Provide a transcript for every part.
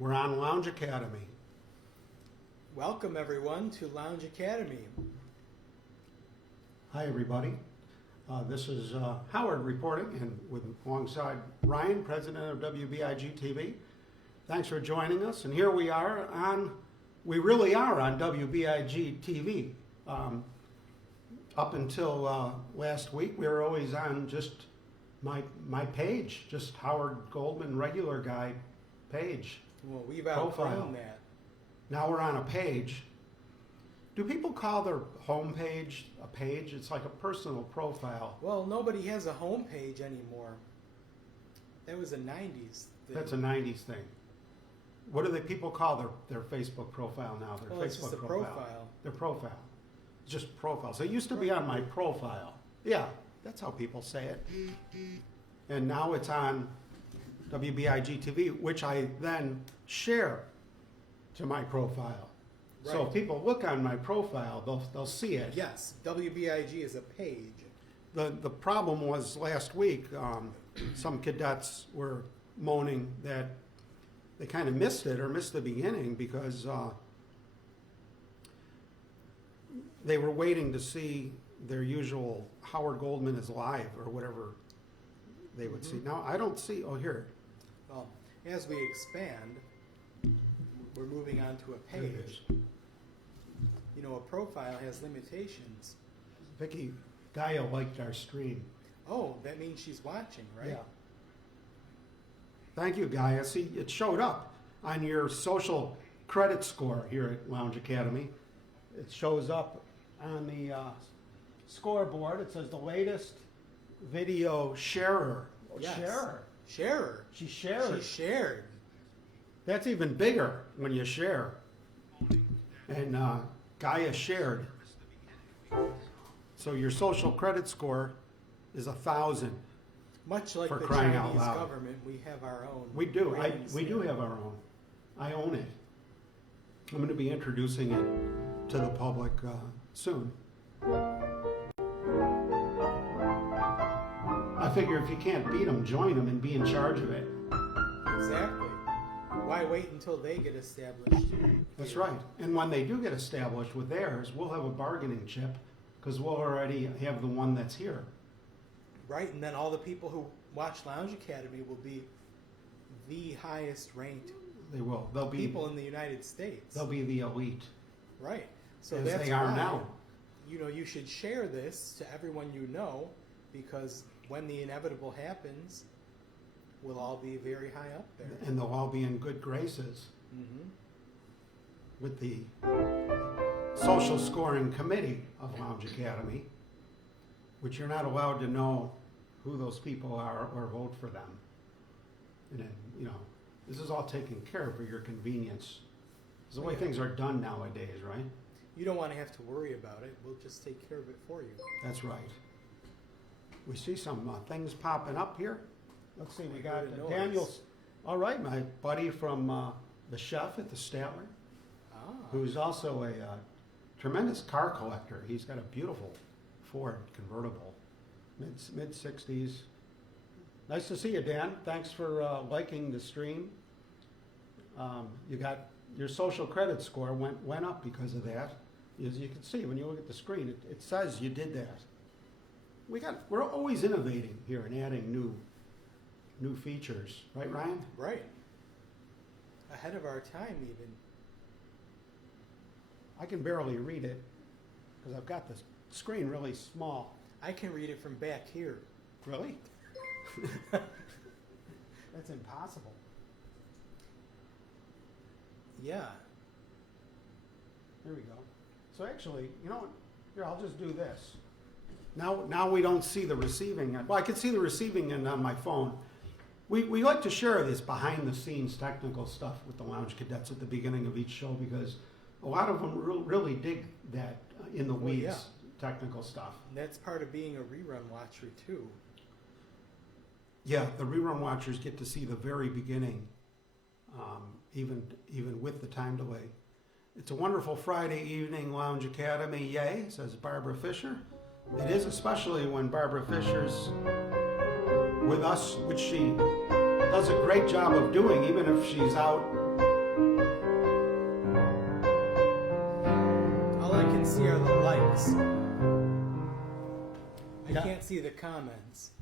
We're on Lounge Academy. Welcome everyone to Lounge Academy. Hi everybody. This is Howard reporting and alongside Ryan, president of WBIG.Tv. Thanks for joining us. And here we are we really are on WBIG.Tv. Up until last week, we were always on just my page, just Howard Goldman regular guy page. Well, we've outgrown that. Now we're on a page. Do people call their home page a page? It's like a personal profile. Well, nobody has a home page anymore. That was a 90s thing. That's a 90s thing. What do people call their Facebook profile now? Their well, Facebook it's just a profile. Their profile. It's just profile. So it used to be on my profile. Yeah, that's how people say it. And now it's on WBIG.TV, which I then share to my profile. Right. So if people look on my profile, they'll see it. Yes, WBIG is a page. The problem was last week, some cadets were moaning that they kind of missed it or missed the beginning because they were waiting to see their usual Howard Goldman is live or whatever they would see. Now I don't see, oh here. Well, as we expand, we're moving on to a page. You know, a profile has limitations. Vicki, Gaia liked our stream. Oh, that means she's watching, right? Yeah. Thank you, Gaia. See, it showed up on your social credit score here at Lounge Academy. It shows up on the scoreboard. It says the latest video sharer. Yes. Sharer. She shared. She shared. That's even bigger when you share. And Gaia shared. So your social credit score is 1,000. Much like for the crying out Chinese loud. government, we have our own. We do. ratings We do here. have our own. I own it. I'm going to be introducing it to the public soon. I figure if you can't beat them, join them and be in charge of it. Exactly. Why wait until they get established? That's right. And when they do get established with theirs, we'll have a bargaining chip because we'll already have the one that's here. Right, and then all the people who watch Lounge Academy will be the highest ranked They will. They'll be people in the United States. They'll be the elite. Right. So as that's they are why, now. You know, you should share this to everyone you know, because when the inevitable happens, we'll all be very high up there. And they'll all be in good graces with the social scoring committee of Lounge Academy, which you're not allowed to know who those people are or vote for them. And then, you know, this is all taken care of for your convenience. It's the way things are done nowadays, right? You don't want to have to worry about it. We'll just take care of it for you. That's right. We see some things popping up here. Let's see, we got Daniel's. All right, my buddy from the chef at the Statler, who's also a tremendous car collector. He's got a beautiful Ford convertible, mid 60s. Nice to see you, Dan. Thanks for liking the stream. You got your social credit score went up because of that. As you can see when you look at the screen, it says you did that. We're always innovating here and adding new features, right, Ryan? Right. Ahead of our time, even. I can barely read it because I've got the screen really small. I can read it from back here. Really? That's impossible. Yeah. Here we go. So actually, you know what? Here, I'll just do this. Now we don't see the receiving end. Well, I can see the receiving end on my phone. We like to share this behind the scenes technical stuff with the Lounge Cadets at the beginning of each show because a lot of them really dig that in the weeds technical stuff. And that's part of being a rerun watcher too. Yeah, the rerun watchers get to see the very beginning, even with the time delay. It's a wonderful Friday evening, Lounge Academy, yay, says Barbara Fisher. It is, especially when Barbara Fisher's with us, which she does a great job of doing, even if she's out All I can see are the likes. I Yeah. can't see the comments.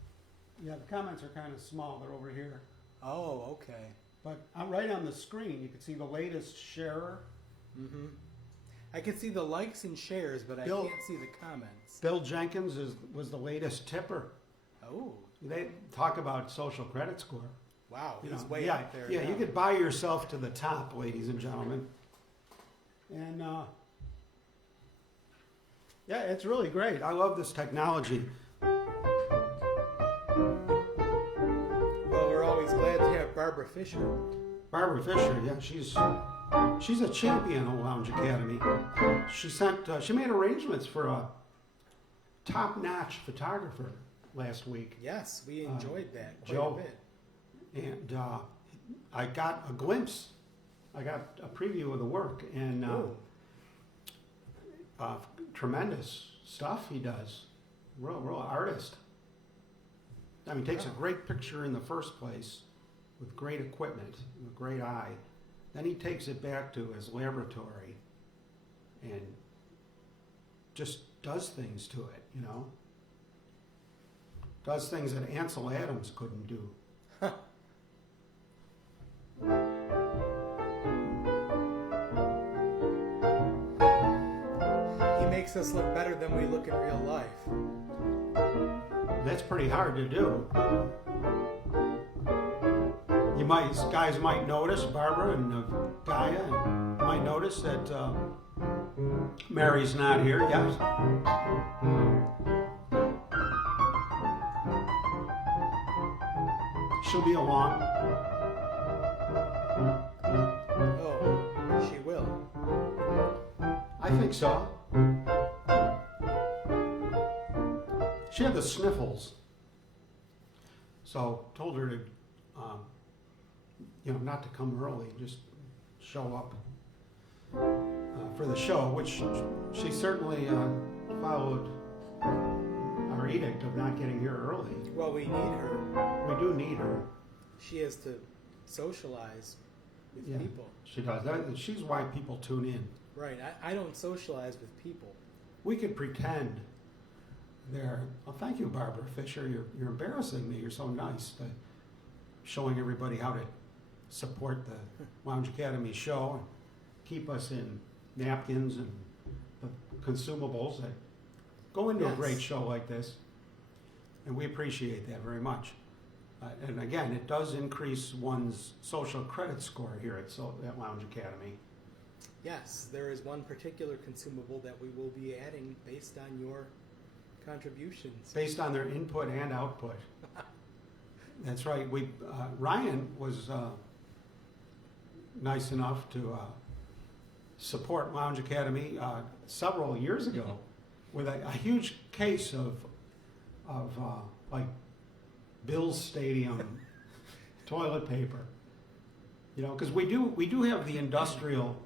Yeah, the comments are kind of small. They're over here. Oh, okay. But right on the screen, you can see the latest sharer. Mm-hmm. I can see the likes and shares, but I Bill- can't see the comments. Bill Jenkins was the latest tipper. Oh, They talk about social credit score. wow. You He's know, way yeah, up there. yeah, now. you could buy yourself to the top, ladies and gentlemen. And yeah, it's really great. I love this technology. Well, we're always glad to have Barbara Fisher. Barbara Fisher, yeah, she's a champion of Lounge Academy. She made arrangements for a top-notch photographer last week, Yes, we enjoyed that quite Joe. a bit. and I got a glimpse. I got a preview of the work, and Oh, tremendous stuff he does. Real artist. I mean, takes a Wow. great picture in the first place with great equipment, with a great eye. Then he takes it back to his laboratory and just does things to it, you know? Does things that Ansel Adams couldn't do. he makes us look better than we look in real life. That's pretty hard to do. Guys might notice, Barbara and Gaia might notice that Mary's not here yet. She'll be along. Oh, she will. I think so. She had the sniffles, so told her to, not to come early, just show up for the show, which she certainly followed our edict of not getting here early. Well, we need her. We do need her. She has to socialize with Yeah. people. She does. She's why people tune in. Right. I don't socialize with people. We could pretend they're. Oh, thank you, Barbara Fisher. You're embarrassing me. You're so nice. Showing everybody how to support the Lounge Academy show and keep us in napkins and the consumables that go into a Yes. great show like this. And we appreciate that very much. And again, it does increase one's social credit score here at Lounge Academy. Yes, there is one particular consumable that we will be adding based on your contributions. Based on their input and output. That's right. Ryan was nice enough to support Lounge Academy several years ago with a huge case of like Bill's Stadium toilet paper. You know, because we do have the industrial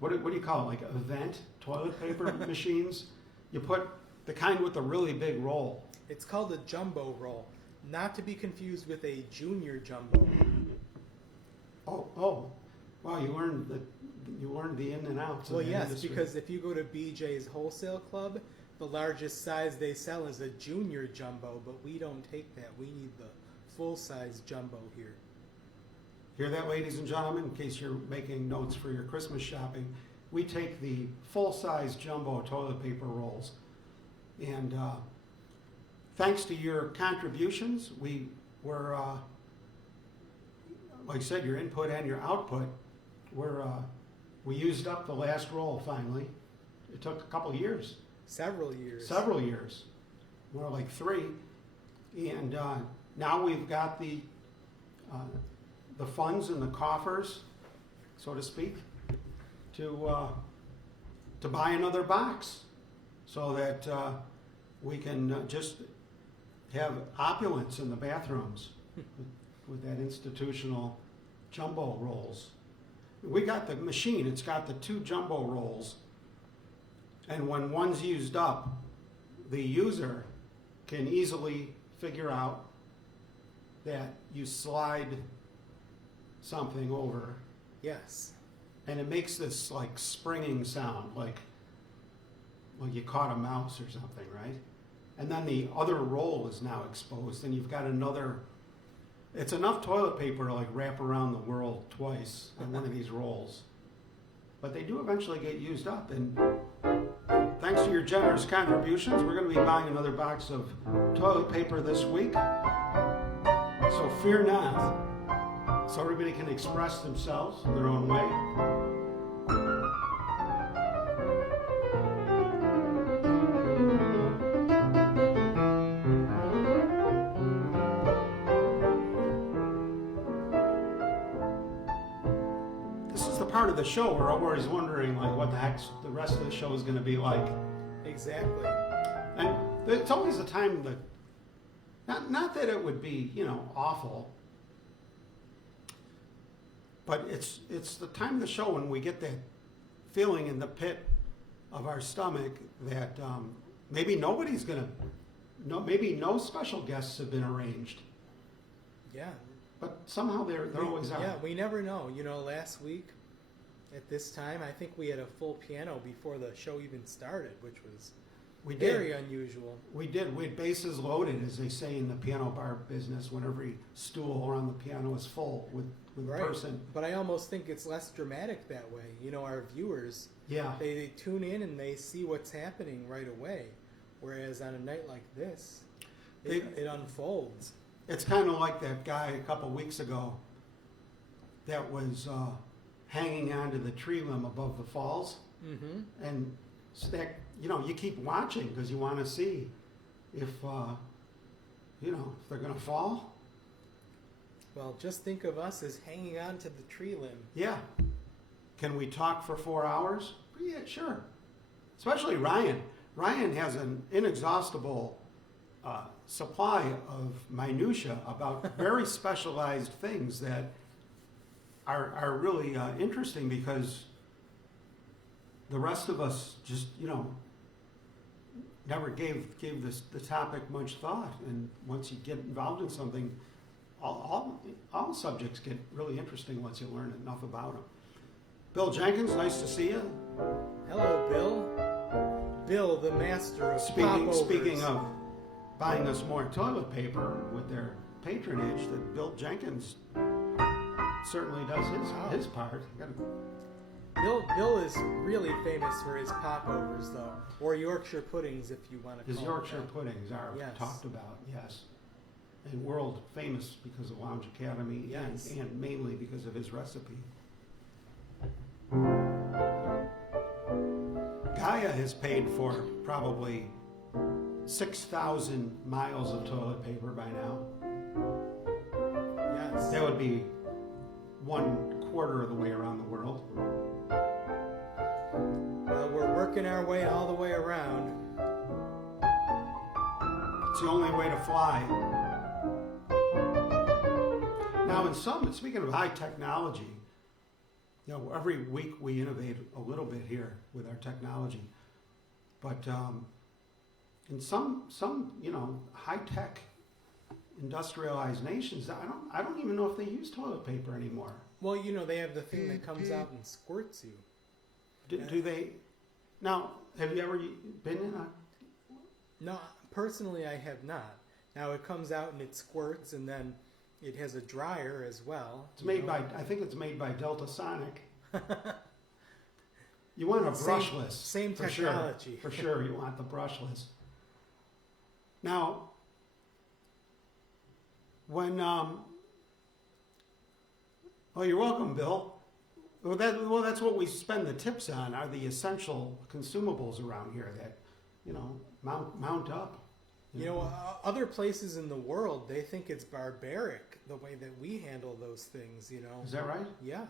what do you call it, like event toilet paper machines. You put the kind with the really big roll. It's called a jumbo roll, not to be confused with a junior jumbo. Oh, wow! You learned the in and outs. Well, of the yes, industry. because if you go to BJ's Wholesale Club, the largest size they sell is a junior jumbo, but we don't take that. We need the full-size jumbo here. Hear that, ladies and gentlemen? In case you're making notes for your Christmas shopping, we take the full-size jumbo toilet paper rolls, and thanks to your contributions, we were, like I said, your input and your output, we used up the last roll finally. It took a couple of years. Several years. Several years, more like 3, and now we've got the funds in the coffers, so to speak, to buy another box, so that we can just have opulence in the bathrooms with that institutional jumbo rolls. We got the machine; it's got the 2 jumbo rolls. And when one's used up, the user can easily figure out that you slide something over Yes. and it makes this like springing sound, like you caught a mouse or something, right? And then the other roll is now exposed, and you've got another. It's enough toilet paper to like wrap around the world twice on one of these rolls. But they do eventually get used up, and thanks to your generous contributions, we're going to be buying another box of toilet paper this week. So fear not, so everybody can express themselves in their own way. Part of the show we're always wondering like what the heck the rest of the show is going to be like. Exactly. And it's always a time that not that it would be, you know, awful, but it's the time of the show when we get that feeling in the pit of our stomach that maybe nobody's going to maybe no special guests have been arranged. Yeah. But somehow they're always out. Yeah, we never know. You know, last week at this time, I think we had a full piano before the show even started, which was very unusual. We did. We had bases loaded, as they say in the piano bar business, when every stool around the piano is full with a person. But I almost think it's less dramatic that way. You know, our viewers, they tune in and they see what's happening right away. Whereas on a night like this, it unfolds. It's kind of like that guy a couple weeks ago that was hanging onto the tree limb above the falls. Mm-hmm. And that, you know, you keep watching because you want to see if, you know, if they're going to fall. Well, just think of us as hanging on to the tree limb. Yeah. Can we talk for 4 hours? Yeah, sure. Especially Ryan. Ryan has an inexhaustible supply of minutia about very specialized things that are really interesting because the rest of us just, you know, never gave the topic much thought. And once you get involved in something, all subjects get really interesting once you learn enough about them. Bill Jenkins, nice to see you. Hello, Bill. Bill, the master of Speaking of buying us more toilet paper with their patronage, that Bill Jenkins certainly does his part. Bill is really famous for his popovers, though, or Yorkshire puddings, if you want to call his it Yorkshire that. puddings are talked about, yes, and world famous because of Lounge Academy, and mainly because of his recipe. Gaia has paid for probably 6,000 miles of toilet paper by now. Yes. That would be 1/4 of the way around the world. Well, we're working our way all the way around. It's the only way to fly. Now, speaking of high technology, you know, every week we innovate a little bit here with our technology, but in some you know, high tech industrialized nations, I don't even know if they use toilet paper anymore. Well, you know, they have the thing that comes out and squirts you. Do they? Now, have you ever been in a? No, personally, I have not. Now it comes out and it squirts, and then it has a dryer as well. It's made by, I think it's made by Delta Sonic. You want a brushless. Same technology. For sure, you want the brushless. Now, when you're welcome, Bill. Well, that's what we spend the tips on, are the essential consumables around here that, you know, mount up. You know, other places in the world, they think it's barbaric the way that we handle those things, you know. Is that right? Yeah.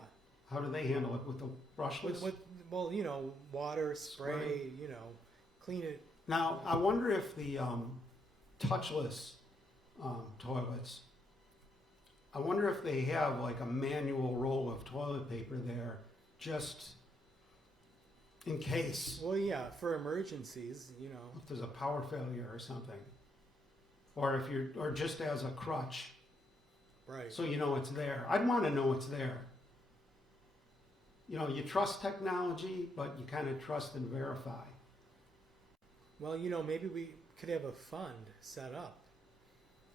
How do they handle it? With the brushless? Well, you know, water, spray, you know, clean it. Now, I wonder if the touchless toilets, I wonder if they have like a manual roll of toilet paper there just in case. Well, yeah, for emergencies, you know. If there's a power failure or something. Or just as a crutch. Right. So you know it's there. I'd want to know it's there. you know, you trust technology, but you kind of trust and verify. Well, you know, maybe we could have a fund set up,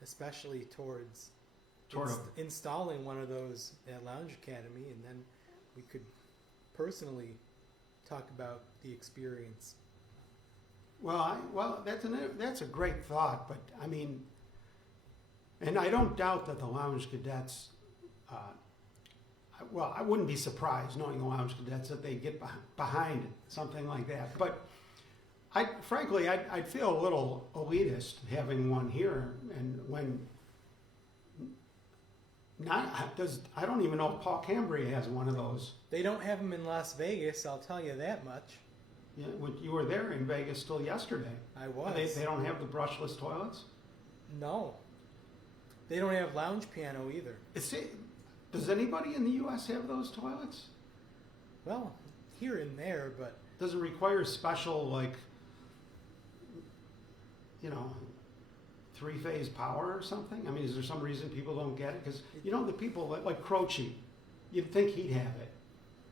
especially towards installing one of those at Lounge Academy, and then we could personally talk about the experience. Well, that's a great thought, but I mean, and I don't doubt that the Lounge Cadets. Well, I wouldn't be surprised, knowing the Lounge Cadets, that they get behind something like that. But frankly, I'd feel a little elitist having one here, and when I don't even know if Paul Cambria has one of those. They don't have them in Las Vegas, I'll tell you that much. Yeah, you were there in Vegas till yesterday. I was. They don't have the brushless toilets? No. They don't have lounge piano either. Does anybody in the U.S. have those toilets? Well, here and there, but... Does it require special, like, you know, three-phase power or something? I mean, is there some reason people don't get it? Because, you know, the people like Croce, you'd think he'd have it.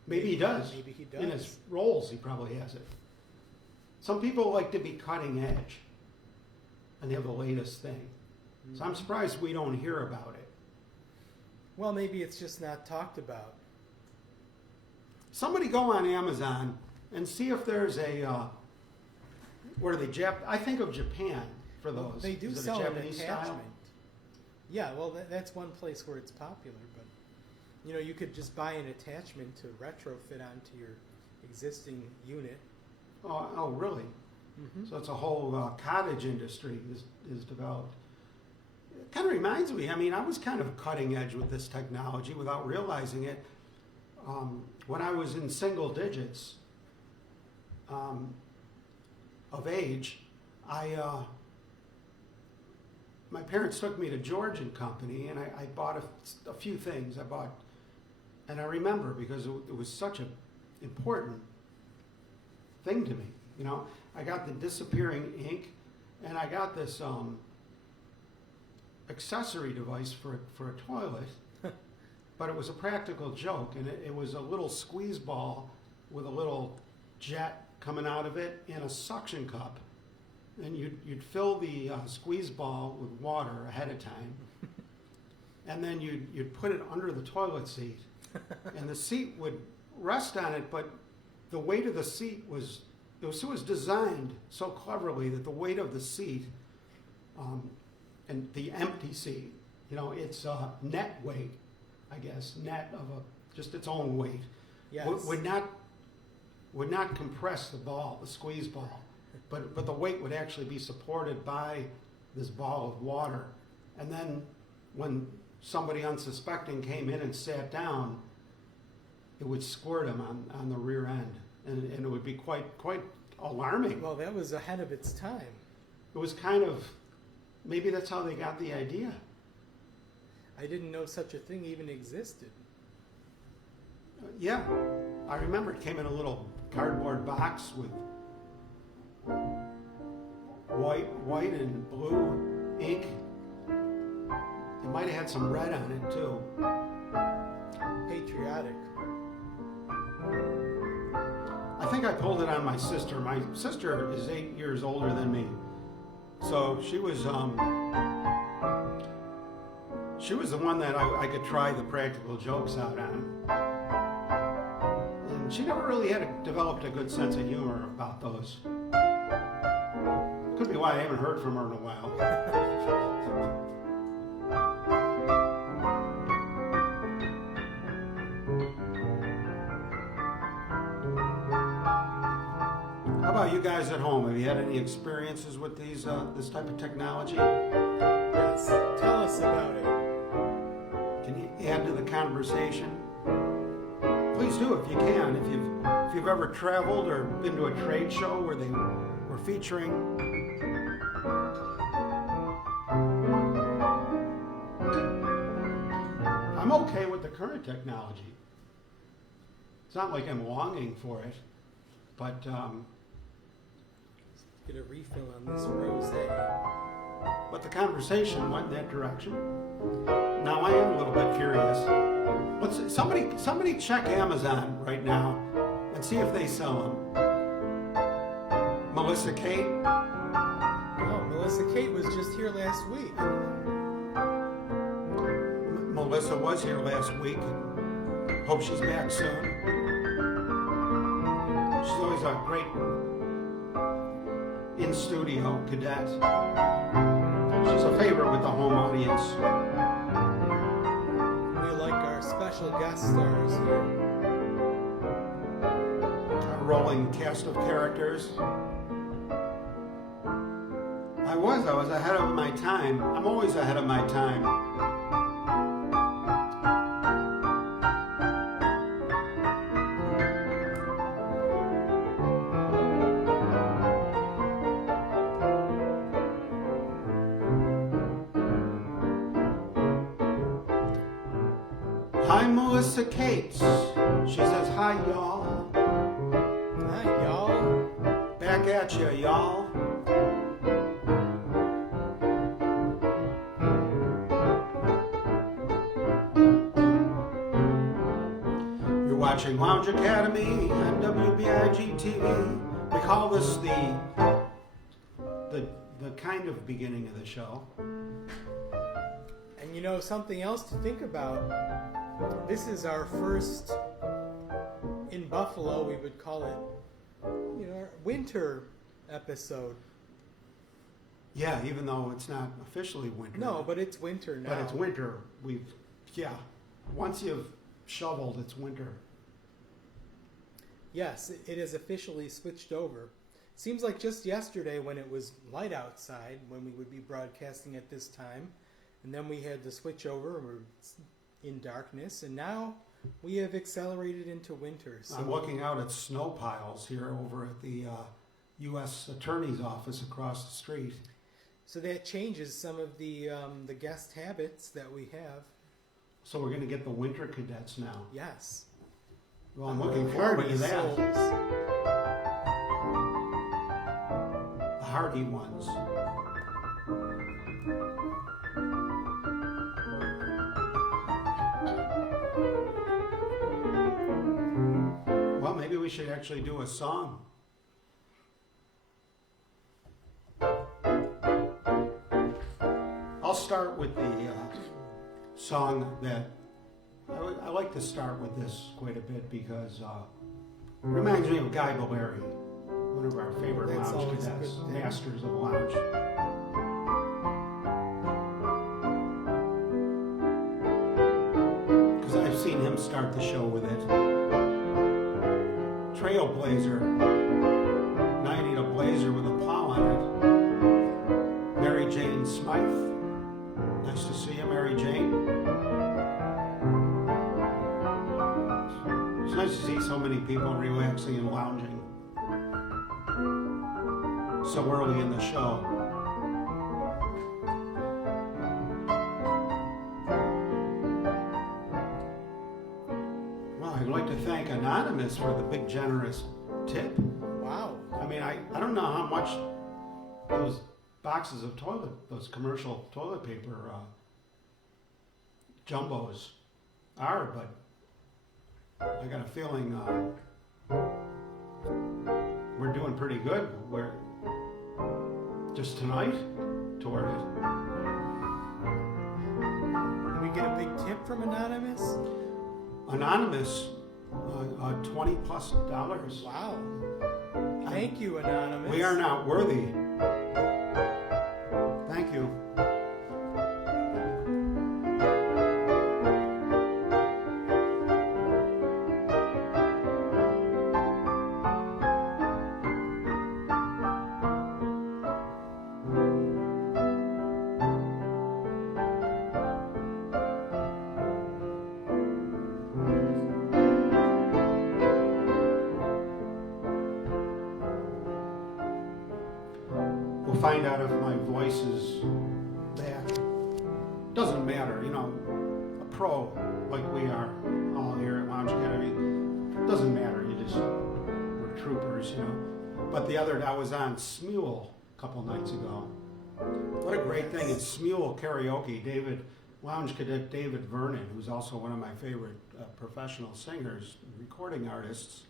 Maybe he does. Maybe he does. In his roles, he probably has it. Some people like to be cutting edge, and they have the latest thing. Mm-hmm. So I'm surprised we don't hear about it. Well, maybe it's just not talked about. Somebody go on Amazon and see if there's a, what are they, I think of Japan for those. They do Is it sell a an Japanese attachment. style? Yeah, well, that's one place where it's popular, but you know, you could just buy an attachment to retrofit onto your existing unit. Oh, really? Mm-hmm. So it's a whole cottage industry is developed. It kind of reminds me, I mean, I was kind of cutting edge with this technology without realizing it. When I was in single digits of age, my parents took me to George & Company, and I bought a few things. And I remember because it was such an important thing to me. You know, I got the disappearing ink, and I got this accessory device for a toilet, but it was a practical joke, and it was a little squeeze ball with a little jet coming out of it in a suction cup, and you'd fill the squeeze ball with water ahead of time, and then you'd put it under the toilet seat, and the seat would rest on it, but the weight of the seat was designed so cleverly that the weight of the seat and the empty seat, you know, it's net weight, I guess, net of just its own weight, yes. would not compress the ball, the squeeze ball, but the weight would actually be supported by this ball of water. And then when somebody unsuspecting came in and sat down, it would squirt them on the rear end, and it would be quite alarming. Well, that was ahead of its time. It was kind of, maybe that's how they got the idea. I didn't know such a thing even existed. Yeah, I remember it came in a little cardboard box with white and blue ink. It might have had some red on it too. Patriotic. I think I pulled it on my sister. My sister is 8 years older than me, so she was the one that I could try the practical jokes out on. And she never really developed a good sense of humor about those. Could be why I haven't heard from her in a while. How about you guys at home? Have you had any experiences with this type of technology? Yes. Tell us about it. Can you add to the conversation? Please do if you can. If you've ever traveled or been to a trade show where they were featuring I'm okay with the current technology. It's not like I'm longing for it, but Get a refill on this rosé. but the conversation went in that direction. Now I am a little bit curious. Somebody check Amazon right now and see if they sell them. Melissa Kate? Oh, Melissa Kate was just here last week. Melissa was here last week. Hope she's back soon. She's always a great in-studio cadet. She's a favorite with the home audience. We like our special guest stars here. A rolling cast of characters. I was ahead of my time. I'm always ahead of my time. Hi, Melissa Cates. She says, hi, y'all. Hi, y'all. Back at you, y'all. You're watching Lounge Academy on WBIG.Tv. We call this the kind of beginning of the show. And you know, something else to think about. This is our first, in Buffalo, we would call it, winter episode. Yeah, even though it's not officially winter. No, but it's winter now. But it's winter. Once you've shoveled, it's winter. Yes, it has officially switched over. Seems like just yesterday when it was light outside, when we would be broadcasting at this time, and then we had the switch over and we're in darkness, and now we have accelerated into winter. So I'm looking out at snow piles here over at the U.S. Attorney's office across the street. So that changes some of the guest habits that we have. So we're going to get the winter cadets now. Yes. Well, I'm looking forward to that. Souls. The hardy ones. Well, maybe we should actually do a song. I'll start with the song that I like to start with this quite a bit because it reminds me of Guy Valeri, one of our favorite That's lounge always a cadets, good thing. masters of lounge. Because I've seen him start the show with it. Trailblazer. Now you need a blazer with a plow on it. Mary Jane Smythe. Nice to see you, Mary Jane. It's nice to see so many people relaxing and lounging so early in the show. Well, I'd like to thank Anonymous for the big generous tip. Wow. I mean, I don't know how much those boxes of those commercial toilet paper jumbos are, but I got a feeling we're doing pretty good. We're just tonight toward it. Did we get a big tip from Anonymous? Anonymous, $20+. Wow. Thank you, Anonymous. We are not worthy. Thank you. We'll find out if my voice is bad. Doesn't matter, you know, a pro like we are all here at Lounge Academy, doesn't matter, we're troopers, you know. But I was on Smule a couple nights ago. What a great thing, it's Smule Karaoke. David Lounge Cadet David Vernon, who's also one of my favorite professional singers, recording artists,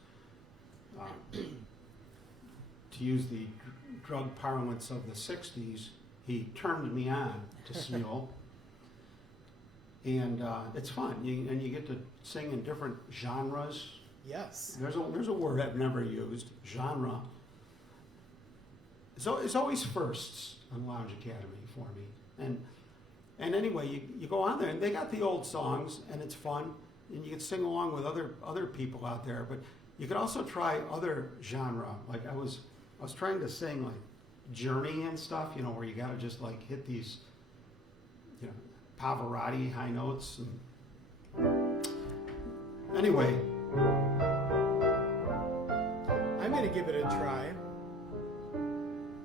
to use the drug parlance of the 60s, he turned me on to Smule. And it's fun, and you get to sing in different genres. Yes. There's a word I've never used, genre. So it's always firsts on Lounge Academy for me. And anyway, you go on there, and they got the old songs, and it's fun, and you can sing along with other people out there. But you could also try other genre. Like I was trying to sing like Journey and stuff, where you got to just like hit these, Pavarotti high notes. And anyway, I'm gonna give it a try.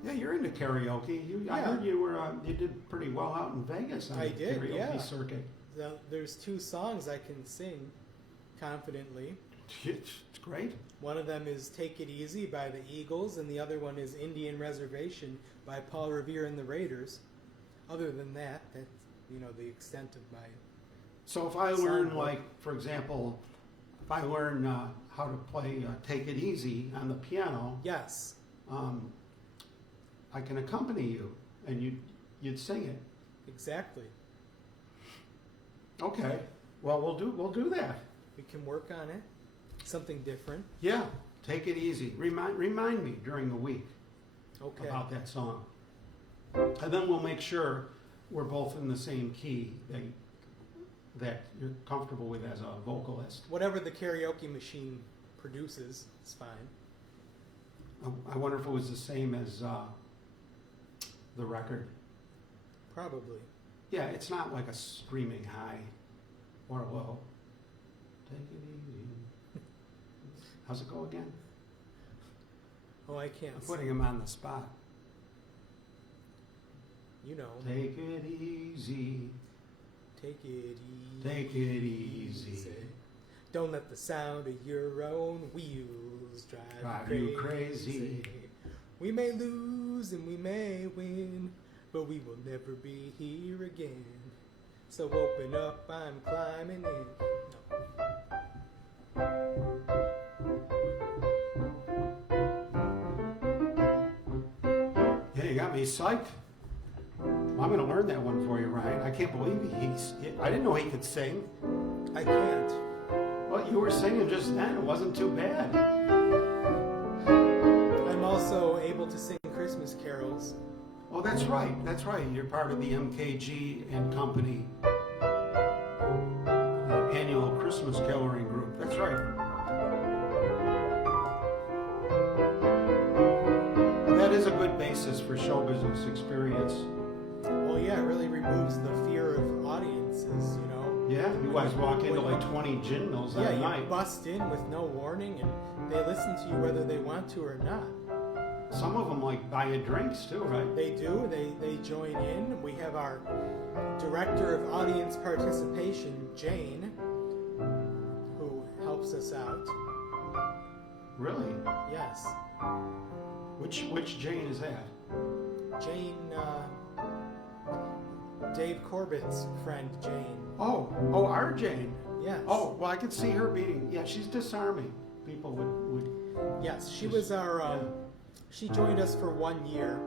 Yeah, you're into karaoke. I heard you did pretty well out in Vegas on the karaoke circuit. There's 2 songs I can sing confidently. It's great. One of them is Take It Easy by the Eagles, and the other one is Indian Reservation by Paul Revere and the Raiders. Other than that, that's the extent of my. So if I learn, like, for example, if I learn how to play Take It Easy on the piano, yes, I can accompany you, and you'd sing it. Exactly. Okay. Well, we'll do that. We can work on it. Something different. Yeah. Take It Easy. Remind me during the week. Okay. About that song, and then we'll make sure we're both in the same key that you're comfortable with as a vocalist. Whatever the karaoke machine produces is fine. I wonder if it was the same as the record. Probably. Yeah, it's not like a screaming high or a low. Take it easy. How's it go again? Oh, I can't. I'm putting him on the spot. Take it easy. Take it easy. Take it easy. Don't let the sound of your own wheels drive you crazy. We may lose and we may win, but we will never be here again. So open up, I'm climbing in. Yeah, you got me psyched. I'm going to learn that one for you, Ryan. I can't believe I didn't know he could sing. I can't. Well, you were singing just then. It wasn't too bad. I'm also able to sing Christmas carols. Oh, that's right. That's right. You're part of the MKG and Company annual Christmas caroling group. That's right. That is a good basis for show business experience. Well, yeah, it really removes the fear of audiences, Yeah, you guys walk into like 20 gin mills that night. Yeah, you bust in with no warning, and they listen to you whether they want to or not. Some of them like buy you drinks too, right? They do. They join in. We have our director of audience participation, Jane, who helps us out. Really? Yes. Which Jane is that? Jane, Dave Corbett's friend, Jane. Oh, our Jane. Yes. Oh, well, I could see her being. Yeah, she's disarming. People would. Yes, she was our. She joined us for 1 year,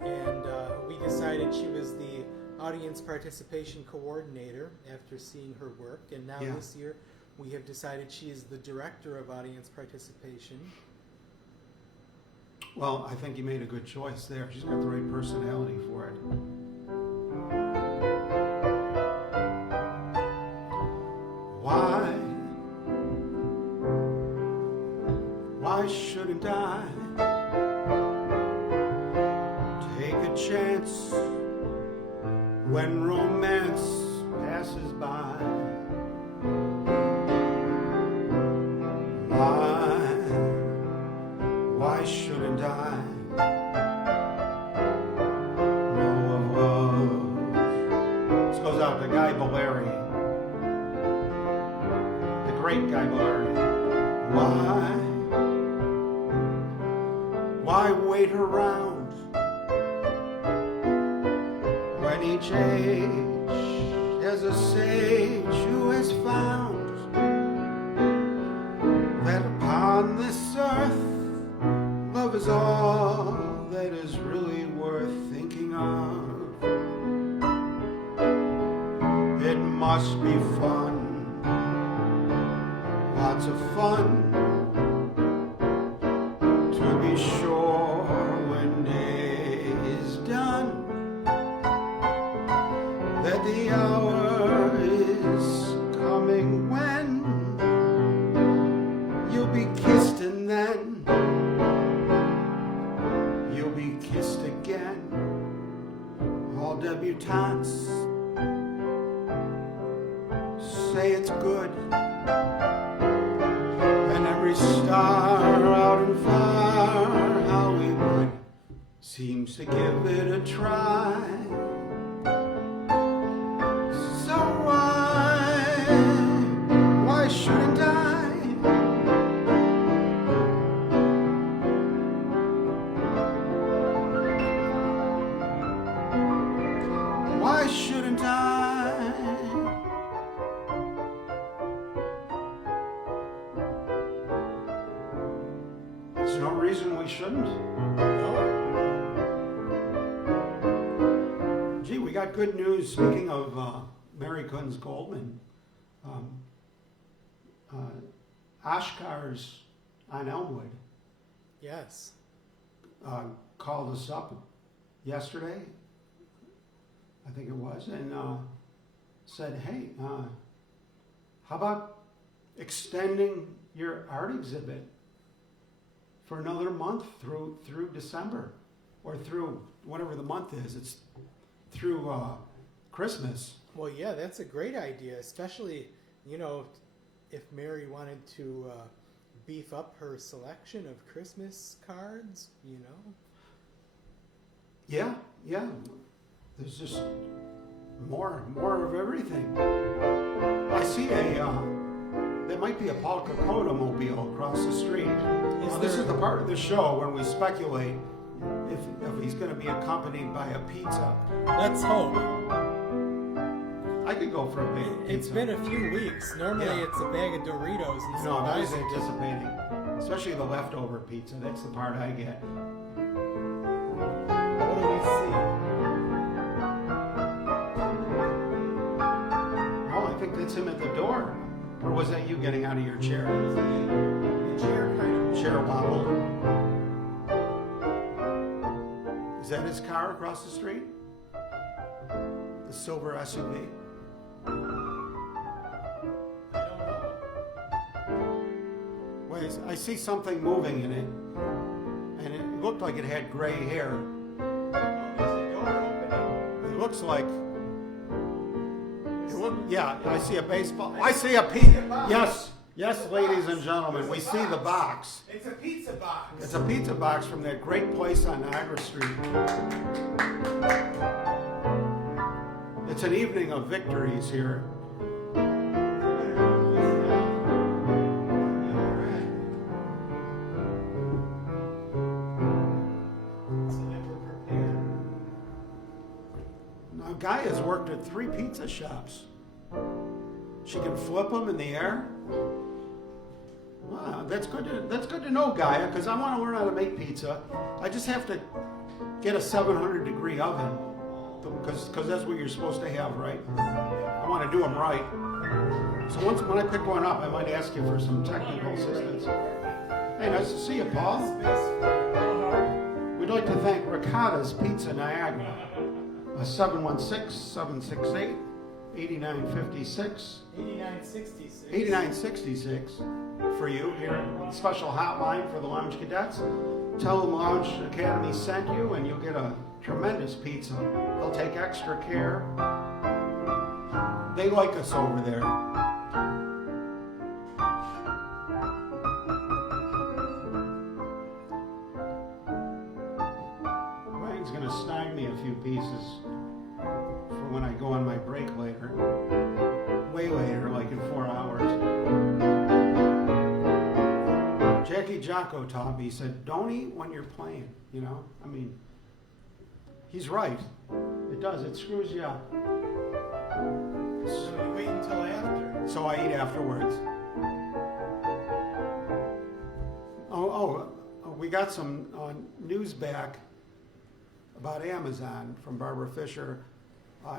and we decided she was the audience participation coordinator after seeing her work. And now this year, we have decided she is the director of audience participation. Well, I think you made a good choice there. She's got the right personality for it. Why shouldn't I take a chance when romance passes by? Why shouldn't I know of love? This goes out to Guy Valeri, the great Guy Valeri. Why wait around when each age There's a sage who has found that upon this earth, love is all that is really worth thinking of. It must be fun, lots of fun, to be sure when day is done, that the hour is coming when you'll be kissed and then you'll be kissed again. All debutantes say it's good, and every star out in far Hollywood seems to give it a try. So why shouldn't I? Why shouldn't I? There's no reason we shouldn't. Gee, we got good news. Speaking of Mary Kunz Goldman, Oshkar's on Elmwood. Yes. Called us up yesterday, I think it was, and said, hey, how about extending your art exhibit for another month through December, or through whatever the month is. It's through Christmas. Well, yeah, that's a great idea, especially, if Mary wanted to beef up her selection of Christmas cards, Yeah. There's just more of everything. I see there might be a Paul Kokoda mobile across the street. This is the part of the show when we speculate if he's going to be accompanied by a pizza. Let's hope. I could go for a big pizza. It's been a few weeks. Normally it's a bag of Doritos and No, I was anticipating, especially the leftover pizza. That's the part I get. What do we see? Oh, I think that's him at the door. Or was that you getting out of your chair? The chair kind of Chair wobble. Is that his car across the street? The silver SUV? I don't know. Wait, I see something moving in it. And it looked like it had gray hair. Oh, there's a door opening. It looks like... Yeah, I see a baseball. I see a pizza. Yes, ladies and gentlemen, we see the box. It's a pizza box. It's a pizza box from that great place on Niagara Street. It's an evening of victories here. Now, Guy has worked at 3 pizza shops. She can flip them in the air. Wow, that's good to know, Gaia, because I want to learn how to make pizza. I just have to get a 700-degree oven, because that's what you're supposed to have, right? I want to do them right. So when I pick one up, I might ask you for some technical assistance. Hey, nice to see you, Paul. We'd like to thank Ricotta's Pizza Niagara, 716-768-8956. 8966 for you here. Special hotline for the Lounge Cadets. Tell them Lounge Academy sent you and you'll get a tremendous pizza. They'll take extra care. They like us over there. Ryan's going to snag me a few pieces for when I go on my break later. Way later, like in 4 hours. Jackie Jocko taught me, he said, don't eat when you're playing, I mean, he's right. It does, it screws you up. So I eat afterwards. We got some news back about Amazon from Barbara Fisher.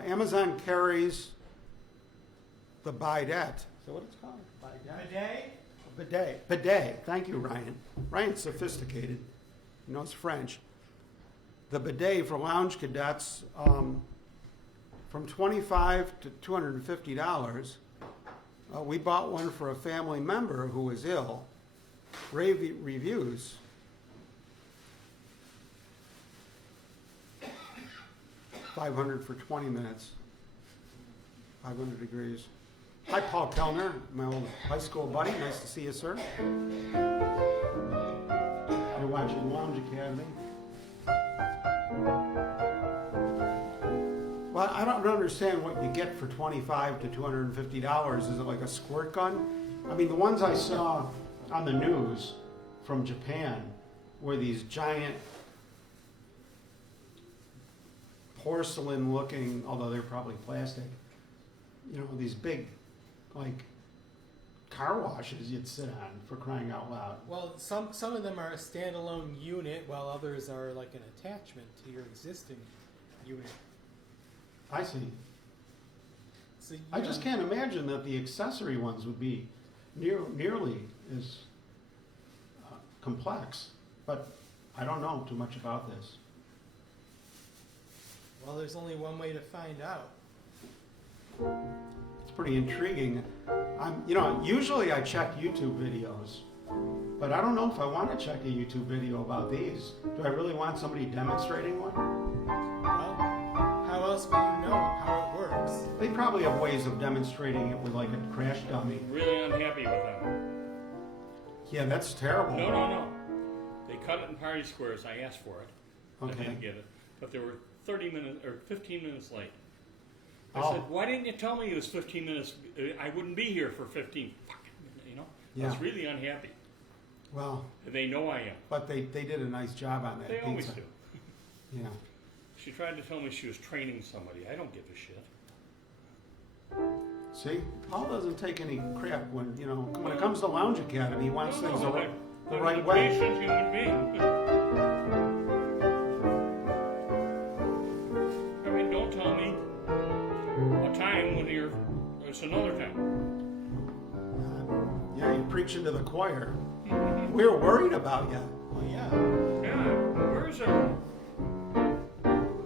Amazon carries the bidet. Is that what it's called? Bidet? Bidet. Thank you, Ryan. Ryan's sophisticated. He knows French. The bidet for lounge cadets from $25 to $250. We bought one for a family member who was ill. Rave reviews. $500 for 20 minutes. 500 degrees. Hi, Paul Kellner, my old high school buddy. Nice to see you, sir. You're watching LoungeACADEmy. Well, I don't understand what you get for $25 to $250. Is it like a squirt gun? I mean, the ones I saw on the news from Japan were these giant porcelain-looking, although they're probably plastic, these big, like, car washes you'd sit on, for crying out loud. Well, some of them are a standalone unit, while others are like an attachment to your existing unit. I see. So, I just can't imagine that the accessory ones would be nearly as complex, but I don't know too much about this. Well, there's only one way to find out. It's pretty intriguing. Usually I check YouTube videos, but I don't know if I want to check a YouTube video about these. Do I really want somebody demonstrating one? Well, how else will you know how it works? They probably have ways of demonstrating it with like a crash dummy. Really unhappy with them. Yeah, that's terrible. No. They cut it in party squares. I asked for it. Okay. I didn't get it. But they were 30 minutes or 15 minutes late. I Oh. said, why didn't you tell me it was 15 minutes? I wouldn't be here for 15. Yeah. I was really unhappy. Well, They know I am. but they did a nice job on that They always pizza. do. Yeah. She tried to tell me she was training somebody. I don't give a shit. See, Paul doesn't take any crap when it comes to LoungeACADEmy, he wants things the right I'm a way. patient human being. I mean, don't tell me a time when it's another time. Yeah, you're preaching to the choir. We were worried about you. Well, yeah. Yeah, where's her?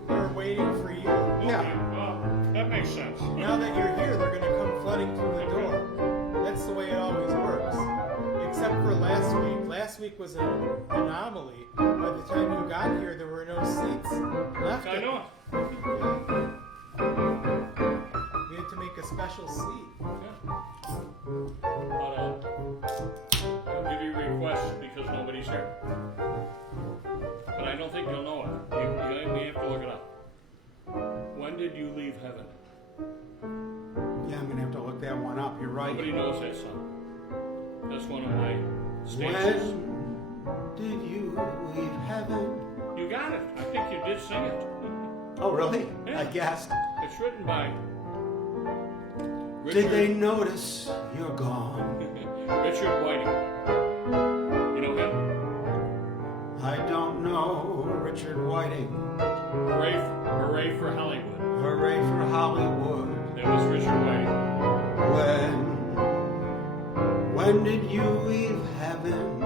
They're waiting for you. Yeah. Okay, well, that makes sense. Now that you're here, they're going to come flooding through the door. That's the way it always works. Except for last week. Last week was an anomaly. By the time you got here, there were no seats left. I know it. We had to make a special seat. Yeah. I'll give you requests because nobody's here. But I don't think you'll know it. You have to look it up. When did you leave heaven? Yeah, I'm going to have to look that one up. You're right. Nobody knows that song. That's one of my When stanzas. did you leave heaven? You got it. I think you did sing it. Oh, really? Yeah. I guessed. It's written by Did they notice you're gone? Richard Whiting. You know him? I don't know Richard Whiting. Hooray for Hollywood. Hooray for Hollywood. That was Richard Whiting. When did you leave heaven?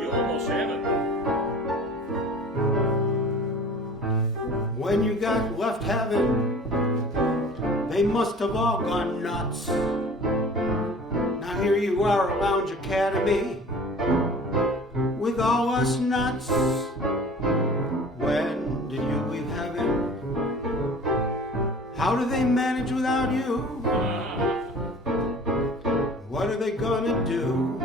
You almost had it. When you got left heaven, they must have all gone nuts. Now here you are at LoungeACADEmy with all us nuts. When did you leave heaven? How do they manage without you? What are they gonna do?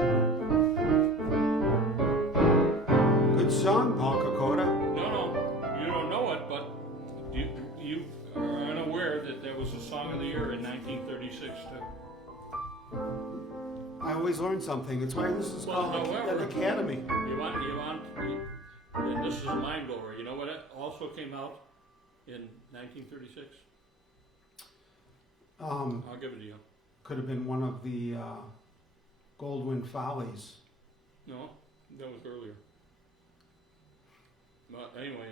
Good song, Paul Kokota. No, you don't know it, but you are unaware that there was a Song of the Year in 1936 too. I always learn something. It's why this is called an academy. You want, and this is a mind blower. You know what also came out in 1936? I'll give it to you. Could have been one of the Goldwyn Follies. No, that was earlier. But anyway,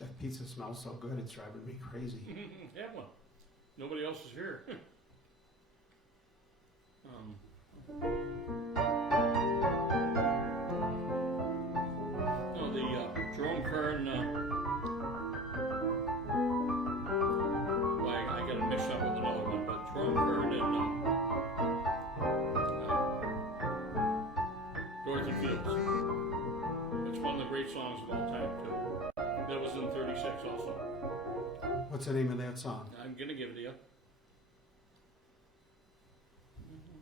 That pizza smells so good, it's driving me crazy. have one. Nobody else is here. No, the Jerome Kern. Well, I got to mix up with another one, but Jerome Kern and Dorothy Fields. It's one of the great songs of all time too. That was in '36 also. What's the name of that song? I'm gonna give it to you.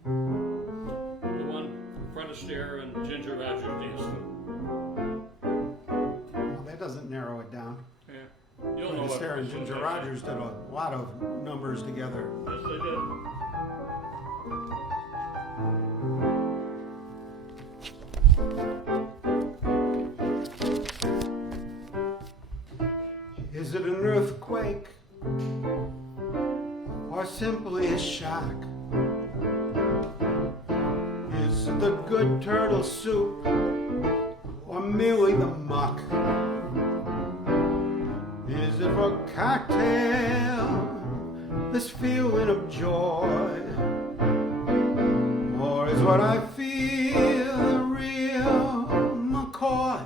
The one Fred Astaire and Ginger Rogers danced to. Well, that doesn't narrow it down. Yeah. You'll know Fred what. Astaire and Ginger Rogers did a lot of numbers together. Yes, they did. Is it an earthquake or simply a shock? Is it the good turtle soup or merely the muck? Is it for a cocktail, this feeling of joy? Or is what I feel the real McCoy?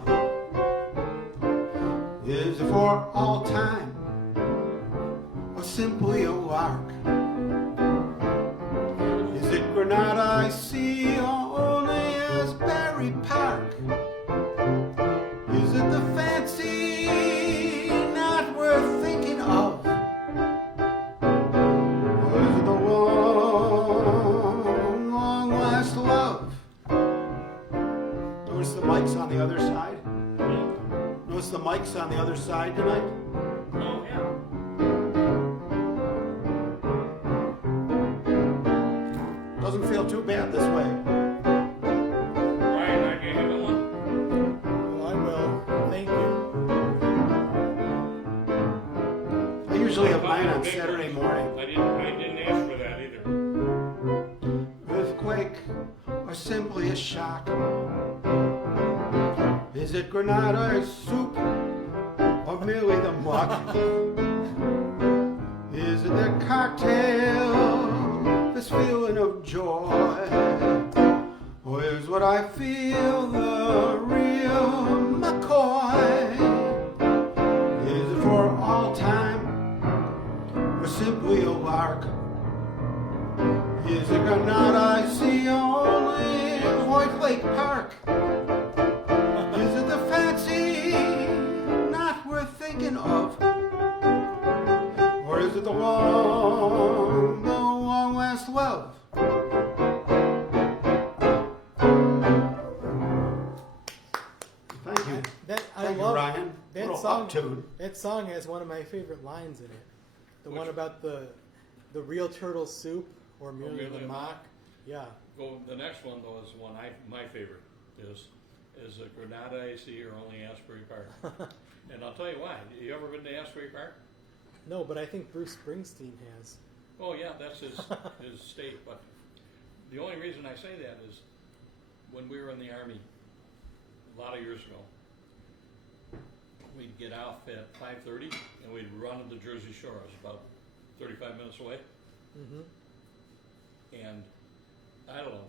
Is it for all time or simply a lark? Is it Granada I see or only Asbury Park? Is it the fancy not worth thinking of? Or is it the long, long last love? Notice the mic's on the other side. Notice the mic's on the other side tonight. Oh, yeah. Doesn't feel too bad this way. Ryan, I gave you one. Well, I will. Thank you. I usually have mine on Saturday morning. I didn't ask for that either. Earthquake or simply a shock? Is it Granada soup or merely the muck? Is it the cocktail, this feeling of joy? Or is what I feel the real McCoy? Is it for all time or simply a lark? Is it Granada I see only White Lake Park? Is it the fancy not worth thinking of? Or is it the long last love? Thank you. Thank you, Ryan. That Little song. up-tune. That song has one of my favorite lines in it. The one about the real turtle soup or merely the mock. Yeah. Well, the next one though is one my favorite is Granada I see or only Asbury Park. And I'll tell you why. You ever been to Asbury Park? No, but I think Bruce Springsteen has. Oh yeah, that's his state. But the only reason I say that is when we were in the Army a lot of years ago, we'd get off at 5:30 and we'd run to the Jersey Shore. It was about 35 minutes away. Mm-hmm. And I don't know,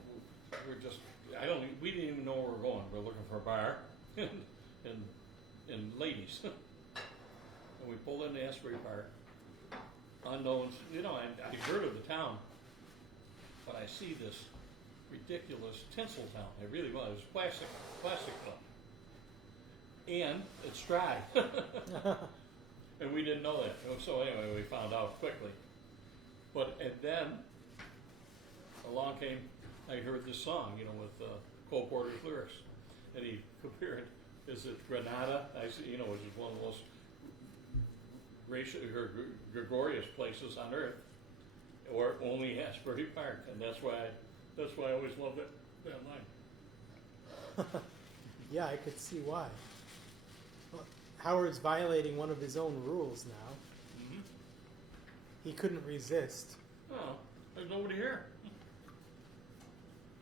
we didn't even know where we were going. We were looking for a bar and ladies. And we pulled into Asbury Park, unknowns, I heard of the town, but I see this ridiculous tinsel town. It really was. It was plastic club. And it's dry. And we didn't know that. So anyway, we found out quickly. And then along came, I heard this song, with Cole Porter's lyrics, and he compared, is it Granada? Which is one of the most gregarious places on earth, or only Asbury Park, and that's why I always loved that line. Yeah, I could see why. Well, Howard's violating one of his own rules now. Mm-hmm. He couldn't resist. Oh, There's nobody here.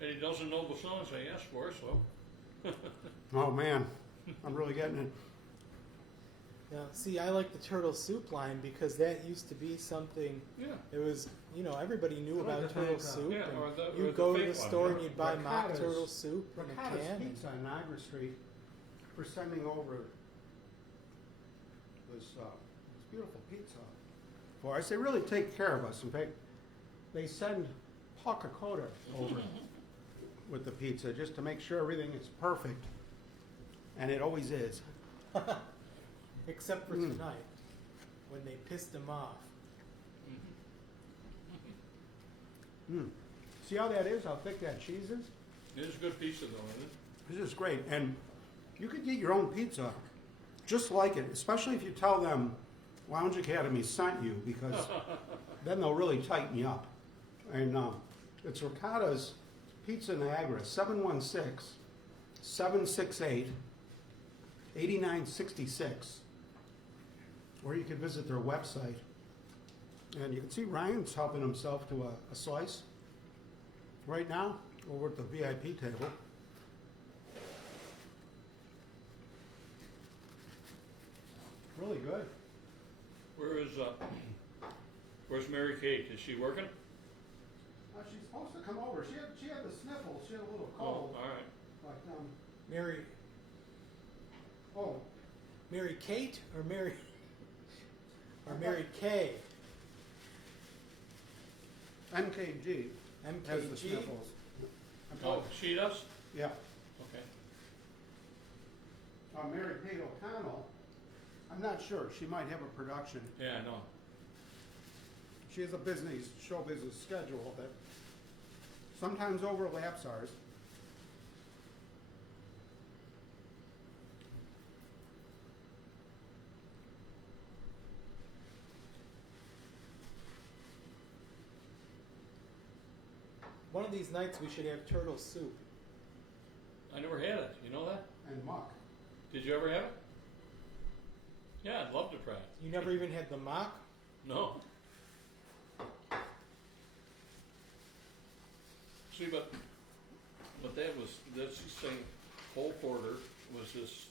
And he doesn't know the songs I asked for, so. Oh man, I'm really getting it. Yeah, see, I like the turtle soup line because that used to be something. Yeah. It was, everybody knew I like about to turtle think, soup. yeah, and or the you'd fake go to the one, store yeah. and you'd buy mock Ricotta's- turtle soup in a Ricotta's can. Pizza on Niagara Street for sending over this beautiful pizza for us. They really take care of us. In fact, they send Paul Kokoda over with the pizza just to make sure everything is perfect. And it always is. Except for tonight, when they pissed him off. See how that is? How thick that cheese is? It is good pizza though, isn't it? This is great. And you could get your own pizza just like it, especially if you tell them Lounge Academy sent you, because then they'll really tighten you up. And it's Ricotta's Pizza Niagara, 716-768-8966. Or you could visit their website. And you can see Ryan's helping himself to a slice right now over at the VIP table. Really good. Where's Mary Kate? Is she working? She's supposed to come over. She had the sniffles. She had a little Oh, cold. all right. But Mary Kate or Mary Kay? MKG has the MKG? sniffles. Oh, she does? Yeah. Okay. Mary Kate O'Connell, I'm not sure. She might have a production. Yeah, I know. She has a show business schedule that sometimes overlaps ours. One of these nights we should have turtle soup. I never had it. You know that? And muck. Did you ever have it? Yeah, I'd love to try it. You never even had the mock? No. See, but this thing, Cole Porter was this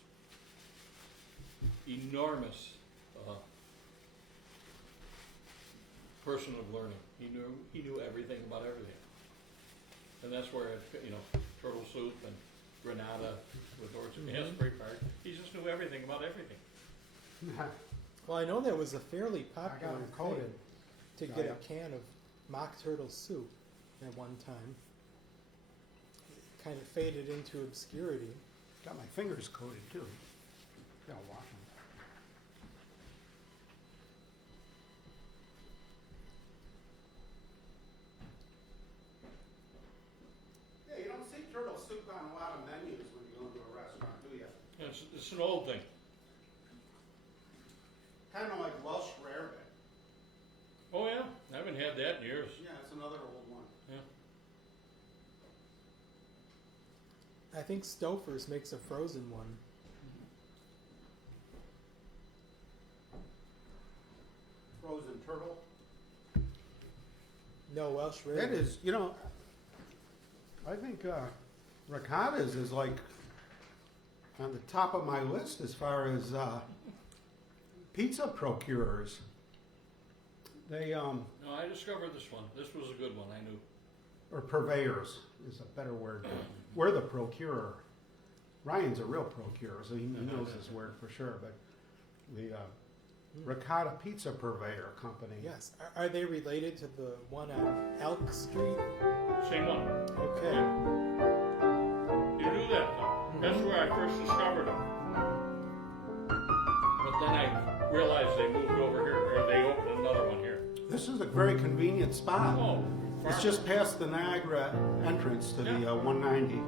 enormous person of learning. He knew everything about everything. And that's where, turtle soup and granada with orchard. He has a great part. He just knew everything about everything. Well, I know that was a fairly I got popular them thing coated. to Oh, get yeah. a can of mock turtle soup at one time. It kind of faded into obscurity. Got my fingers coated too. Gotta wash them. Yeah, you don't see turtle soup on a lot of menus when you go into a restaurant, do you? Yeah, it's an old thing. Kind of like Welsh rarebit. Oh yeah, I haven't had that in years. Yeah, it's another old one. Yeah. I think Stouffer's makes a frozen one. Frozen turtle. No, Welsh That rarebit. is, I think Ricotta's is like on the top of my list as far as pizza procurers. They No, I discovered this one. This was a good one. I knew. or purveyors is a better word. We're the procurer. Ryan's a real procurer, so he knows his word for sure. But the Ricotta Pizza Purveyor Company. Yes. Are they related to the one on Elk Street? Same one. Okay. You knew that though. That's where I first discovered them. But then I realized they moved over here, or they opened another one here. This is a very convenient spot. Oh, It's far. just past the Niagara entrance to the Yeah. 190.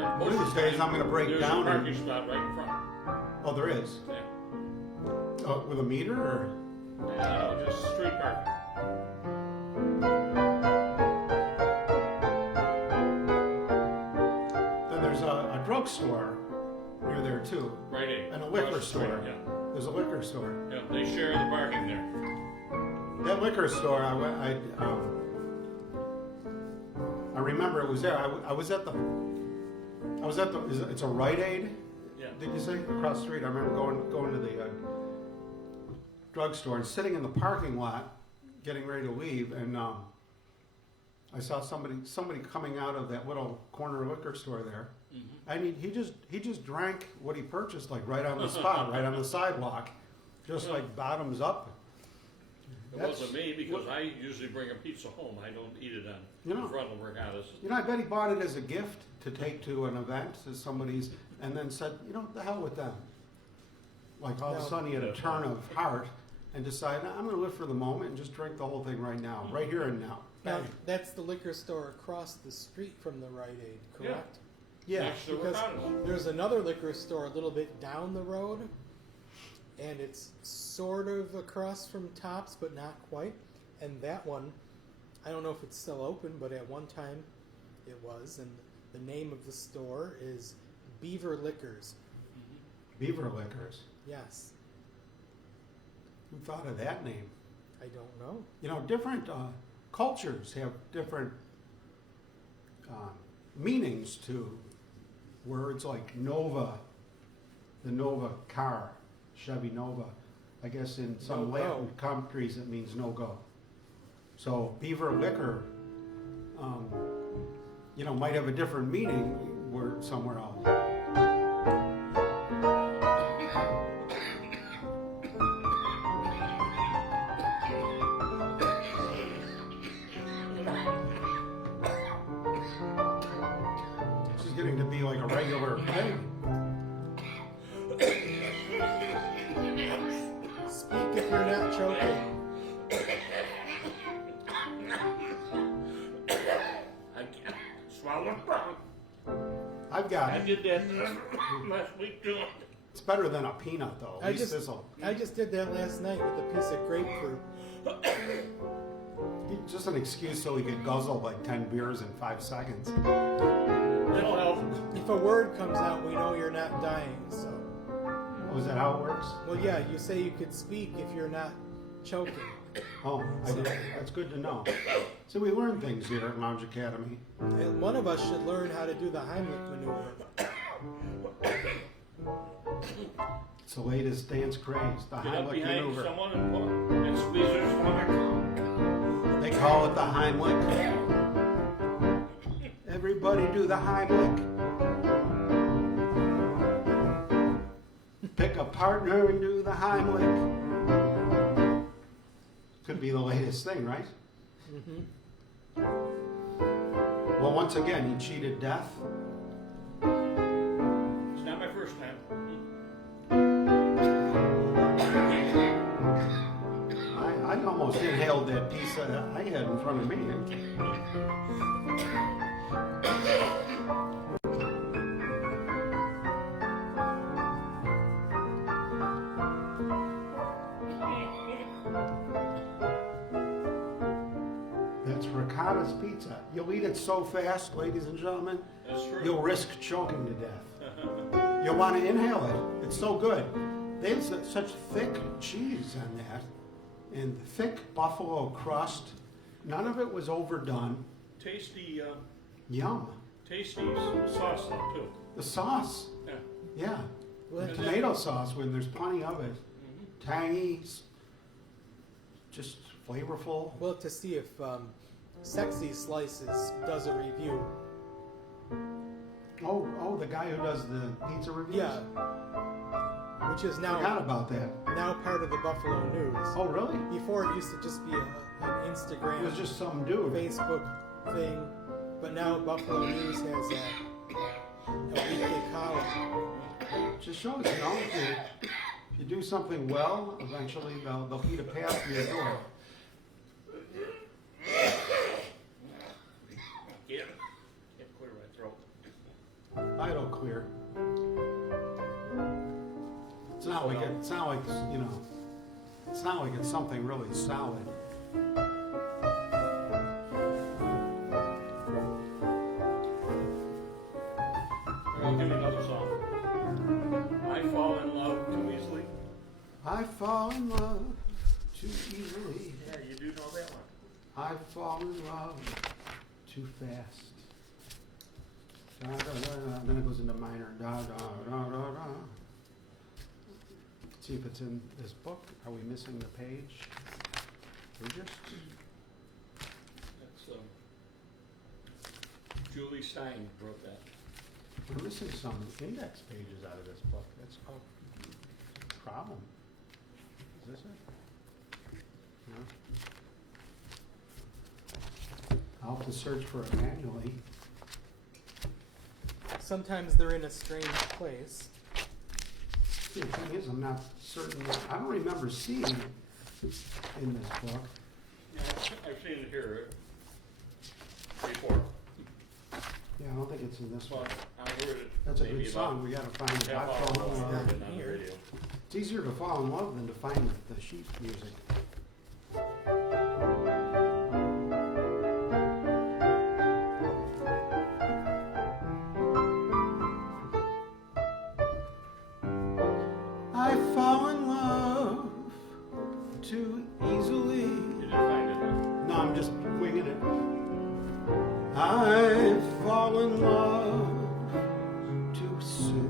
And One of these days I'm going to break there's down. a parking spot right in front. Oh, there is. Yeah. With a meter or? Yeah, no, just street parking. Then there's a drugstore near there too. Right in. And a liquor Across the street, store. Yeah. There's a liquor store. Yeah, they share the parking there. That liquor store, I remember it was there. I was at the, it's a Rite Aid? Yeah. Did you say? Across the street. I remember going to the drugstore and sitting in the parking lot, getting ready to leave, and I saw somebody coming out of that little corner liquor store there. Mm-hmm. And he just drank what he purchased, like right on the spot, right on the sidewalk, just like bottoms up. It wasn't me, because I usually bring a pizza home. I don't eat it on in front of Regattas. I bet he bought it as a gift to take to an event to somebody's, and then said, the hell with them. Like all of a sudden he had a turn of heart and decided, I'm going to live for the moment and just drink the whole thing right now, right here and now. Now, that's the liquor store across the street from the Rite Aid, correct? Yeah, because there's another liquor store a little bit down the road, and it's sort of across from Tops, but not quite. And that one, I don't know if it's still open, but at one time it was. And the name of the store is Beaver Liquors. Beaver Liquors? Yes. Who thought of that name? I don't know. Different cultures have different meanings to words like Nova, the Nova car, Chevy Nova. I guess in some Latin countries it means no go. So Beaver Liquor, might have a different meaning somewhere else. This is getting to be like a regular thing. Speak if you're not choking. I can't swallow it down. I've got I it. did that last week too. It's better than a peanut, though. At least this'll. I just did that last night with a piece of grapefruit. Just an excuse so he could guzzle like 10 beers in 5 seconds. Well, If a word comes out, we know you're not dying, so. Oh, is that how it works? Well, yeah, you say you could speak if you're not choking. Oh, I did. That's good to know. So we learn things here at Lounge Academy. And one of us should learn how to do the Heimlich maneuver. It's the latest dance craze, the get up Heimlich behind maneuver. someone and squeeze their stomach. They call it the Heimlich. Everybody do the Heimlich. Pick a partner and do the Heimlich. Could be the latest thing, right? Mm-hmm. Well, once again, he cheated death. It's not my first time. I almost inhaled that piece that I had in front of me. That's Ricotta's Pizza. You'll eat it so fast, ladies and gentlemen, That's true. you'll risk choking to death. You'll want to inhale it. It's so good. They have such thick cheese on that, and thick buffalo crust. None of it was overdone. Tasty, Yum. tasty sauce though too. The sauce, Yeah. yeah. Well, The tomato sauce, when there's plenty of it. Tangy, just flavorful. Well, to see if Sexy Slices does a review. Oh, the guy who does the pizza reviews? Yeah. Which is Forgot now about that. part of the Buffalo News. Oh, really? Before it used to just be an Instagram, It was just some dude. Facebook thing, but now Buffalo News has a weekly column. Just shows, if you do something well, eventually they'll feed a path to your door. Yeah. Can't clear my throat. It'll clear. It's not like it's not like it's not like it's something really solid. I'll give you another song. I fall in love too easily. fall in love too easily. Yeah, you do know that one. I fall in love too fast. Da, da, da, da. Then it goes into minor. Da, da, da, da, da. Let's see if it's in this book. Are we missing the page? We just... That's Julie Stein wrote that. We're missing some index pages out of this book. That's a problem. Is this it? No. I'll have to search for it manually. Sometimes they're in a strange place. See, the thing is, I'm not certain. I don't remember seeing it in this book. Yeah, I've seen it here before. Yeah, I don't think it's in this Well, one. I heard it. That's a maybe good song. We got to find it. I half fall hour in ago, love. I heard it on the radio. It's easier to fall in love than to find the sheet music. I fall in love too easily. You didn't find it, huh? No, I'm just winging it. I fall in love too soon.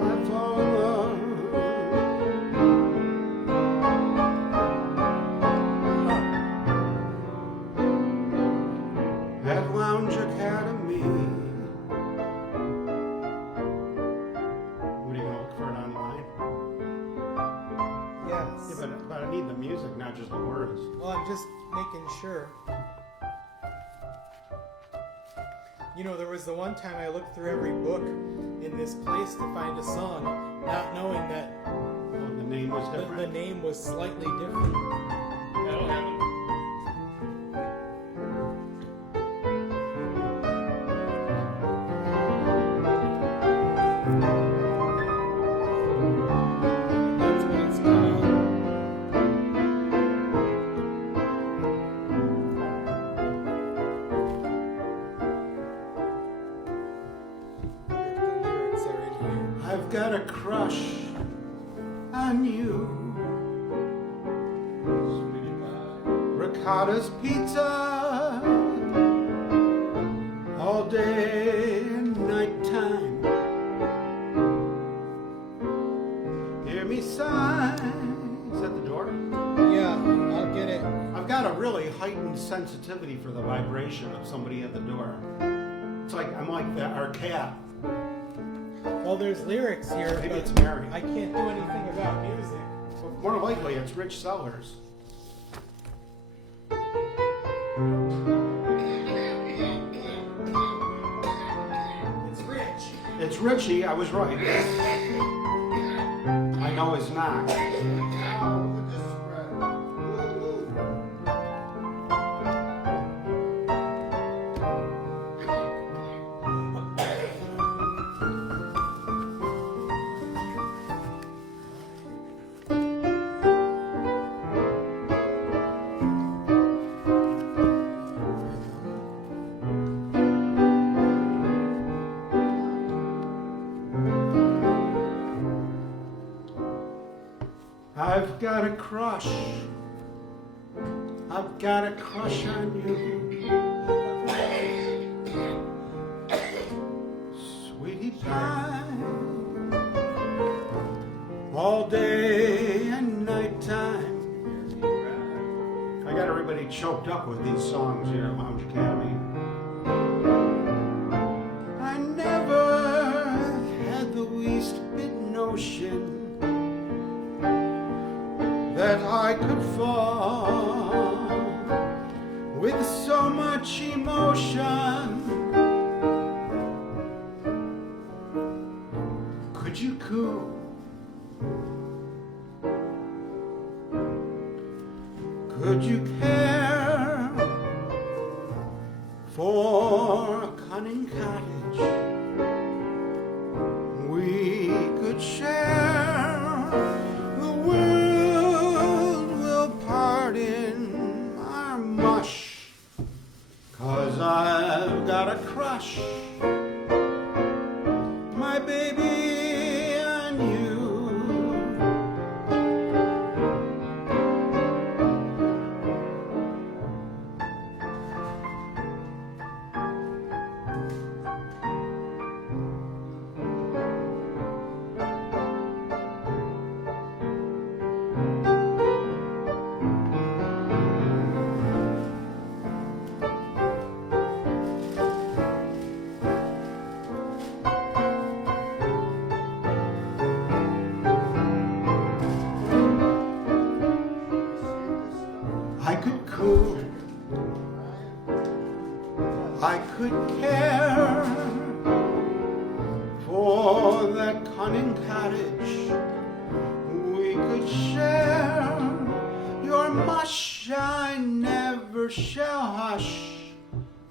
I fall in love. At LoungeACADemy. What are you gonna look for it online? Yes. Yeah, but I need the music, not just the words. Well, I'm just making sure. You know, there was the one time I looked through every book in this place to find a song, not knowing that Oh, the name was the different. name was slightly different. That'll happen. That's what it's called. The lyrics are in here. I've got a crush on you. Sweetie pie. Ricotta's pizza all day and nighttime. Hear me sigh. Is that the door? Yeah, I'll get it. I've got a really heightened sensitivity for the vibration of somebody at the door. It's like I'm like our cat. Well, there's lyrics here, Maybe but it's Mary. I can't do anything about music. More likely, it's Rich Sellers. It's Rich. It's Richie. I was right. I know it's not. I've got a crush. I've got a crush on you. Sweetie pie. All day and nighttime. I got everybody choked up with these songs here at Lounge Academy. I never had the least bit notion that I could fall with so much emotion. Could you coo? Could you care for a cunning cottage we could share? The world will pardon our mush, 'cause I've got a crush. My baby I could care for that cunning cottage. We could share your mush. I never shall hush.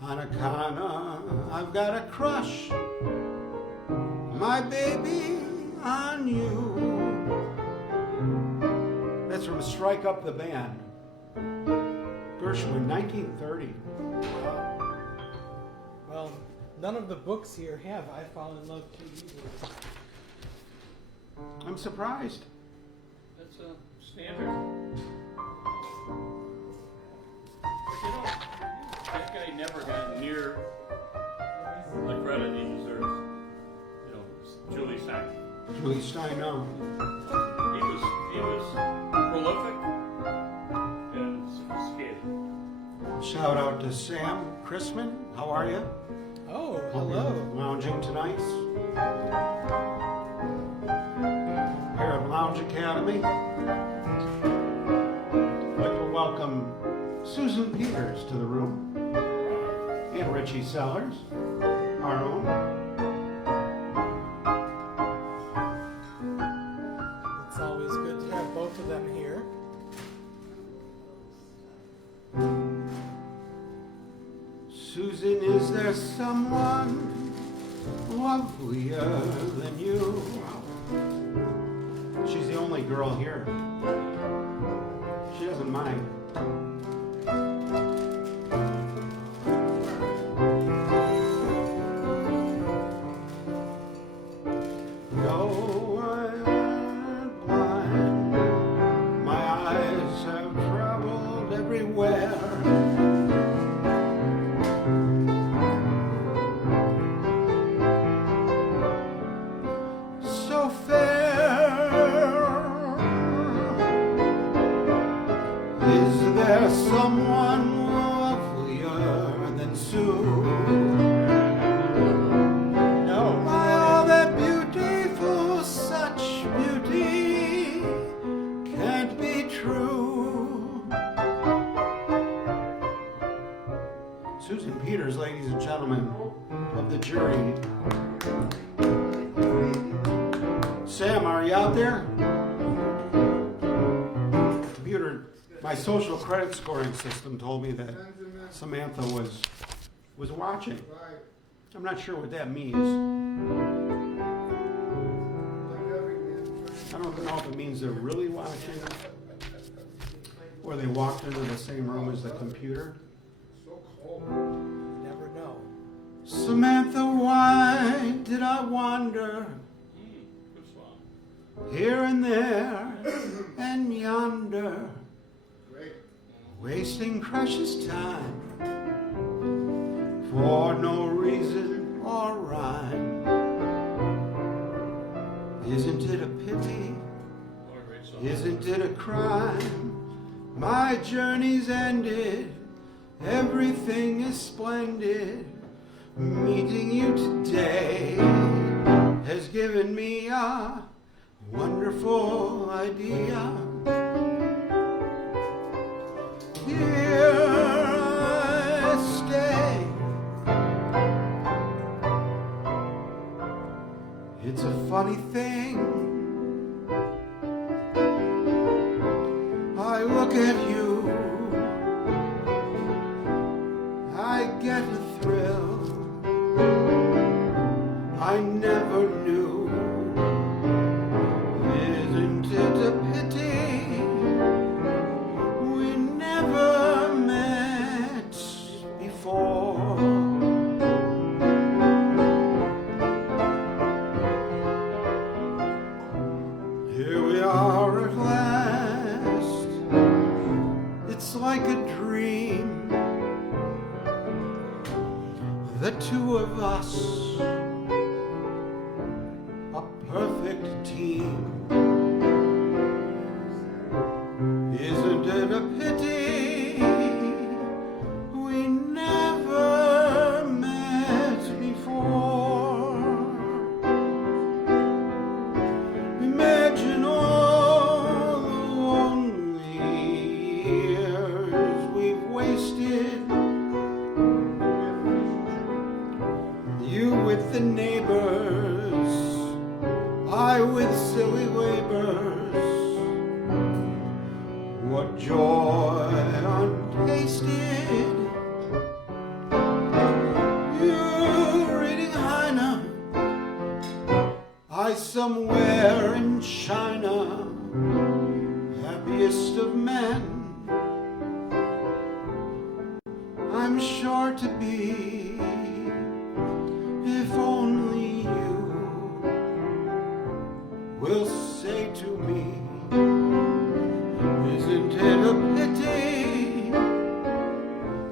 On account of I've got a crush, my baby, on you. That's from Strike Up the Band. Gershwin, 1930. Well, none of the books here have I Fall in Love Too Easily. I'm surprised. That's a standard. But you know, that guy never got near the credit he deserves. You know, Julie Stein. Julie Stein, no. He was prolific and sophisticated. Shout out to Sam Chrisman. How are you? Oh, Hope you're hello. lounging tonight. Here at Lounge Academy. I'd like to welcome Susan Peters to the room. And Richie Sellers, our own. It's always good to have both of them here. Susan, is there someone lovelier than you? She's the only girl here. She doesn't mind. Though I'm blind, my eyes have traveled everywhere. So fair, is there someone lovelier than Sue? No. By all that beautiful, such beauty can't be true. Susan Peters, ladies and gentlemen of the jury. Sam, are you out there? Computer, my social credit scoring system told me that Samantha was watching. I'm not sure what that means. I don't know if it means they're really watching or they walked into the same room as the computer. Never know. Samantha, why did I wander Good song. here and there and yonder, wasting precious time for no reason or rhyme? Isn't it a pity? What a great song. Isn't it a crime? My journey's ended, everything is splendid. Meeting you today has given me a wonderful idea. Here I stay. It's a funny thing. I look at you, I get a thrill I never knew. Isn't it a pity we never met before? Here we are at last. It's like a dream. The two of us, a perfect team. Isn't it a pity we never met before? Imagine all the lonely years we've wasted what joy untasted. You reading Heine, I somewhere in China, happiest of men. I'm sure to be, if only you will say to me, isn't it a pity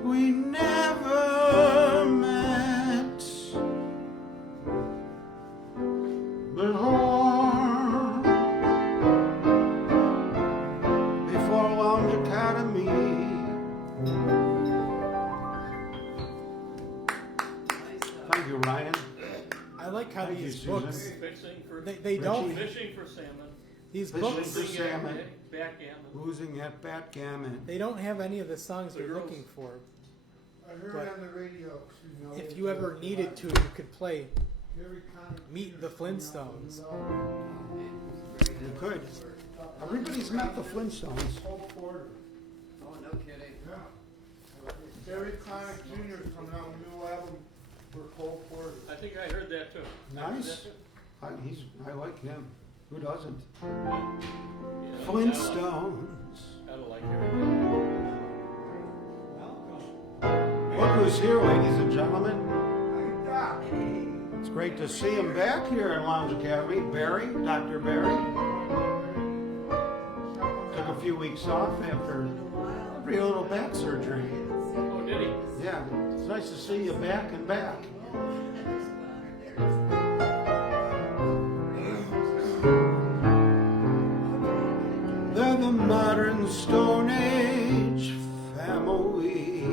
we never met before LoungeACADEmy? Thank you, Ryan. I like how Thank you, these Susan. books, Fishing for, they don't, fishing for salmon. these Fishing books, for salmon. Backgammon. Losing at backgammon. they don't have any of the songs The you're girls. looking for. I heard But it on the radio. If you ever needed to, you could play Meet the Flintstones. You could. Everybody's met the Flintstones. Cole Porter. Oh, no kidding. Yeah. Barry Connick Jr. is coming out with a new album for Cole Porter. I think I heard that too. I heard Nice. that too. I like him. Who doesn't? Yeah, Flintstones. I don't like hearing Look who's here, ladies and gentlemen. Doc. It's great to see him back here at LoungeACADEmy. Barry, Dr. Barry. Took a few weeks off after every little back surgery. that. Oh, did he? Yeah, it's nice to see you back and back. They're the modern Stone Age family.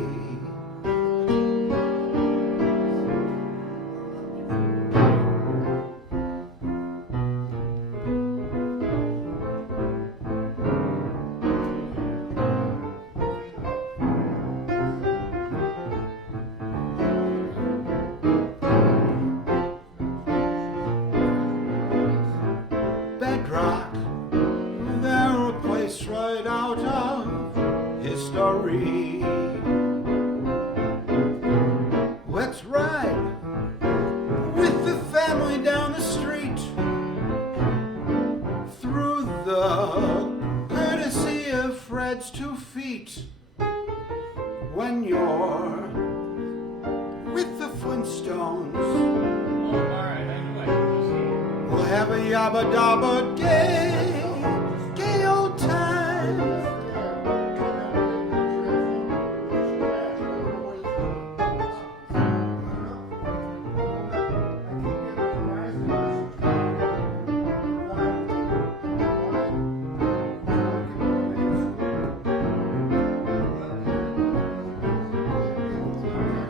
Bedrock, they're a place right out of history. Let's ride with the family down the street through the courtesy of Fred's 2 feet. When you're with the Flintstones, Oh, all right. I knew I heard we'll have a yabba dabba gay old time.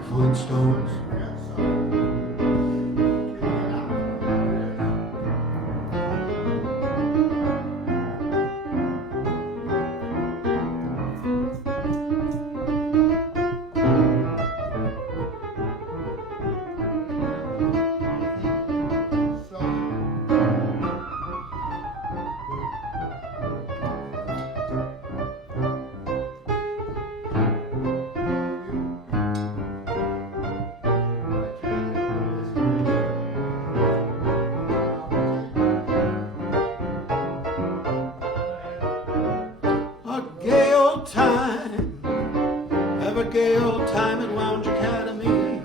Flintstones. A gay old time, have a gay old time at LoungeACADEmy.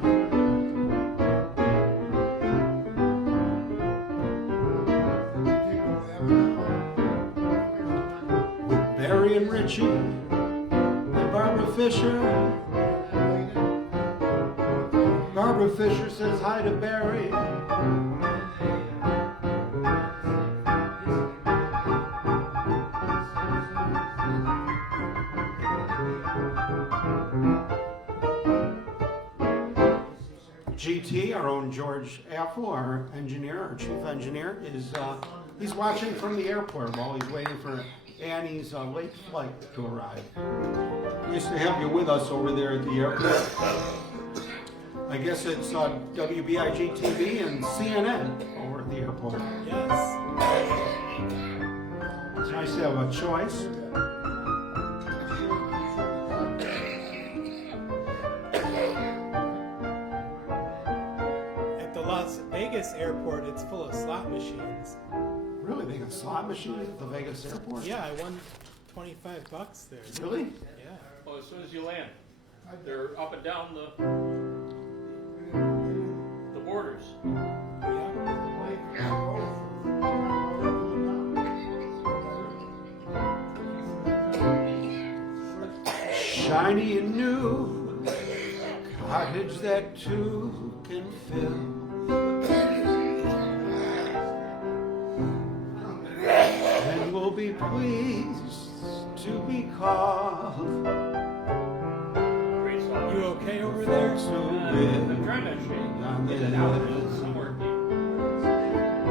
With Barry and Richie and Barbara Fisher. Barbara Fisher says hi to Barry. GT, our own George Apple, our engineer, our chief engineer, is he's watching from the airport while he's waiting for Annie's late flight to arrive. Nice to have you with us over there at the airport. I guess it's WBIG.Tv and CNN over at the airport. Yes. It's nice to have a choice. airport, it's full of slot machines. Really? They got slot machines at the Vegas airport? Yeah, I won $25 there. Really? Yeah. Well, as soon as you land, they're up and down the borders. Shiny and new, cottage that two can fill. And will be pleased to be called. Great song. You okay over there? I'm trying to get it out of it somewhere.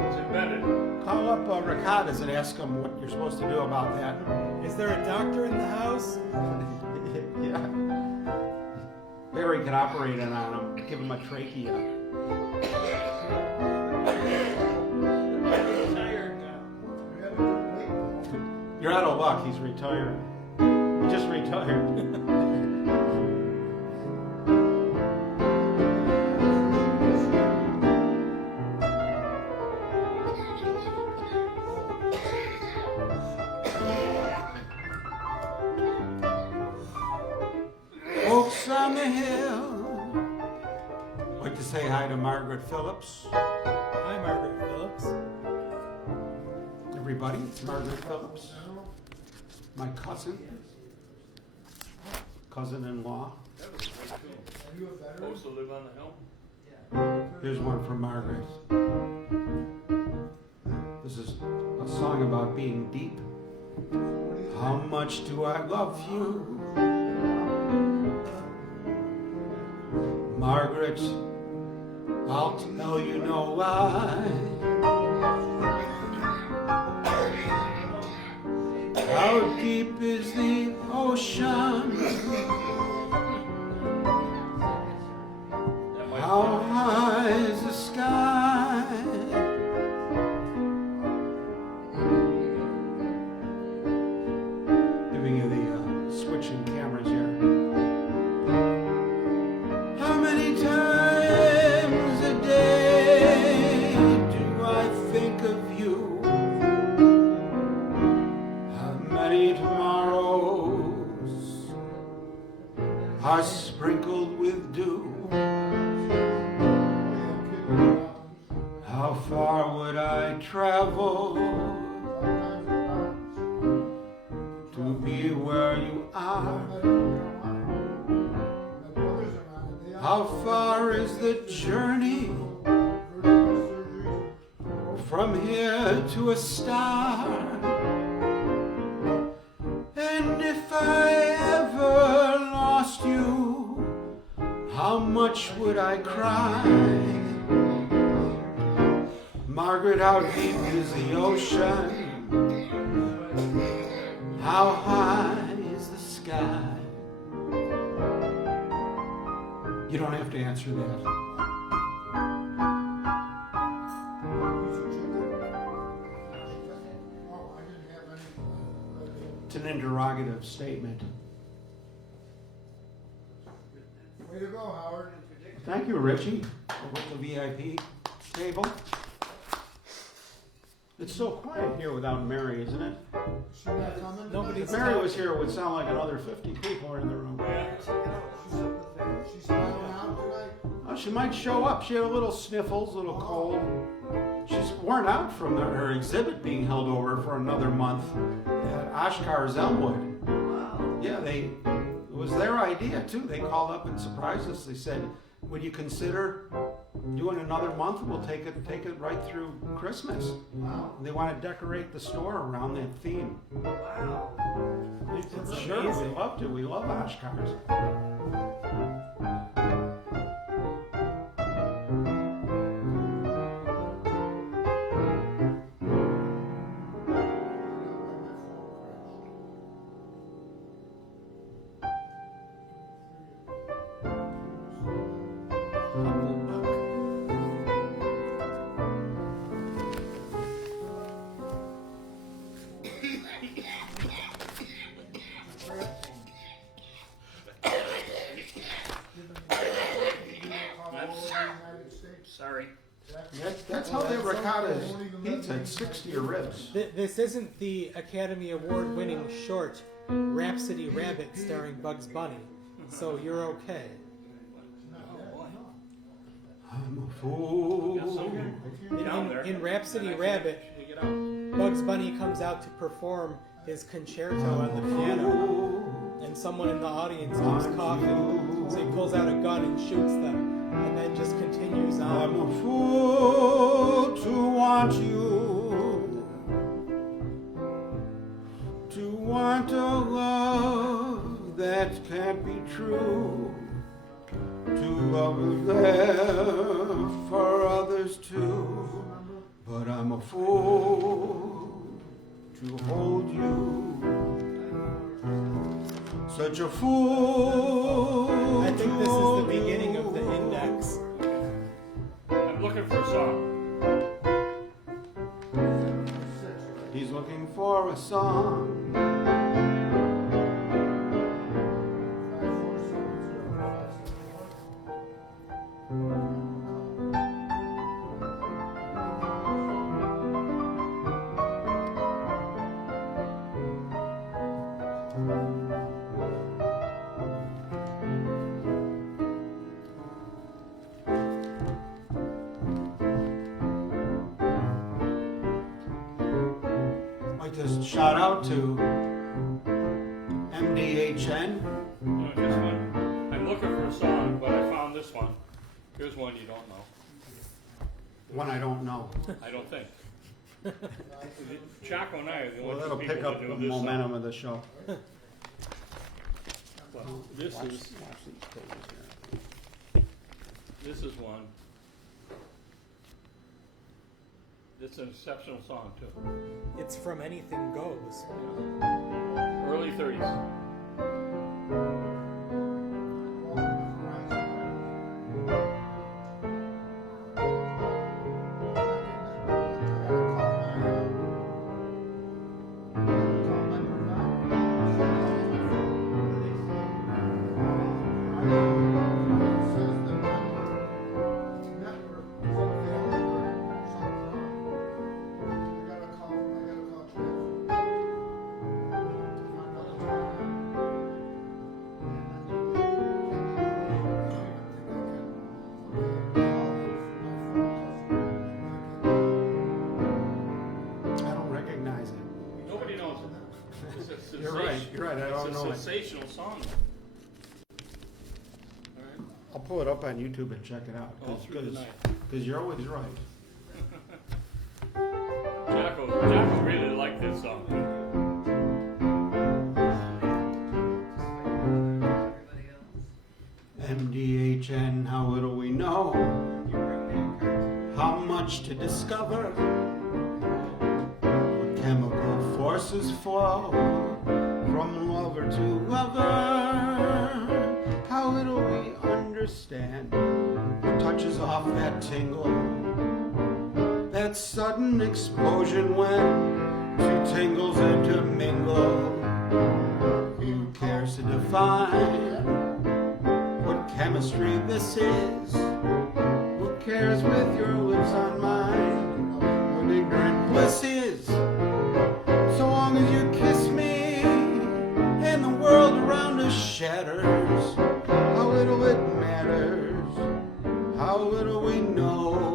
It's embedded. Call up Ricardo's and ask him what you're supposed to do about that. Is there a doctor in the house? Yeah. Barry could operate on him, give him a trachea. Tired now. You're out of luck, he's retired. He just retired. Folks on the hill. Like to say hi to Margaret Phillips. Hi, Margaret Phillips. Everybody, it's Margaret Phillips. My cousin-in-law. That was way cool. Supposed to live on the hill. Here's one from Margaret. This is a song about being deep. How much do I love you? Margaret, I'll tell you no lie. How deep is the ocean? How high is the sky? Giving you the switching cameras here. How many times a day do I think of you? How many tomorrows are sprinkled with dew? How far would I travel to be where you are? How far is the journey from here to a star? And if I ever lost you, how much would I cry? Margaret, how deep is the ocean? How high is the sky? You don't have to answer that. It's an interrogative statement. Way to go, Howard. Thank you, Richie, with the VIP table. It's so quiet here without Mary, isn't it? She not coming? Nobody's If Mary was here, it would sound like another 50 people are in the room. She's smiling out tonight? Oh, she might show up. She had a little sniffles, a little cold. She's worn out from her exhibit being held over for another month at Oshkar's Elmwood. Yeah, it was their idea too. They called up and surprised us. They said, "Would you consider doing another month? We'll take it right through Christmas." Wow. And they want to decorate the store around that theme. Wow. It's sure, we love to. We love Oshkar's. pizza, it's 60 your ribs. This isn't the Academy Award-winning short Rhapsody Rabbit starring Bugs Bunny, so you're okay. I'm a fool. In Rhapsody Rabbit, Bugs Bunny comes out to perform his concerto on the piano, and someone in the audience keeps coughing, so he pulls out a gun and shoots them, and then just continues on. I'm a fool to want you, to want a love that can't be true, to love there for others too. But I'm a fool to hold you, such a fool. I think this is the beginning of the index. I'm looking for a song. He's looking for a song. Just shout out to MDHN. No, this one. I'm looking for a song, but I found this one. Here's one you don't know. One I don't know. I don't think. Chaco and I are the Well, only that'll people pick that up do the this momentum song. of the show. Well, this Watch is these pages here. this is one. It's an exceptional song too. It's From Anything Goes. Early 30s. You're right. I don't know. It's a sensational song. All right. I'll pull it up on YouTube and check it out. All through the night. Because you're always right. Jacko really liked this song. MDHN, how little we know, how much to discover, what chemical forces flow from lover to lover, how little we understand what touches off that tingle, that sudden explosion when two tingles intermingle. Who cares to define what chemistry this is? Who cares with your lips on mine what ignorant bliss is? So long as you kiss me and the world around us shatters, how little it matters, how little we know.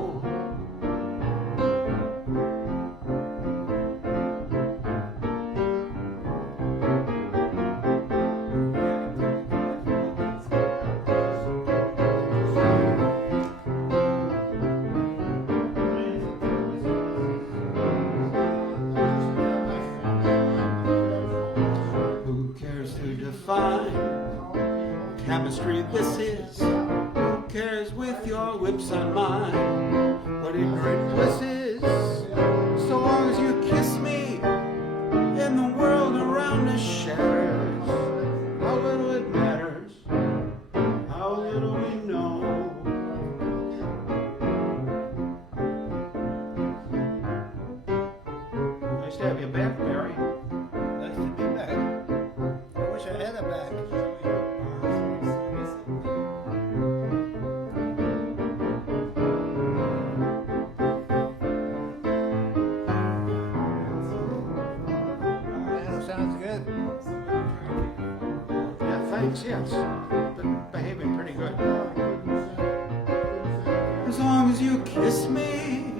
Chemistry this is. Who cares with your lips on mine what ignorant bliss is? So long as you kiss me and the world around us shatters, how little it matters, how little we know. Nice to have you back, Barry. Nice to be back. I wish I had a back. thanks. Yeah, it's been behaving pretty good. As long as you kiss me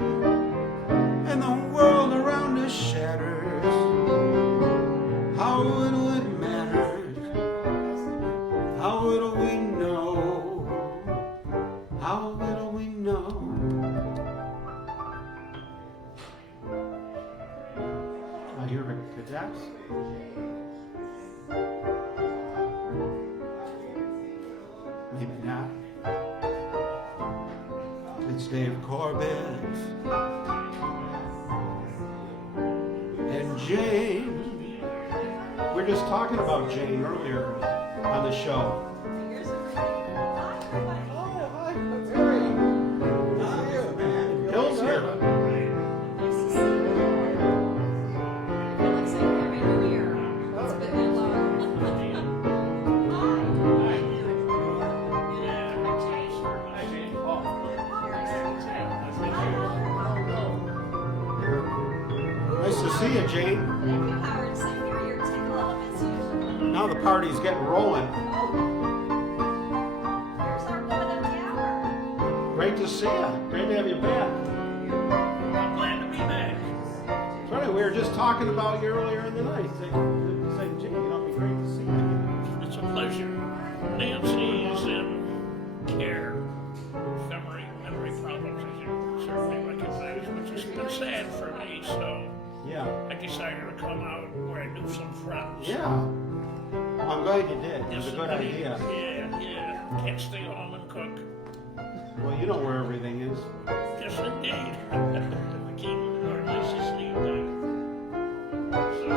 and the world around us shatters, how little it matters, how little we know, how little we know. I hear the cadets. Maybe not. It's Dave Corbett and Jane. We're just talking about Jane earlier on the show. Bill's here. Nice to see you, Jane. Now the party's getting rolling. Great to see you. Great to have you back. I'm glad to be back. It's funny, we were just talking about you earlier in the night. Saying, Jane, it'll be great to see you. It's a pleasure. Nancy is in care. Memory problems, as you certainly recognize, which has been sad for me, so Yeah. I decided to come out where I knew some friends. Yeah. I'm glad you did. It was a good indeed. idea. Yeah. Can't stay home and cook. Well, you know where everything is. Yes, indeed. Keep our nicest sleep done. So I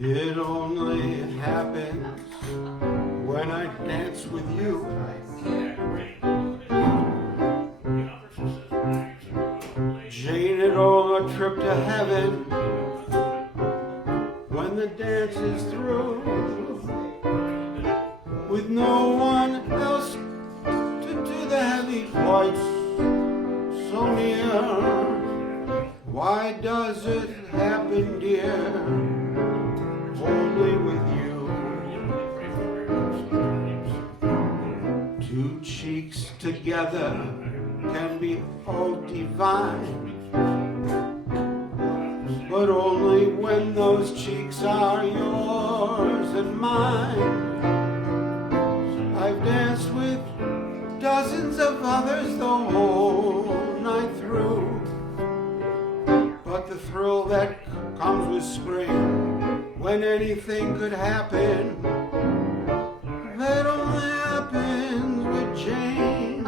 It only happens when I dance with you. Jane, it all a trip to heaven when the dance is through, with no one else to do the heavy flights so near. Why does it happen, dear? Only with you. Two cheeks together can be all divine, but only when those cheeks are yours and mine. I've danced with dozens of others the whole night through, but the thrill that comes with spring, when anything could happen, that only happens with Jane.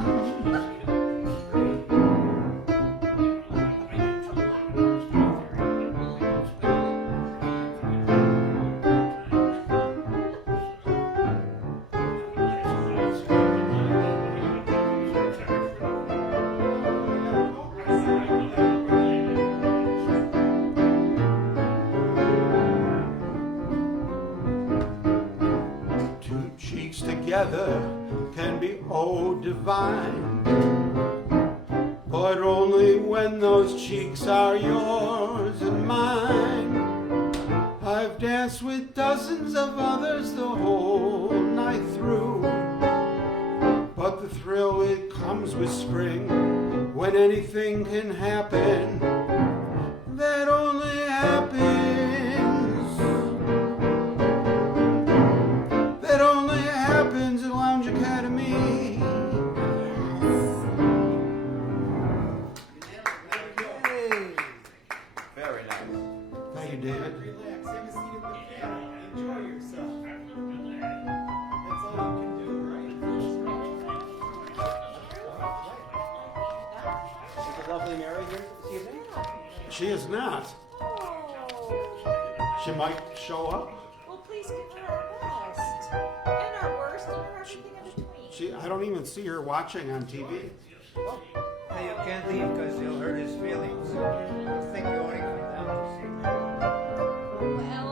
Together can be oh divine, but only when those cheeks are yours and mine. I've danced with dozens of others the whole night through, but the thrill it comes with spring, when anything can happen, that only happens. Happens at Lounge Academy. Very nice. Thank you, David. Relax, have a seat at the piano, enjoy yourself. That's all you can do, right? Is the lovely Mary here this evening? She is not. She might show up. Well, please give her our best and our worst and everything in between. I don't even see her watching on TV. Oh, say you can't leave because you'll hurt his feelings. I think you only come down to see me. Well,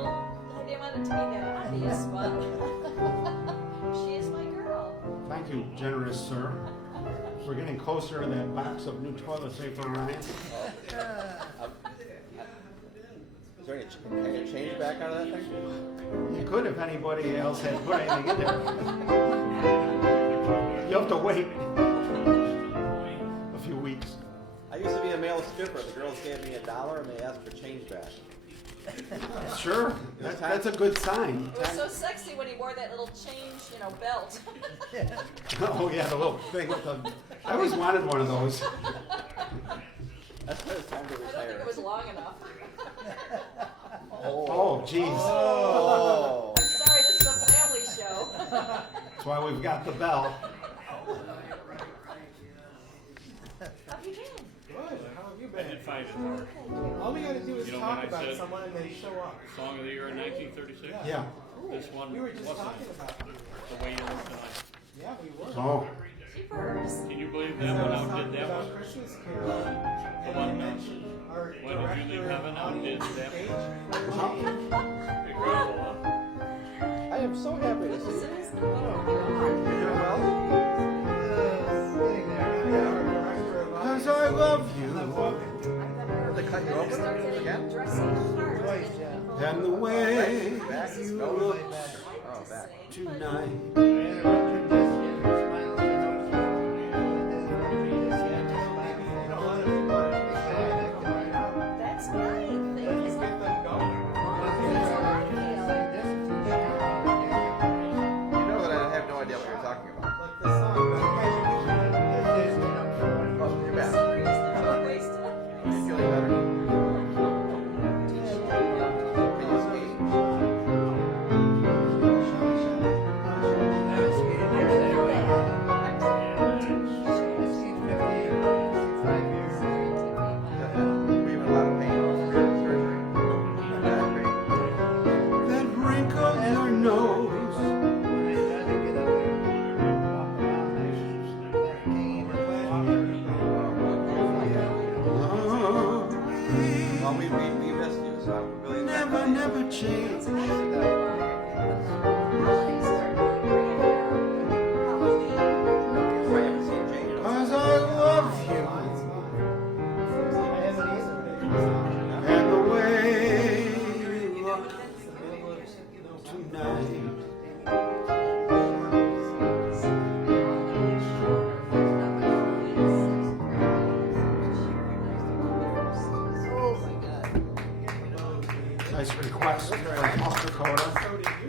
I didn't want it to be that obvious, but she is my girl. Thank you, generous sir. We're getting closer to that box of new toilet paper, Ryan. Is there any change back out of that thing? You could if anybody else had put anything in there. You have to wait a few weeks. I used to be a male stripper. The girls gave me $1 and they asked for change back. Sure, that's a good sign. It was so sexy when he wore that little change, belt. Oh yeah, the little thing with the. I always wanted one of those. That's why it's time to I don't think retire. it was long enough. Oh, jeez. Oh. I'm sorry, this is a family show. That's why we've got the bell. How have you been? Good. How have you I been? did find it. All we gotta do is You know talk when I about said- someone and they show up. Song of the year in 1936. Yeah. This one We were just wasn't talking about you. the way you look tonight. Yeah, we were. Oh, Jeepers. Can you believe Because that I one was outdid talking that about one? Christmas Carol, and I one- mentioned our When Did You director Leave of Heaven outdid audience that page. Incredible, huh? I am so happy to see you. Listen, it's not You're doing well? Sitting there, our director of cause audience. I love you They cut you open again? dressing hard. Twice, yeah. and the way Back? you No. look Oh, back. tonight. That's my thing. Get It's like, them going. that's how I feel. You know that I have no idea what you're talking about. Like the song. Oh, you're back. Wasted. Are you feeling better? Can you ski? Were you in a lot of pain from your surgery? Back pain? That wrinkle your nose. Oh, Well, we missed you, so I'm really never, never change. I haven't seen Jane in a Cause I love you and the way you look tonight. Nice request from North Dakota.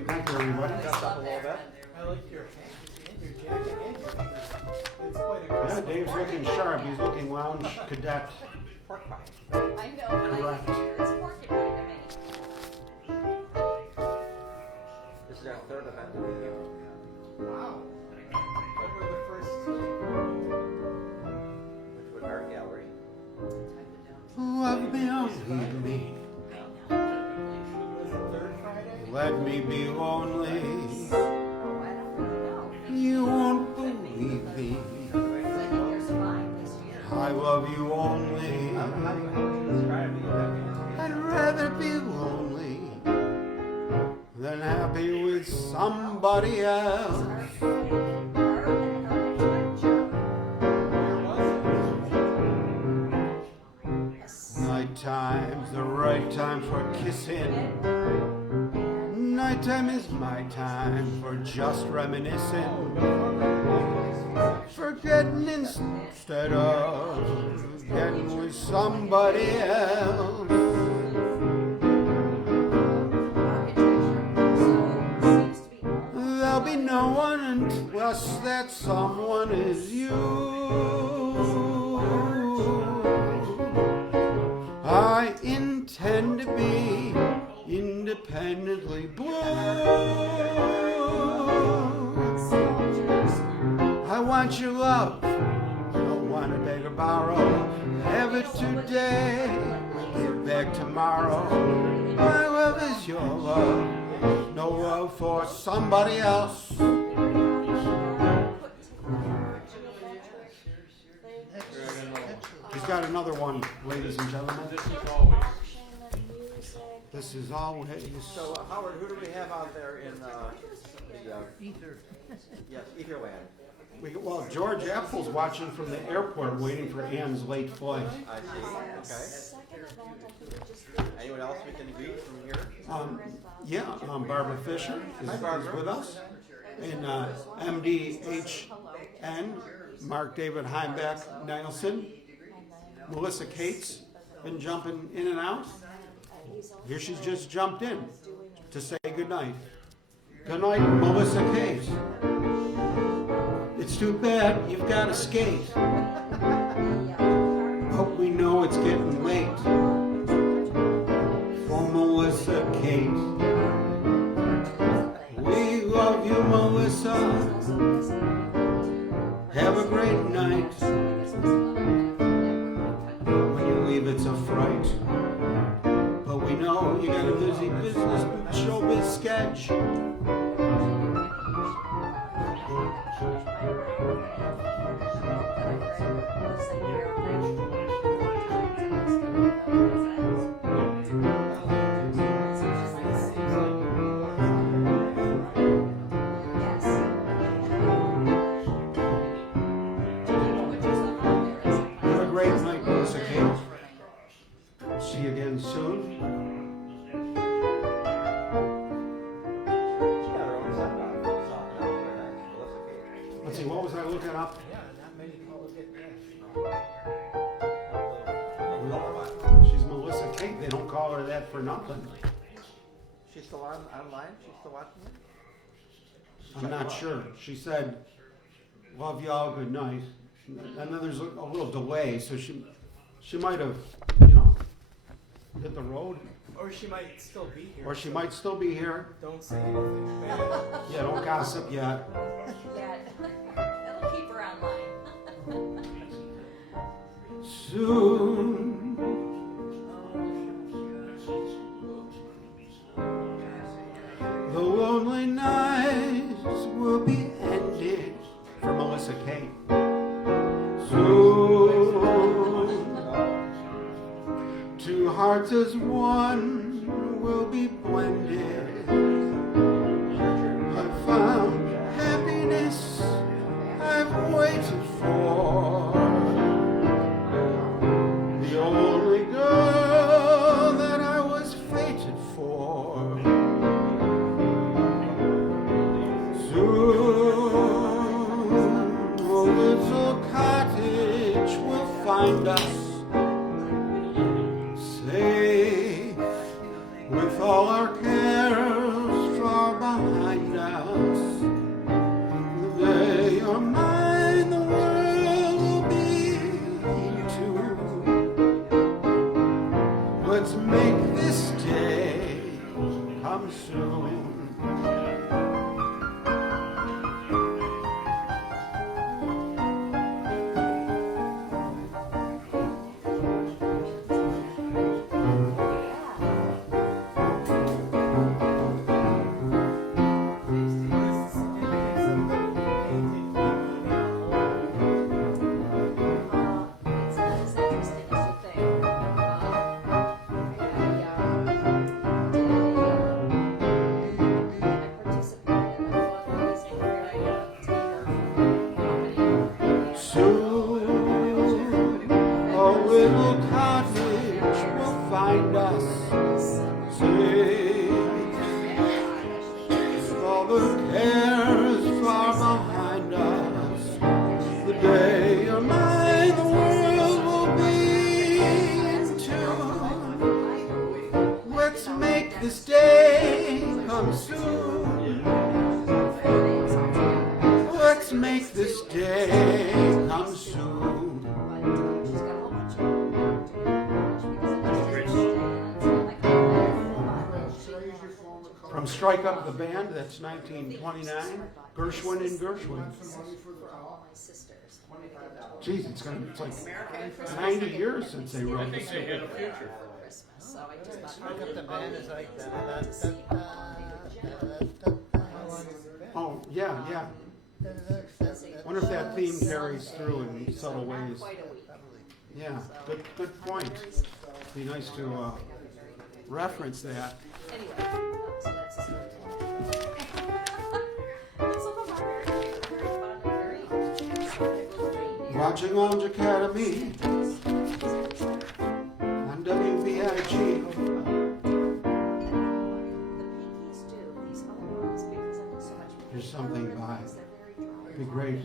Thank you, everybody. Dressed up a little bit. I like your hat and your jacket and your shoes. It's quite a Yeah, Christmas. Dave's looking sharp. He's looking lounge cadet. Pork pie. I know, but Correct. it's porcupine to me. This is our third event of the year. Wow. What were the first two? With art gallery. Love me or leave me. Was it third Friday? Let me be lonely. Oh, I don't really know. You won't believe me. I think you're fine this year. I love you only. How would you describe the event? I'd rather be lonely than happy with somebody else. Nighttime's the right time for kissing. Nighttime is my time for just reminiscing. Forgetting instead of getting with somebody else. There'll be no one unless that someone is you. I intend to be independently blue. I want your love, don't want to beg or borrow. Have it today, give back tomorrow. My love is your love, no love for somebody else. got another one, ladies and gentlemen. This is always. This is always. So, Howard, who do we have out there in the Ether. yes, Etherland? Well, George Apple's watching from the airport, waiting for Ann's late flight. I see. Okay. Anyone else we can greet from here? Barbara Fisher is with us, and MDHN, Mark David Heimbeck Nielsen, Melissa Cates, been jumping in and out. Here she's just jumped in to say goodnight. Good night, Melissa Cates. It's too bad you've got to skate. But we know it's getting late for Melissa Cates. We love you, Melissa. Have a great night. When you leave, it's a fright. But we know you got a busy business, showbiz sketch. Have a great night, Melissa Cates. See you again soon. Let's see, what was I looking up? She's Melissa Kate. They don't call her that for nothing. She's still online? She's still watching it? I'm not sure. She said, "Love y'all, good night." And then there's a little delay, so she might have, hit the road, Or she might still be here. or she might still be here. Don't say anything bad. Yeah, don't gossip yet. Yeah, it'll keep her online. Soon, the lonely nights will be ended. For Melissa Kate. Soon, two hearts as one will be blended. I found happiness I've waited for. The only girl that I was fated for. Soon, a little cottage will find us safe, with all our cares far behind us. The day you're mine, the world will be too. Let's make this day come soon. It's not as interesting as you think. I participated in a fundraising where I Soon, a little cottage will find us safe, with all the cares far behind us. The day you're mine, the world will be in tune. Let's make this day come soon. Let's make this day come soon. From Strike Up the Band, that's 1929, Gershwin and Gershwin. Geez, it's like 90 years since they I wrote think this. they had a future. So I just thought, Strike Up the Band is like Oh, yeah. Wonder if that theme carries through in subtle ways. quite a week. Yeah, So, good point. Be nice to reference that. Anyway, so that's the story. Some of them are very fun and very Watching Lounge Academy on WBIG. The pinkies do, these other ones, because I do so much. Here's something by They're very dry. the great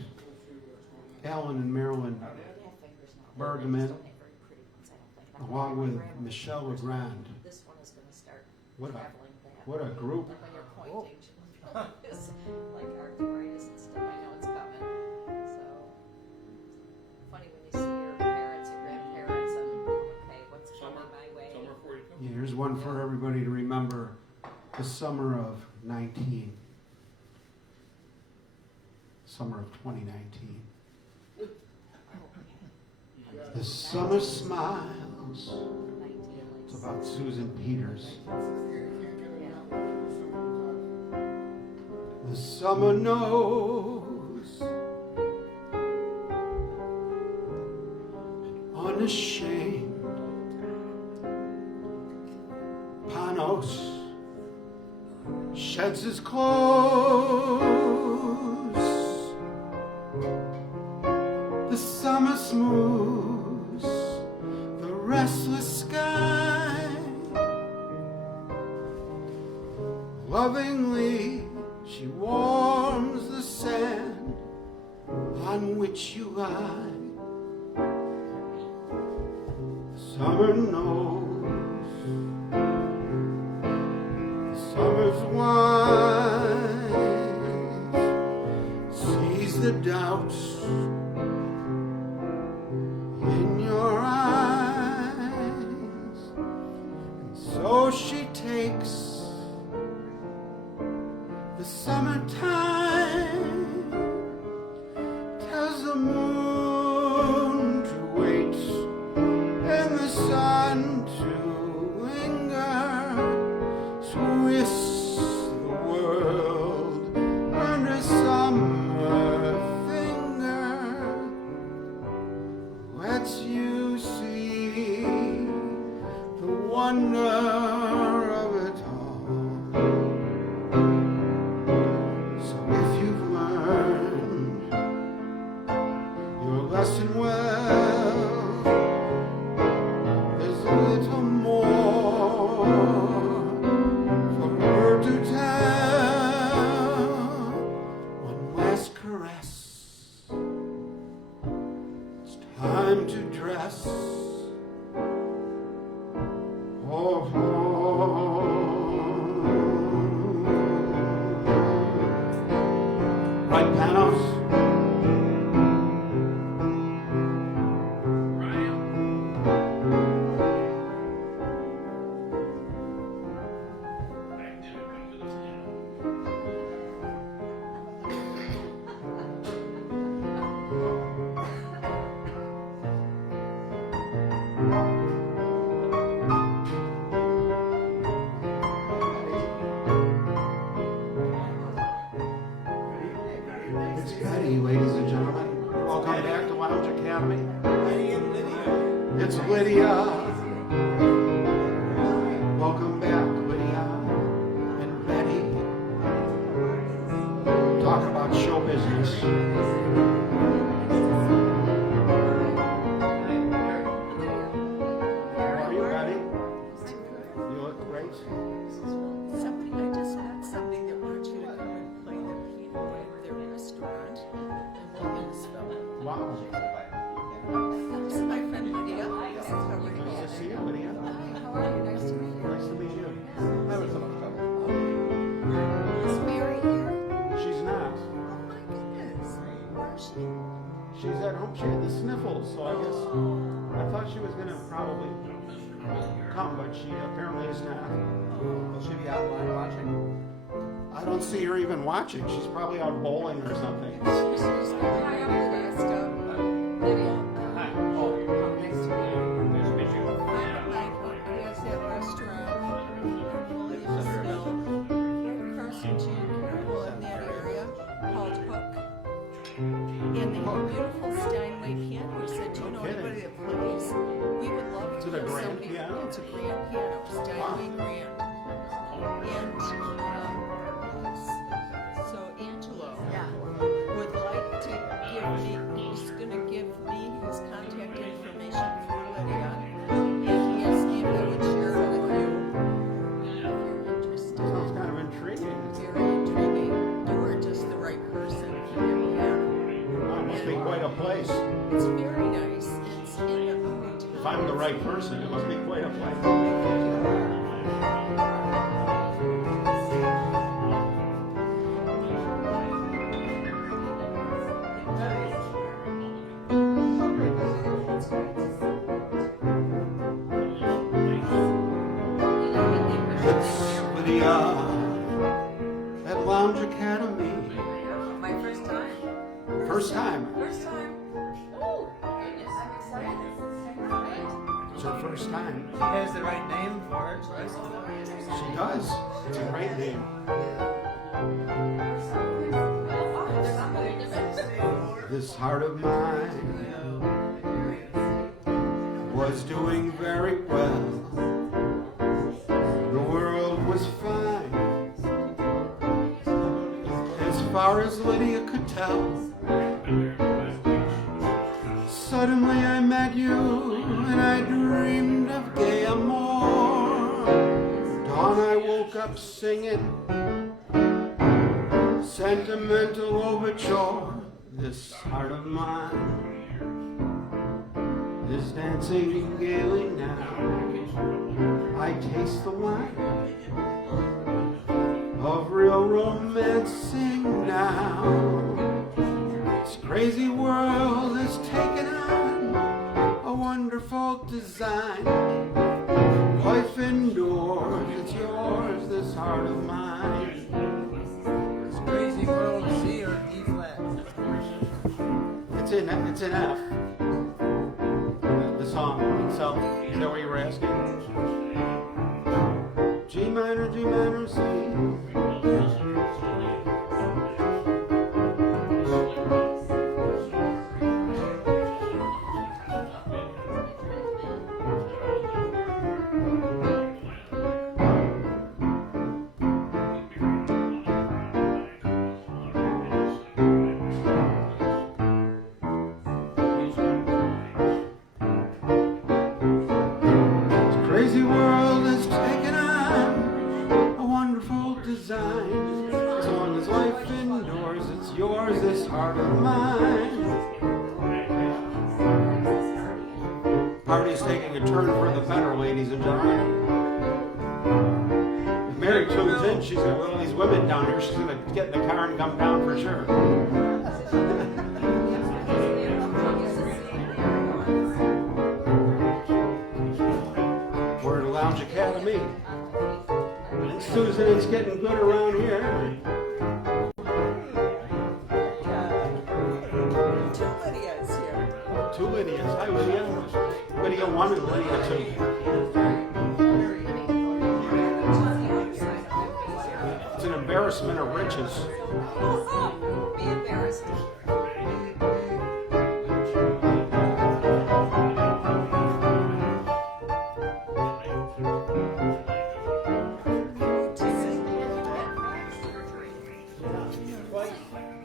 Alan and Marilyn They have fingers now. Bergman, They don't make very pretty ones, I don't think. along with Michelle Legrand. This one is gonna start What a traveling back. what a group! Like when you're pointing, it's like arthritis and stuff, I know it's coming. So, funny when you see your parents and grandparents and, okay, what's coming my way? Summer 42. Yeah, here's one for everybody to remember: the summer of 19, summer of 2019. The summer smiles. It's about Susan Peters. The summer knows, unashamed. Panos sheds his clothes. The summer smooths the restless sky. Lovingly she warms the sand on which you lie. Summer knows, summer's wise, sees the doubts in your eyes, and so she takes the summertime, tells the moon to wait and the sun to linger, twists the world under summer finger, lets you see the wonder of it all. So if you've learned your lesson well, there's a little more for her to tell. One last caress, it's time to dress. Oh, right, Panos? It's Betty, ladies and gentlemen. Welcome back to Lounge Academy. It's Lydia. Welcome back, Lydia and Betty. Talk about show business. How are you, Betty? You look great. Somebody, I just met somebody that wants you to come and play the piano at their restaurant in Williamsville. Wow. This is my friend Lydia. This is how we're Nice to here. see you, Lydia. Hi, how are you? Nice to meet you. Nice to meet you. Is Mary here? She's not. Oh my goodness. Where is she? She's at home. She had the sniffles, so I guess I thought she was gonna probably come, but she apparently is not. Will she be online watching? I don't see her even watching. She's probably out bowling or something. Hi, I'm Lydia. Lydia. Hi. Nice to meet you. Nice to meet you. I'm Michael. He has that restaurant in Williamsville, Carson Chan Carnival in that area called Hook. And they have beautiful Steinway piano. He said, do you know anybody that plays? Is it a grand piano? It's a grand piano, Steinway Grand. And so Angelo would like to give me, he's going to give me his contact information for Lydia. And he asked me if I would share it with you if you're interested. Sounds kind of intriguing. Very intriguing. You are just the right person for your piano. Wow, it must be quite a place. It's very nice. It's in the If I'm the right person, it must be quite a place. Lydia at Lounge Academy. My first time. First time. First time. Oh, goodness, I'm excited. It's her first time. She has the right name for it, right? She does. It's a great name. This heart of mine was doing very well. The world was fine, as far as Lydia could tell. Suddenly I met you, and I dreamed of gay amour. Dawn I woke up singing sentimental overture. This heart of mine is dancing gaily now. I taste the wine of real romancing now. This crazy world has taken on a wonderful design. Life indoors, it's yours, this heart of mine. This crazy world, C or E flat? It's an F. The song itself. Is that what you were asking? G minor, C. Crazy world has taken on a wonderful design. As long as life indoors, it's yours, this heart of mine. Party's taking a turn for the better, ladies and gentlemen. If Mary tunes in, she's got all these women down here. She's going to get in the car and come down for sure. We're at Lounge Academy. Susan, it's getting good around here. two Lydias here. Two Lydias. Hi, Lydia. Lydia 1 and Lydia 2. It's an embarrassment of riches. Be embarrassed.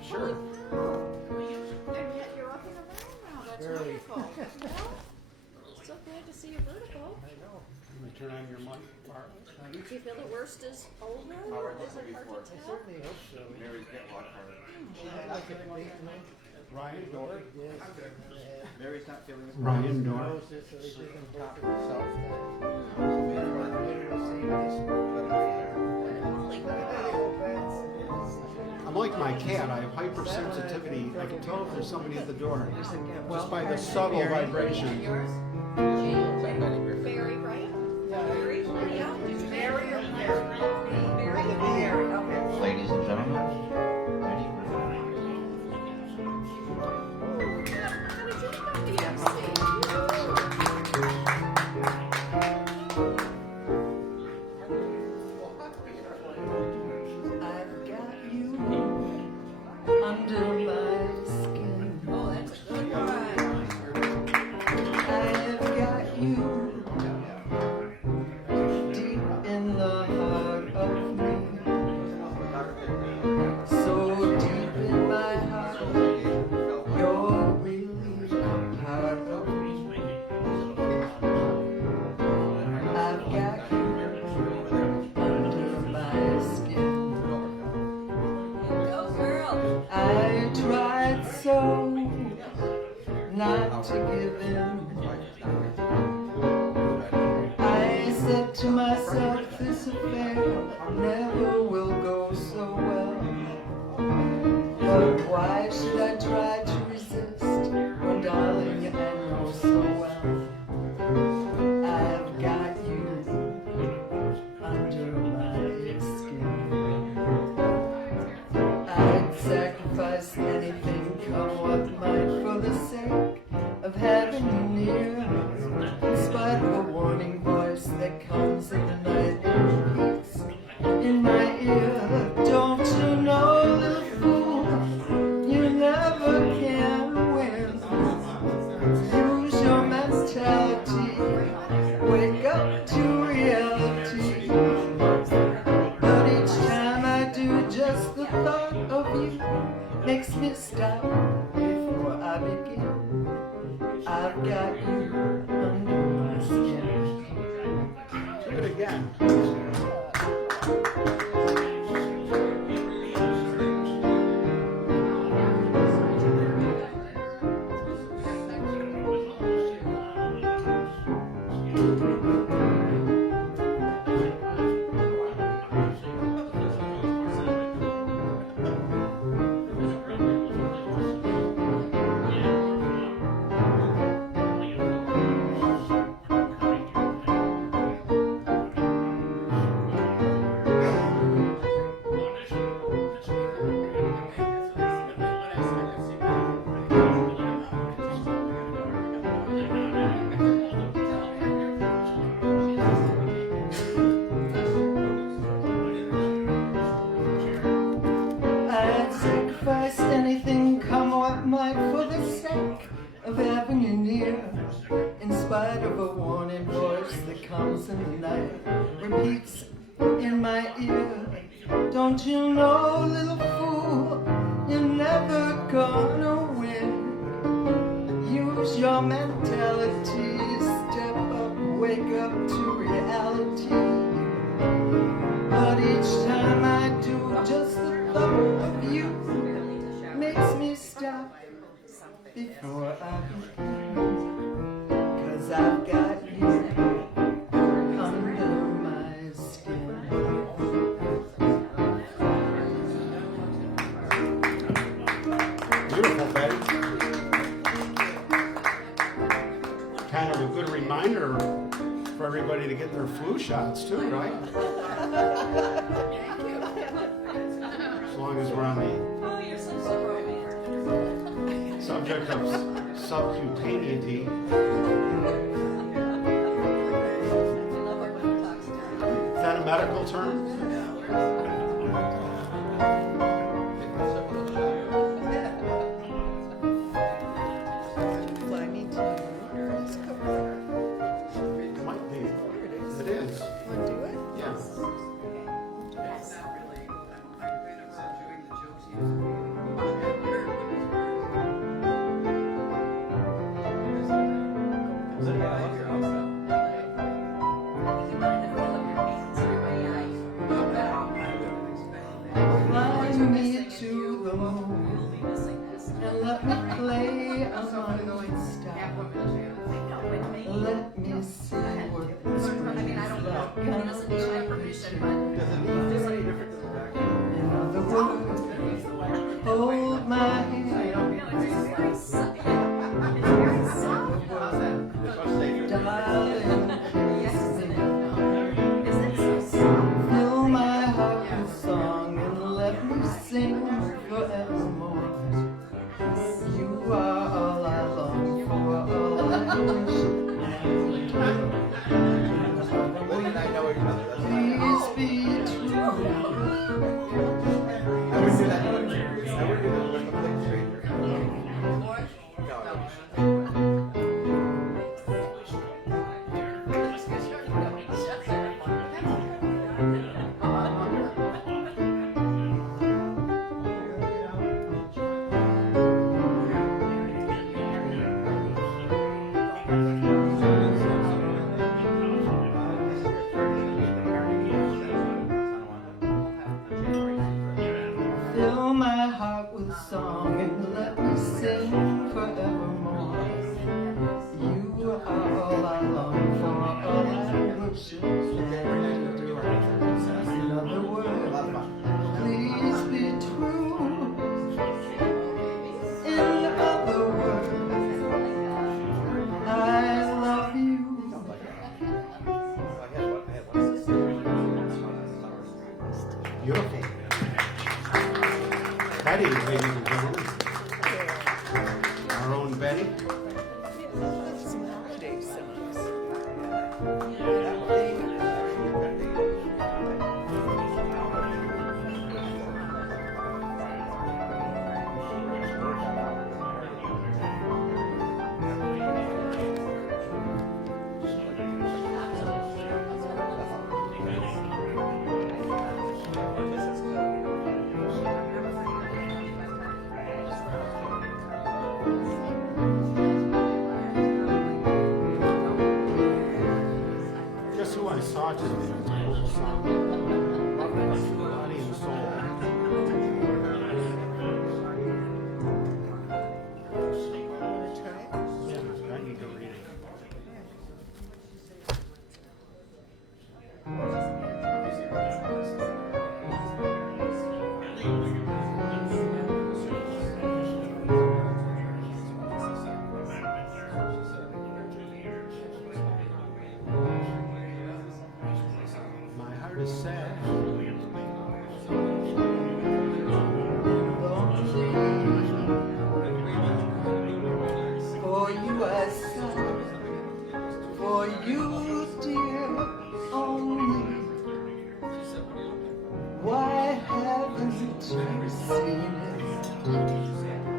Sure. And yet you're up and around now. That's wonderful. So glad to see you vertical. Let me turn on your mic, Bart. Do you feel the worst is over, or is it hard to tell? Ryan Dorr. Mary's not feeling as Ryan Dorr. so they can top herself. So we don't want to see this. I'm like my cat. I have hypersensitivity. I can tell if there's somebody at the door just by the subtle vibration. Yours? Barry, right? Barry? Yeah. Barry or Barry? Barry, okay. Ladies and gentlemen. I've got you under my skin. Oh, that's a good one. I've got deep in the heart of me. So deep in my heart, you're really a part of me. I've got you under my skin. Go girl. I tried so not to give in. I said to myself, this affair never will go so well. But why should I try to resist when, darling, I know so well I've got you under my skin. I'd sacrifice anything, come what might, for the sake of having you near. In spite of a warning voice that comes in the night and repeats in my ear, don't you know, little fool, you never can win. Use your mentality, wake up to reality. But each time I do, just the thought of you makes me stop before I begin. I've got you under my skin. Do it again. I'd sacrifice anything, come what might, for the sake of having you near. In spite of a warning voice that comes in the night, repeats in my ear, don't you know, little fool, you're never gonna win. Use your mentality, step up, wake up to reality. But each time I do, just the thought of you makes me stop before I begin. 'Cause I've got you under my skin. Beautiful, Betty. Kind of a good reminder for everybody to get their flu shots too, right? As long as we're on the Oh, you're so romantic. subject of subcutaneity. I love it when he talks to me. Is that a medical term? Fly me to this cover. It might be. It is. Want to do it? Yes. Fly me to the moon and let me play among the stars. Let me see what I mean, I don't know. He doesn't need my permission, but just like in other words, hold my hand. Darling, fill my heart with song and let me sing forevermore. You are all I long for, all I wish I know each other. please be true. I would do that. I would do that with a complete stranger. No, I wouldn't. Guess who I saw today? It's a cool song. Body and Soul. Yeah, I need to read it. My heart is sad. For you I sigh, for you, dear, only. Why haven't you seen it?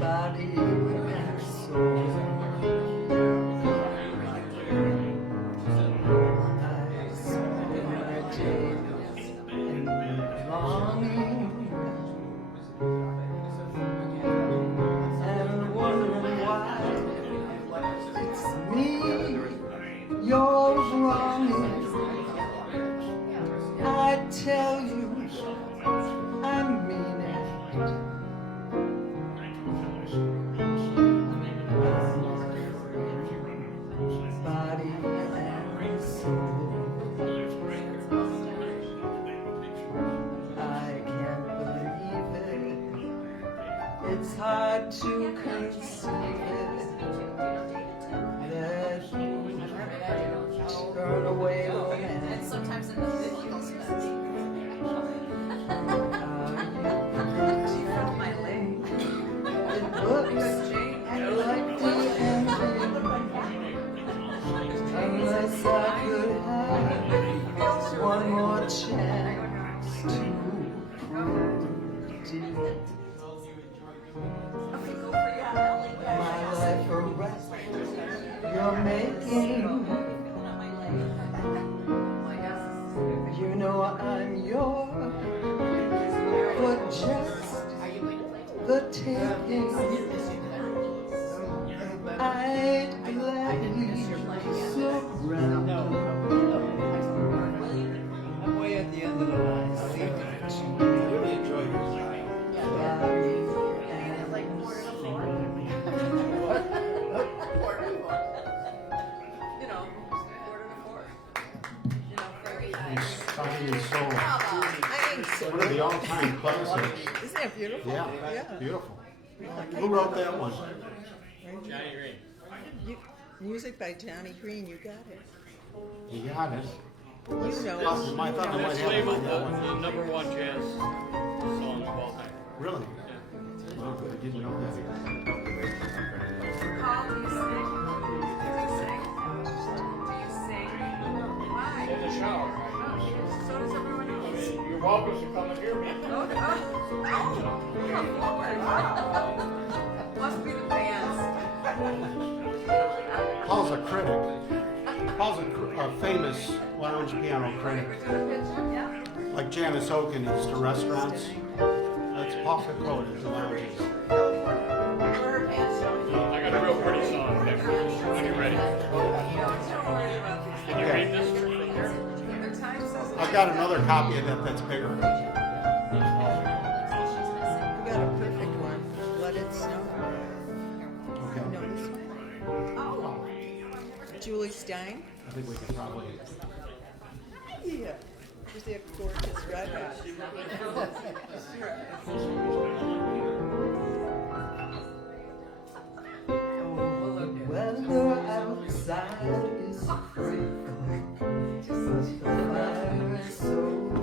Body and soul. I spend my days in longing and wondering why it's me you're wronging. I tell you, I mean it. Body and soul. I can't believe it. It's hard to conceive it. That you turn away And romance. sometimes in the videos, She felt my leg. It looks like the ending. Unless I could have one more chance to prove it. My life a wreck you're making. You know I'm yours for just the taking. I'd gladly surrender. I'm way at the end of the line. I really enjoyed your Body and You know, quarter to four. You know, very nice. Body and Soul. Bravo. One of the all-time classics. Isn't that beautiful? Yeah, beautiful. Who wrote that one? Johnny Green. Music by Johnny Green, you got it. You got it. You know it. Awesome. I thought I might It's have it labeled on that one. the number one jazz song of all time. Really? Oh, I didn't know that. Paul, do you sing? Do you sing? Do you sing? Why? In the shower. Oh, so does everyone else. You're welcome to come and hear me. Oh, come forward. Must be the fans. Paul's a critic. Paul's a famous lounge piano critic. Yeah. Like Janice Oaken is to restaurants. That's Paul Cacoda to lounges. We're fans. I got a real pretty song next when you're ready. Don't worry about it. Can you read this? The time says I've got another copy of that that's bigger. We got a perfect one. Let it snow. You know Okay. this one? Julie Stein. I think we can probably. Yeah. She's that gorgeous redhead. The weather outside is frightful. The fire is so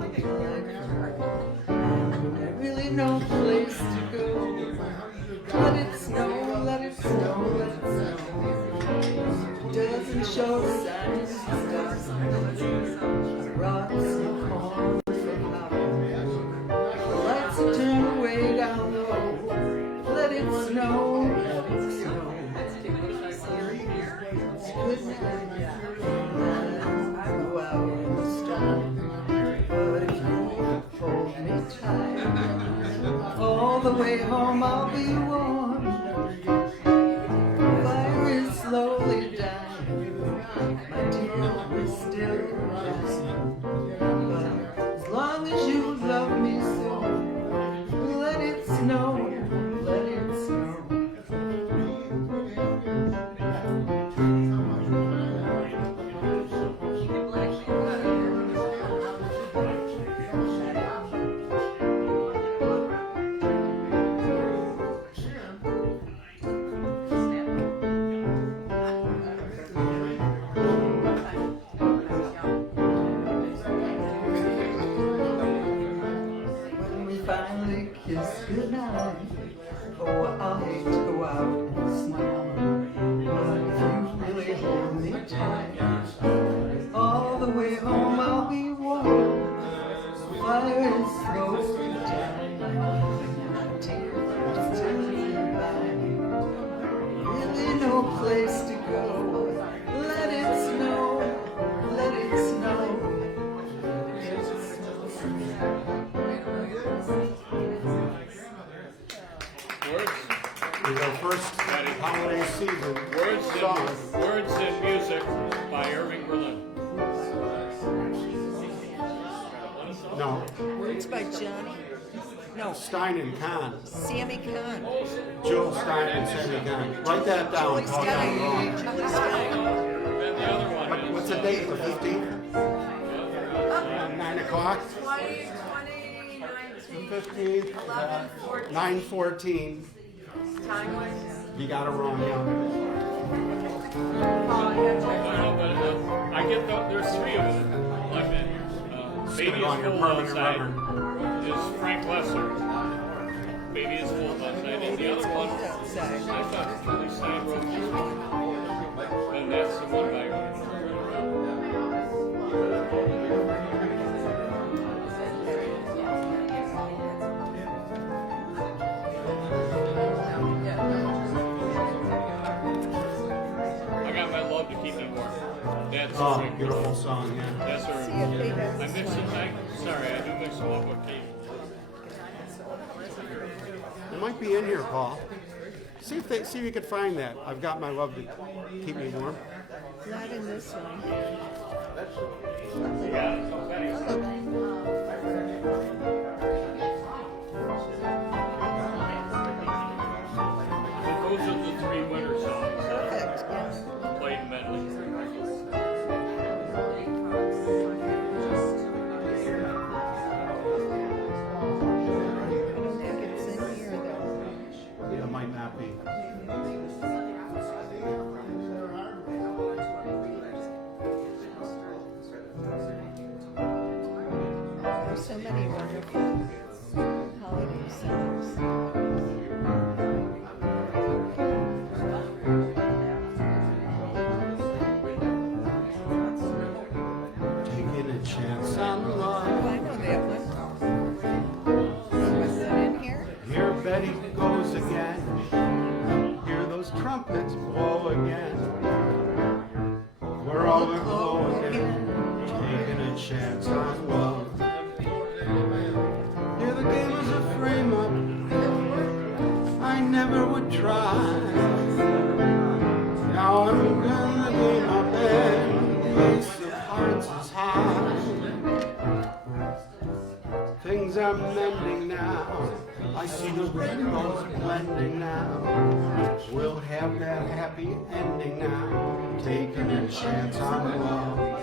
delightful. There's really no place to go, but it's no it snow, let it snow. Good night. Go out in the storm, but if you hold me tight, all the way home I'll be warm. Fire is slowly dying, my dear, we're still rising. But as long as you love me so, let it snow, let it snow. When we finally kiss goodnight, oh, I'll hate to go out in the snow. But if you really hold me tight, all the way home I'll be warm. Fire is slowly dying, my dear, we're still alive. Really no place to go. Let it snow, let it snow. Words, Is our first holiday season song. words and music by Irving Berlin. No, Words by Johnny? No, Stein and Kahn. Sammy Kahn. Joel Stein and Sammy Kahn. Write that down. Paul, I'm wrong. Julie Stein. And the other one is What's the date? The 15th? 9 o'clock? 15th. 9:14. You got it wrong, yeah. I get there's three of them. Like that. Baby gonna is go on your full permanent outside record. is Frank Lesser. Baby is full outside, and the other one I thought Julie Stein wrote this one, and that's the one by. I got my love to keep me warm. That's Oh, beautiful song, yeah. That's her. See if they have I mix it. Sorry, I do mix them up with Kate. It might be in here, Paul. See if you could find that. I've got my love to keep me warm. Not in this one. Those are the three winter songs Perfect, yes. played medley. I don't think it's in here though. It might not be. There's so many wonderful holiday songs. Taking a chance on Oh, love. I know that one. Was that in here? Here Betty goes again. Hear those trumpets blow again. We're all aglow again. Taking a chance on love. Hear the game is a frame up. I never would try. Now I'm gonna game up and ace of hearts is high. Things are mending now. I see the rainbows blending now. We'll have that happy ending now. Taking a chance on love.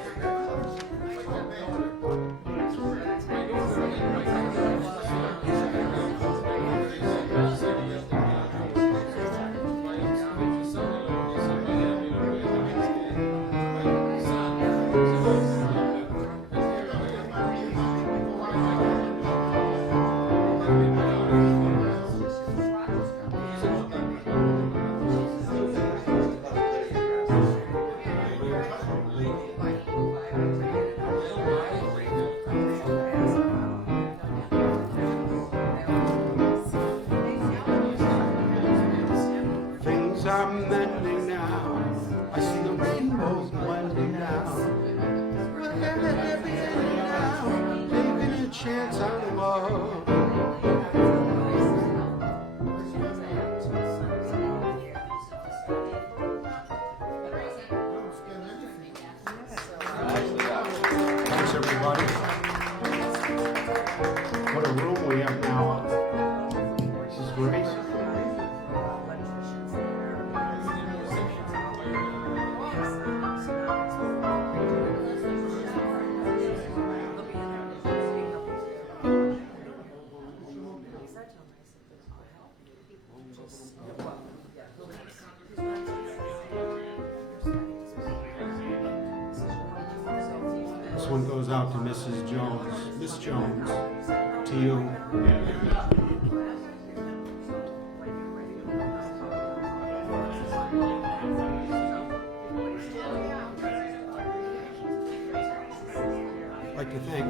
are mending now. I see the rainbows blending now. We're happy now, taking a chance on love. Thanks, everybody. What a room we have now. This is great. This one goes out to Mrs. Jones. Miss Jones, to you. I'd like to thank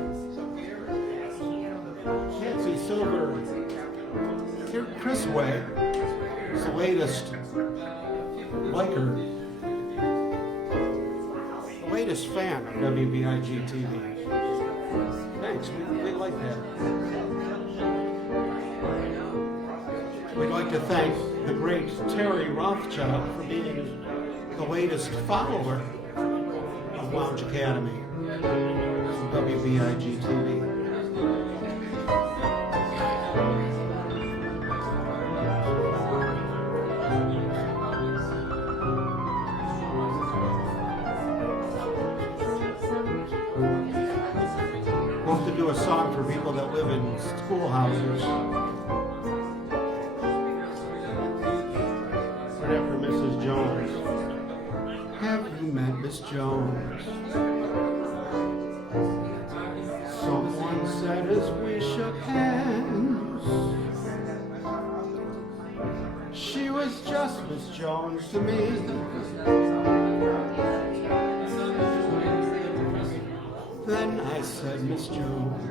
Nancy Silver, Chris Way, is the latest liker, the latest fan of WBIG.Tv. Thanks, we like that. We'd like to thank the great Terry Rothschild for being the latest follower of Lounge Academy from WBIG.TV. We'll have to do a song for people that live in schoolhouses. Right after Mrs. Jones. Have you met Miss Jones? Someone said as we shook hands, she was just Miss Jones to me. Then I said, Miss Jones,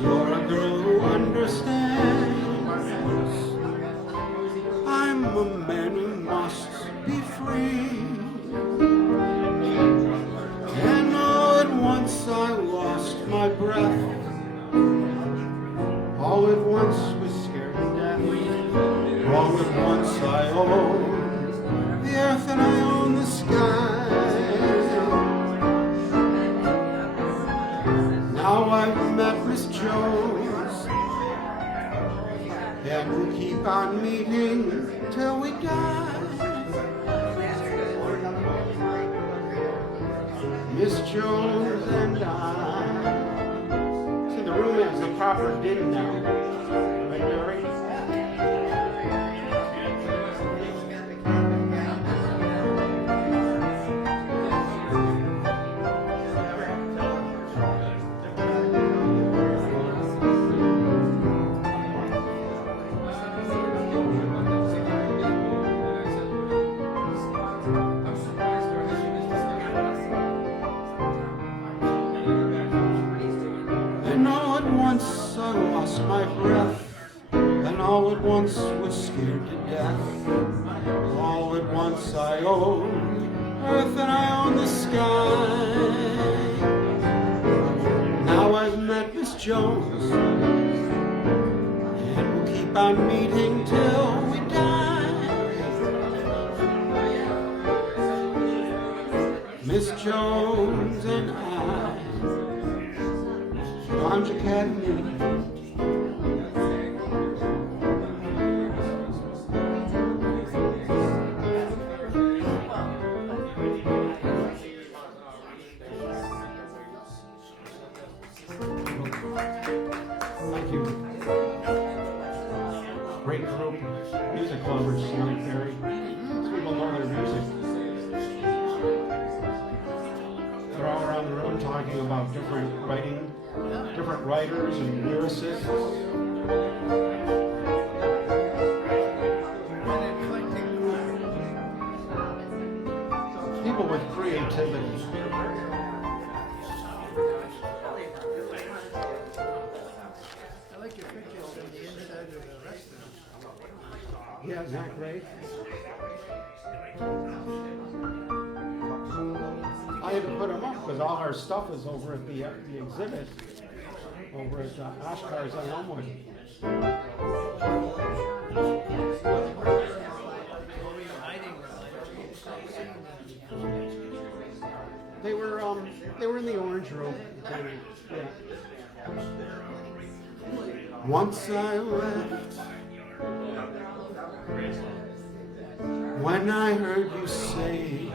you're a girl who understands. I'm a man who must be free. And all at once I lost my breath. All at once was scared to death. All at once I own the earth and I own the sky. Now I've met Miss Jones, and we'll keep on meeting till we die. Miss Jones and I. See, the room has a proper din now. Right, Barry? And all at once I lost my breath, and all at once was scared to death. All at once I owned earth and I owned the sky. Now I've met Miss Jones, and we'll keep on meeting till we die. Miss Jones and I. LoungeACADemy. Thank you. Great group, music lovers, Silly Perry. People know their music. They're all around the room talking about different writers and lyricists. People with creativity. I like your pictures on the inside of the restaurant. Yeah, isn't that great? I had to put them up because all our stuff is over at the exhibit over at Oshkar's on Elmwood. They were in the orange room. Yeah. Once I left when I heard you say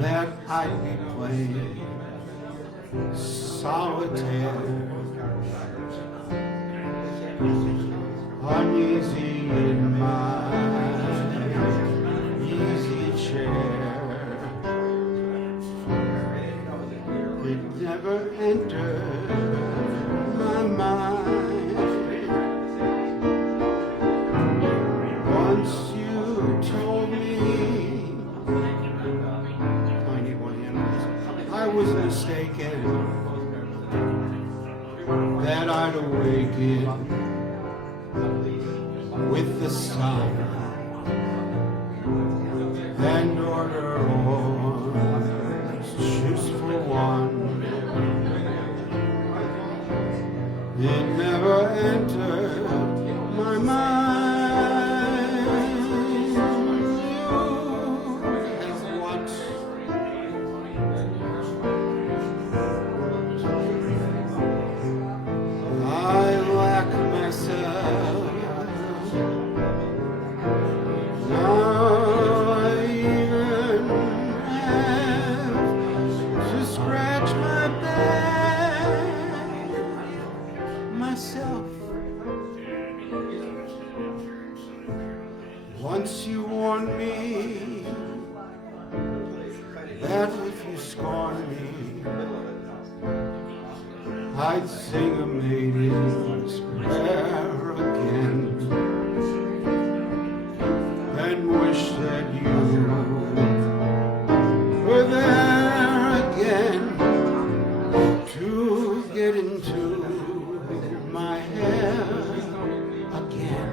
that I'd be playing solitaire, uneasy in my easy chair. It never entered my mind. Once you told me I was mistaken, that I'd awaken with the sun and order orange juice for one. It never entered my mind. Once you warned me that if you scorned me, I'd sing a maiden's prayer again and wish that you were there again to get into my hair again.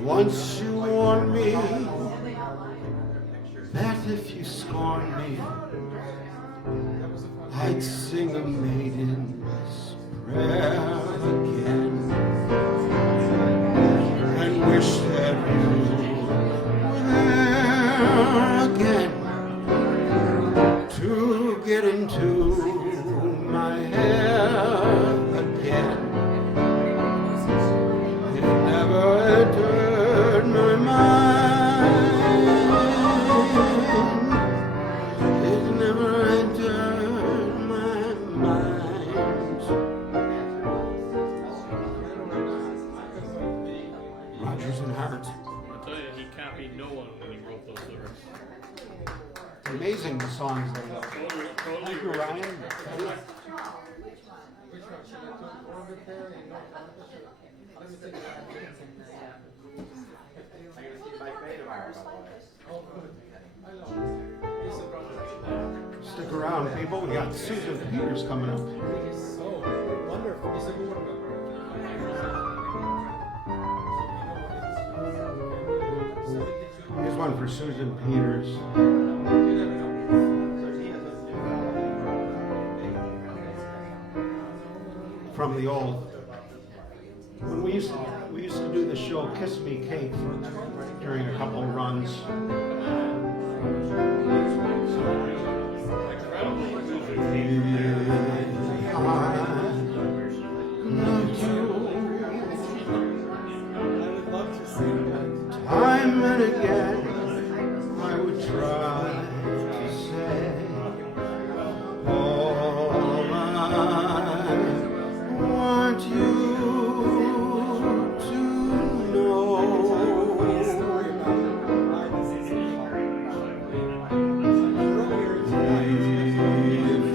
Once you warned me that if you scorned me, I'd sing a maiden's prayer again and wish that you were there again to get into my hair again. It never entered my mind. It never entered my mind. Rodgers and Hart. I tell you, he copied no one when he wrote those lyrics. It's amazing the songs they wrote. Totally Thank you, Ryan. Which one should I do? Orbit there and no orbit? Let me take it out. Stick around, people. We got Susan Peters coming up. Oh, wonderful. Here's one for Susan Peters. From the old, when we used to do the show Kiss Me Kate during a couple of runs. Time and again I would try to say all I want you to know. If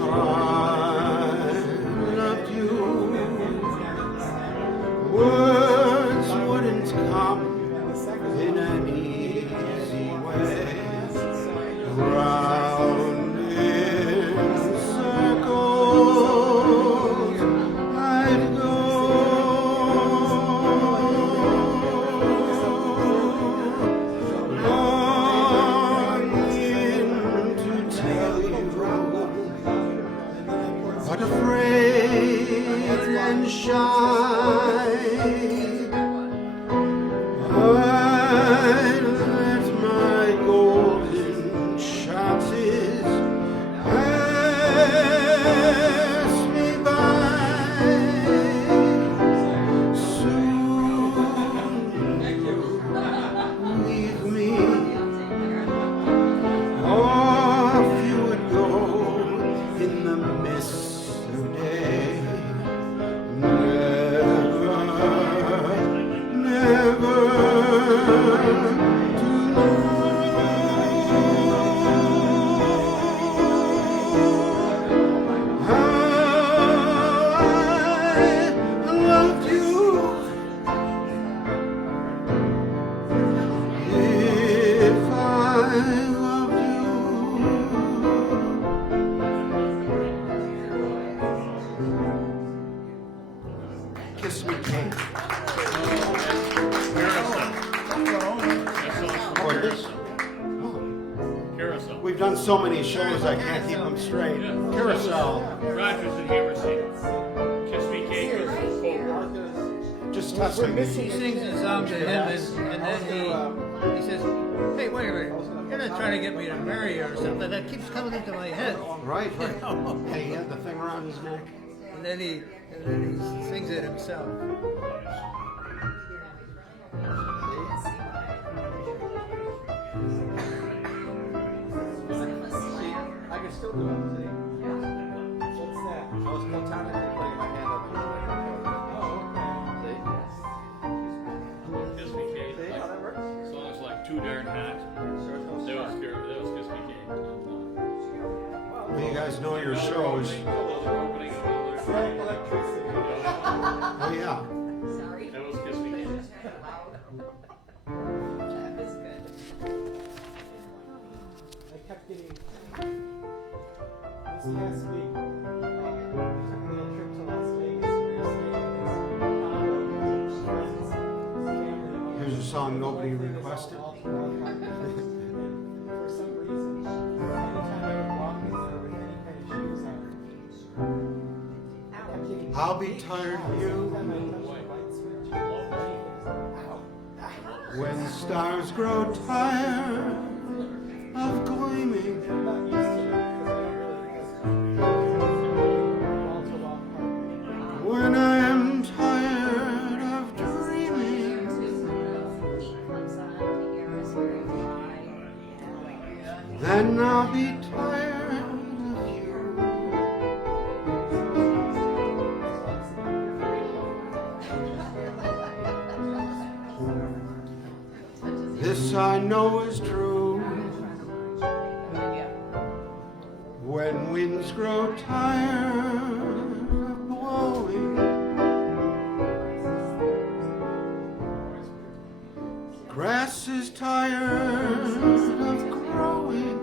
I loved you, words wouldn't come in an easy way, round in circles I'd go, longing to tell you, but afraid and shy. I let my golden chances pass me by. Soon leave me, off you would go in the mist of day. Never to know how I loved you. If I loved you. Kiss me, Kate. Carousel. We've done so many shows I can't keep them straight. Carousel. Rogers and Hammerstein. Kiss Me Kate or Just testing. He sings a song to him, and then he says, "Hey, wait a minute! You're not trying to get me to marry you or something." That keeps coming into my head. Right. Hey, he had the thing around his neck. And then he sings it himself. I can still do it, see? What's that? I was photonically putting my hand up. Kiss Me Kate. See how that works? Songs like Too Darn Hot. That was Kiss Me Kate. Well, you guys know your shows. Oh, yeah. Sorry. That was Kiss Me Kate. That was good. I kept getting this past week. We took a little trip to Las Vegas. We were staying in this family. Here's a song nobody requested. And for some reason, anytime I would walk in there with any kind of shoes on, I kept getting. I'll be tired of you Anytime I touched the light switch, when stars grow tired of gleaming. I'm not used to that because wall to wall part. When I am tired of dreaming. Then I'll be tired of you. This I know is true. When winds grow tired of blowing, Grass is tired of growing.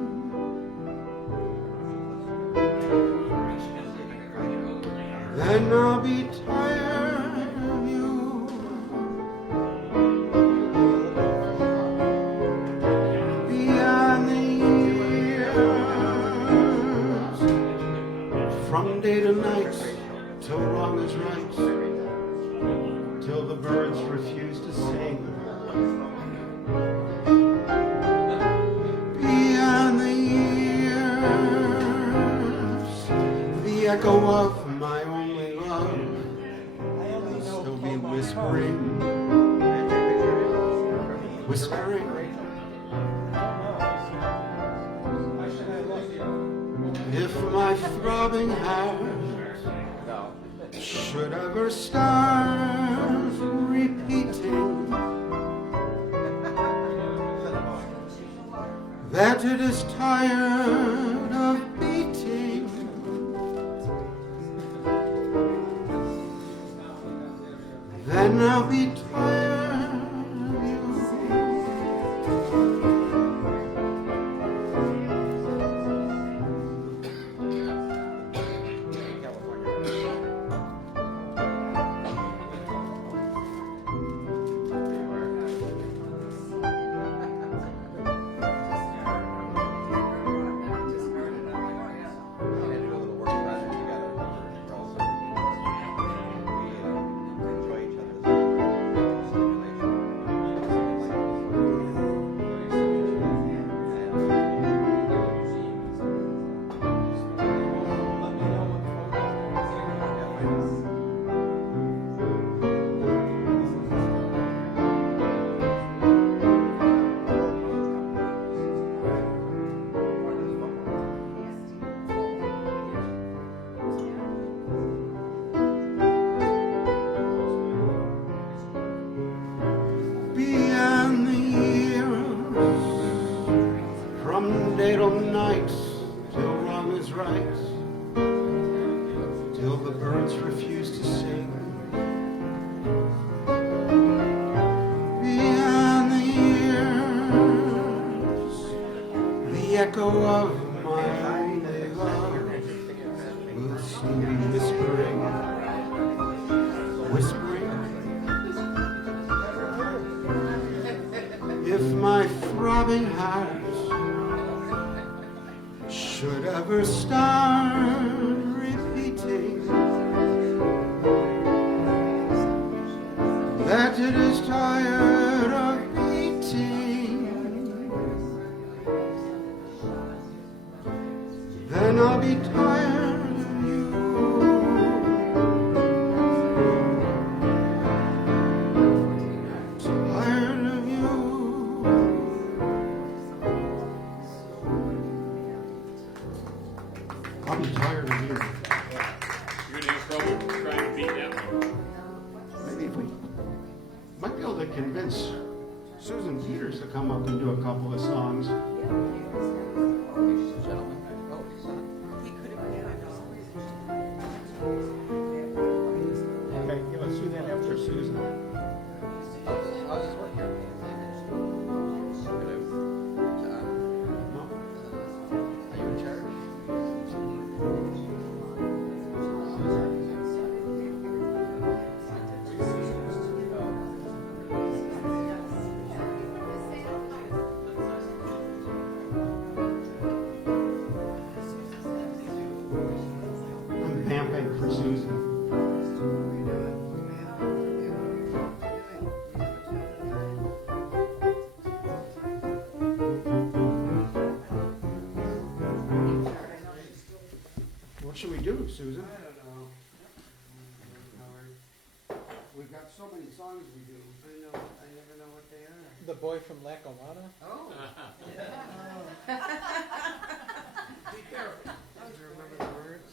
Then I'll be tired of you. Beyond the years, from day to night, till wrong is right, till the birds refuse to sing. Beyond the years, the echo of my only love will still be whispering, whispering. If my throbbing heart should ever start repeating that it is tired of beating, then I'll be tired of you. Beyond the years, from day till night, till wrong is right, till the birds refuse to sing. Beyond the years, the echo of my only love will soon be whispering, whispering. If my throbbing heart should ever start repeating that it is tired of beating, then I'll be tired of you. Tired of you. I'll be tired of you. You're gonna have trouble trying to beat that one. Maybe if we might be able to convince Susan Peters to come up and do a couple of songs. Okay, yeah, let's do that after Susan. How's this work here? No? Are you in charge? I'm vamping for Susan. What should we do, Susan? I don't know. We've got so many songs we do. I know, I never know what they are. The boy from Lackawanna? Oh. Be careful. I don't remember the words.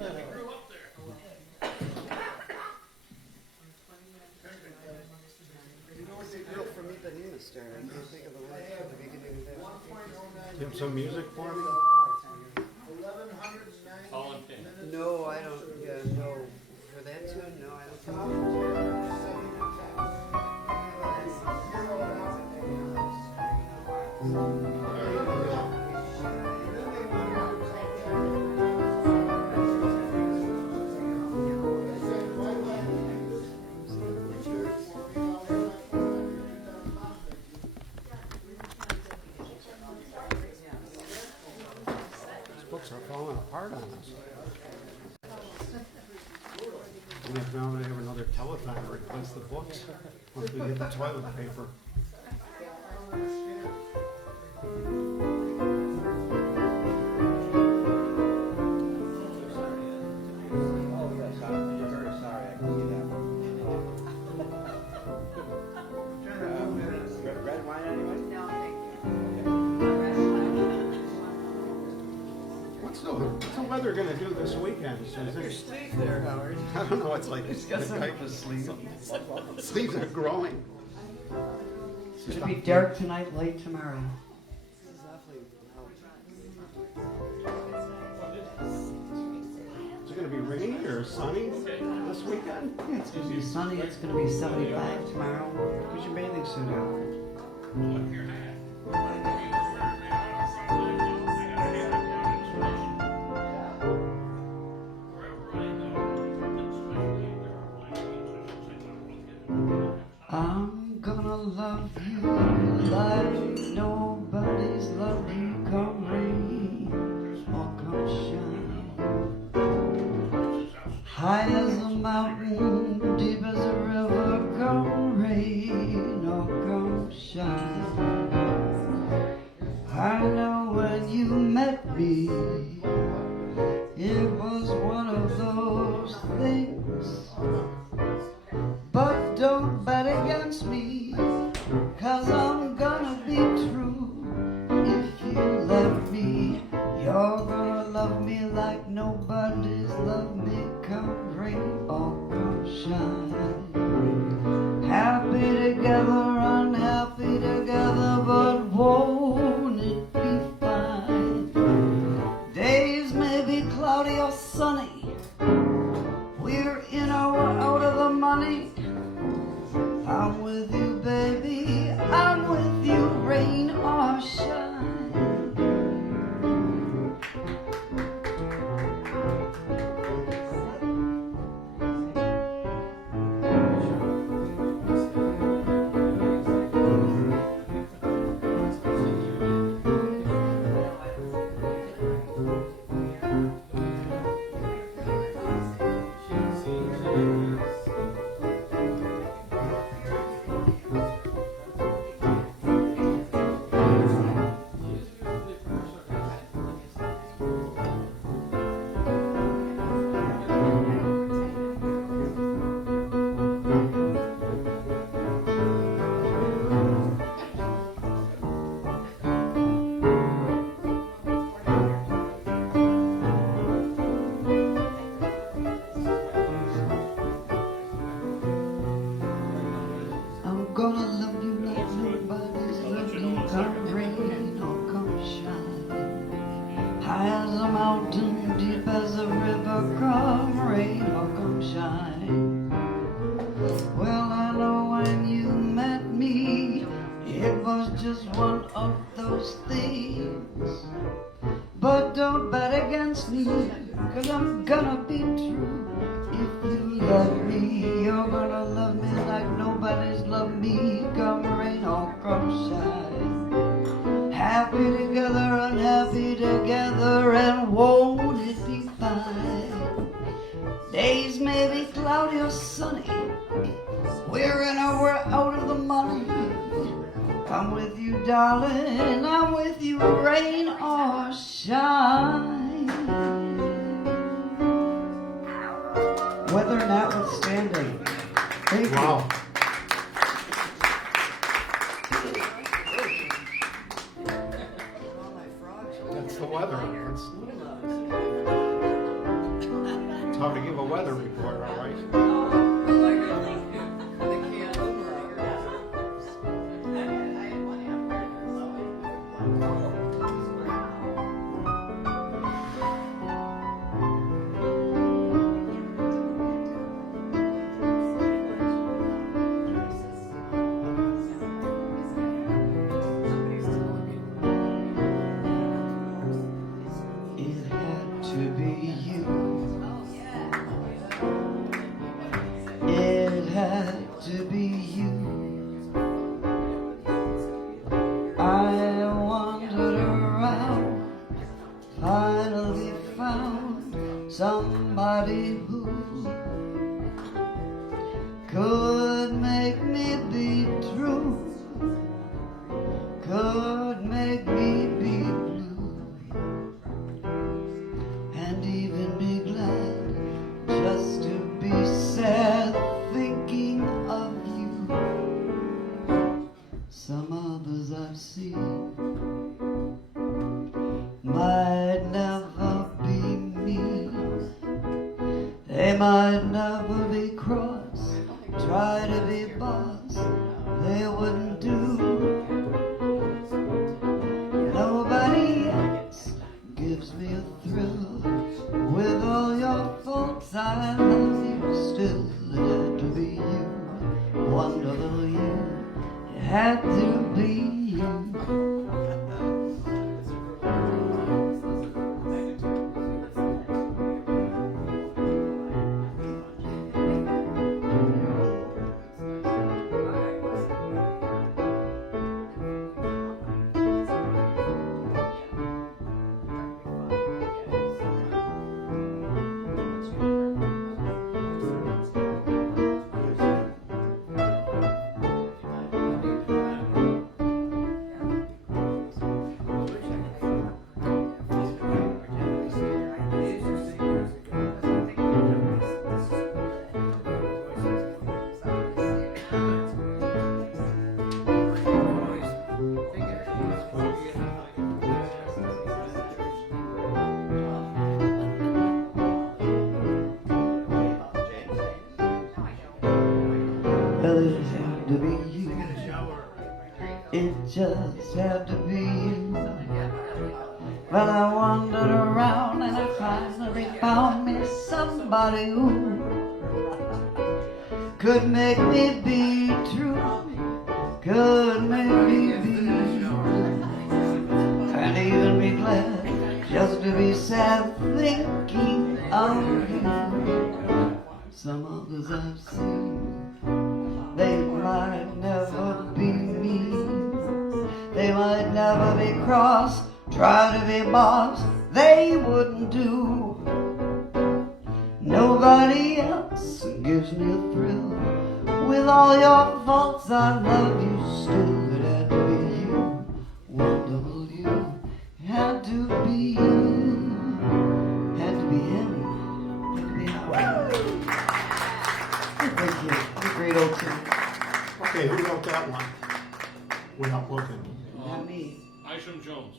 We grew up there. You know what they built from Ipanema Star? I can't think of the words at the beginning of that. Do you have some music for me? 1190 All in pink. No, I don't, yeah, no. For that tune, no, I don't think. These books are falling apart on us. We have now to have another telethon to replace the books once we get the toilet paper. Red wine anyway? No, thank What's the weather going to do this weekend, Susan? Your sleeve there, Howard. I don't know. It's like He's got some of his sleeve. sleeves are growing. It's gonna be dark tonight, light tomorrow. Is it going to be rainy or sunny this weekend? Yeah, it's gonna be sunny. It's gonna be 75 tomorrow. Put your bathing suit on. I'm gonna love you like nobody's loved you. Come rain or come shine. High as a mountain, deep as a river. Come rain or come shine. I know when you met me, it was one of those things. But don't bet against me, 'cause I'm gonna be true. If you love me, you're gonna love me like nobody's loved me. Come rain or come shine. Happy together, unhappy together, but won't it be fine? Days may be cloudy or sunny, we're in or we're out of the money. I'm with you, baby, I'm with you, rain or shine. I'm gonna love you like nobody's loved you. Come rain or come shine. High as a mountain, deep as a river. Come rain or come shine. Well, I know when you met me, it was just one of those things. But don't bet against me, 'cause I'm gonna be true. If you love me, you're gonna love me like nobody's loved me. Come rain or come shine. Happy together, unhappy together, and won't it be fine? Days may be cloudy or sunny, we're in or we're out of the money. I'm with you, darling, I'm with you, rain or shine. Weather notwithstanding. Thank you. Wow. That's the weather. It's hard to give a weather report, all right? others I've seen might never be mean. They might never be cross, try to be boss, they wouldn't do. Nobody else gives me a thrill. With all your faults, I love you still. It had to be you, wonderful you. It had to be you. Well, it had to be you. It just had to be you. Well, I wandered around and I finally found me somebody who could make me be true, could make me be true, and even be glad just to be sad thinking of you. Some others I've seen, they might never be mean, they might never be cross, try to be boss, they wouldn't do. Nobody else gives me a thrill. With all your faults, I love you still. It had to be you, wonderful you. It had to be you. Had to be him. Had to be Howard. Thank you. What a great old tune. Okay, who wrote that one? Without looking. Not me. Isham Jones.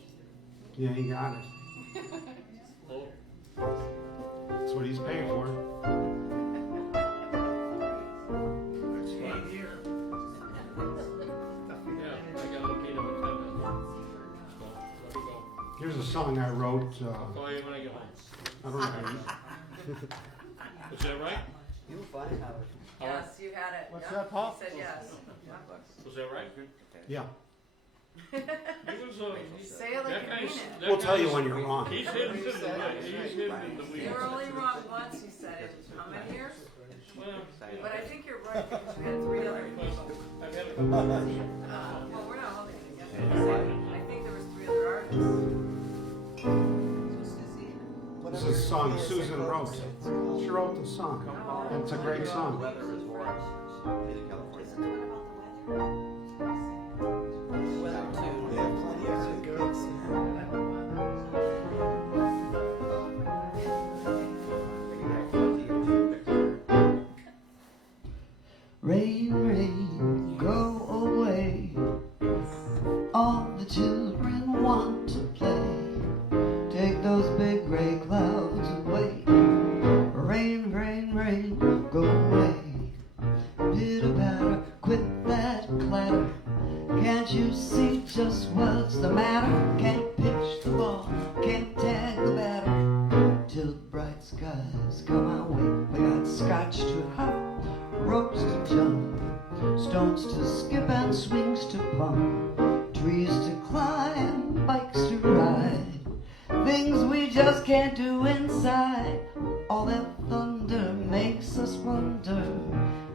Yeah, he got it. Oh, That's what he's paying for. yeah, I got located with 10 minutes. So, let me go. Here's a song I wrote. I'll call you when I get home. I don't know. Is that right? You were fine, Howard. Yes, you had it. What's Yep. that, Paul? You said yes. Was that right? Yeah. He was, Say it like that you guy, mean it. We'll tell you when you're wrong. He's hidden in the weeds. He's hidden in the You weeds. were only wrong once, you said it. How many years? Well, But I think you're right because you had 3 other people. I've had a Well, we're not holding it against you. I think there was 3 other artists. This is a song Susan wrote. She wrote the song. And it's a great song. Weather is Horace. He's in California. Weather too. They have plenty of good girls. Rain, rain, go away. All the children want to play. Take those big gray clouds away. Rain, rain, rain, go away. Pitter patter, quit that clatter. Can't you see just what's the matter? Can't pitch the ball, can't tag the batter. Till bright skies come our way. We got scotch to hop, ropes to jump, stones to skip and swings to pump, trees to climb, bikes to ride, things we just can't do inside. All that thunder makes us wonder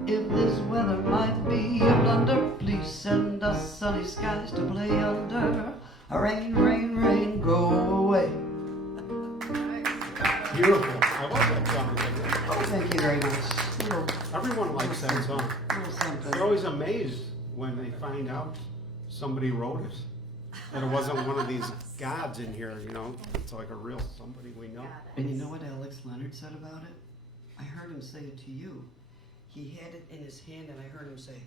if this weather might be a blunder. Please send us sunny skies to play under. Rain, rain, rain, go away. Beautiful. I love that song. Oh, thank you very much. Everyone likes that song. Little something. They're always amazed when they find out somebody wrote it. And it wasn't one of these gods in here, you know. It's like a real somebody we know. And you know what Alex Leonard said about it? I heard him say it to you. He had it in his hand and I heard him say,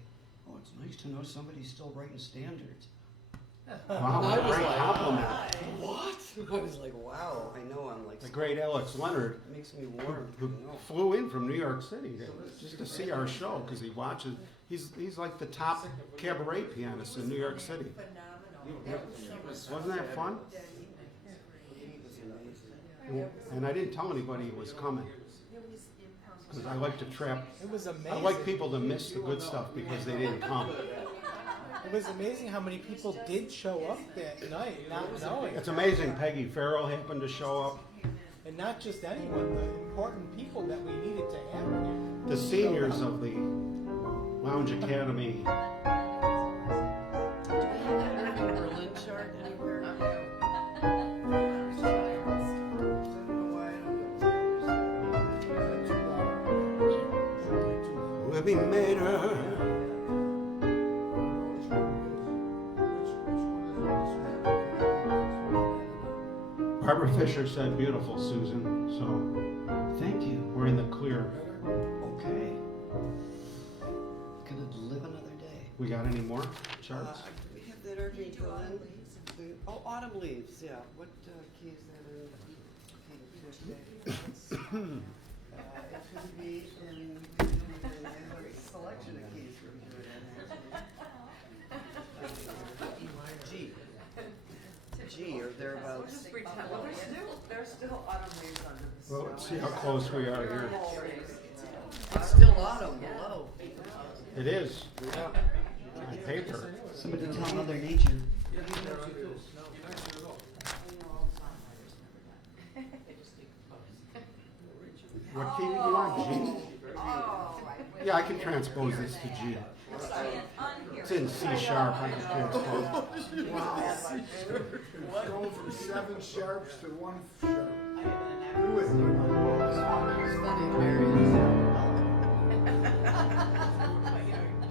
oh, it's nice to know somebody's still writing standards. Wow, I what a was great like, compliment. What? I was like, wow. I know. I'm like. The great Alex Leonard, It makes me warm. who flew in from New York City just to see our show because he watches. He's like the top cabaret pianist in New York City. Wasn't that fun? And I didn't tell anybody he was coming because I like to trap. It was amazing. I like people to miss the good stuff because they didn't come. It was amazing how many people did show up that night, not knowing. It's amazing. Peggy Farrell happened to show up. And not just anyone, the important people that we needed to have here. The seniors of the Lounge Academy. Do we have that Berlin chart anywhere? Will be made her. Barbara Fisher said beautiful, Susan. So Thank you. we're in the clear. Okay. Gonna live another day. We got any more charts? We have that Irving Berlin. Oh, Autumn Leaves. Yeah. What key is that in? It could be in a selection of keys from here. G. G or thereabouts. There's still autumn leaves under the Well, let's see how close we are here. It's still autumn. Hello. It is. On paper. Somebody tell Mother Nature. What key do you want? G? Yeah, I can transpose this to G. It's in C sharp. I can transpose. Going from 7 sharps to 1 sharp. Do it.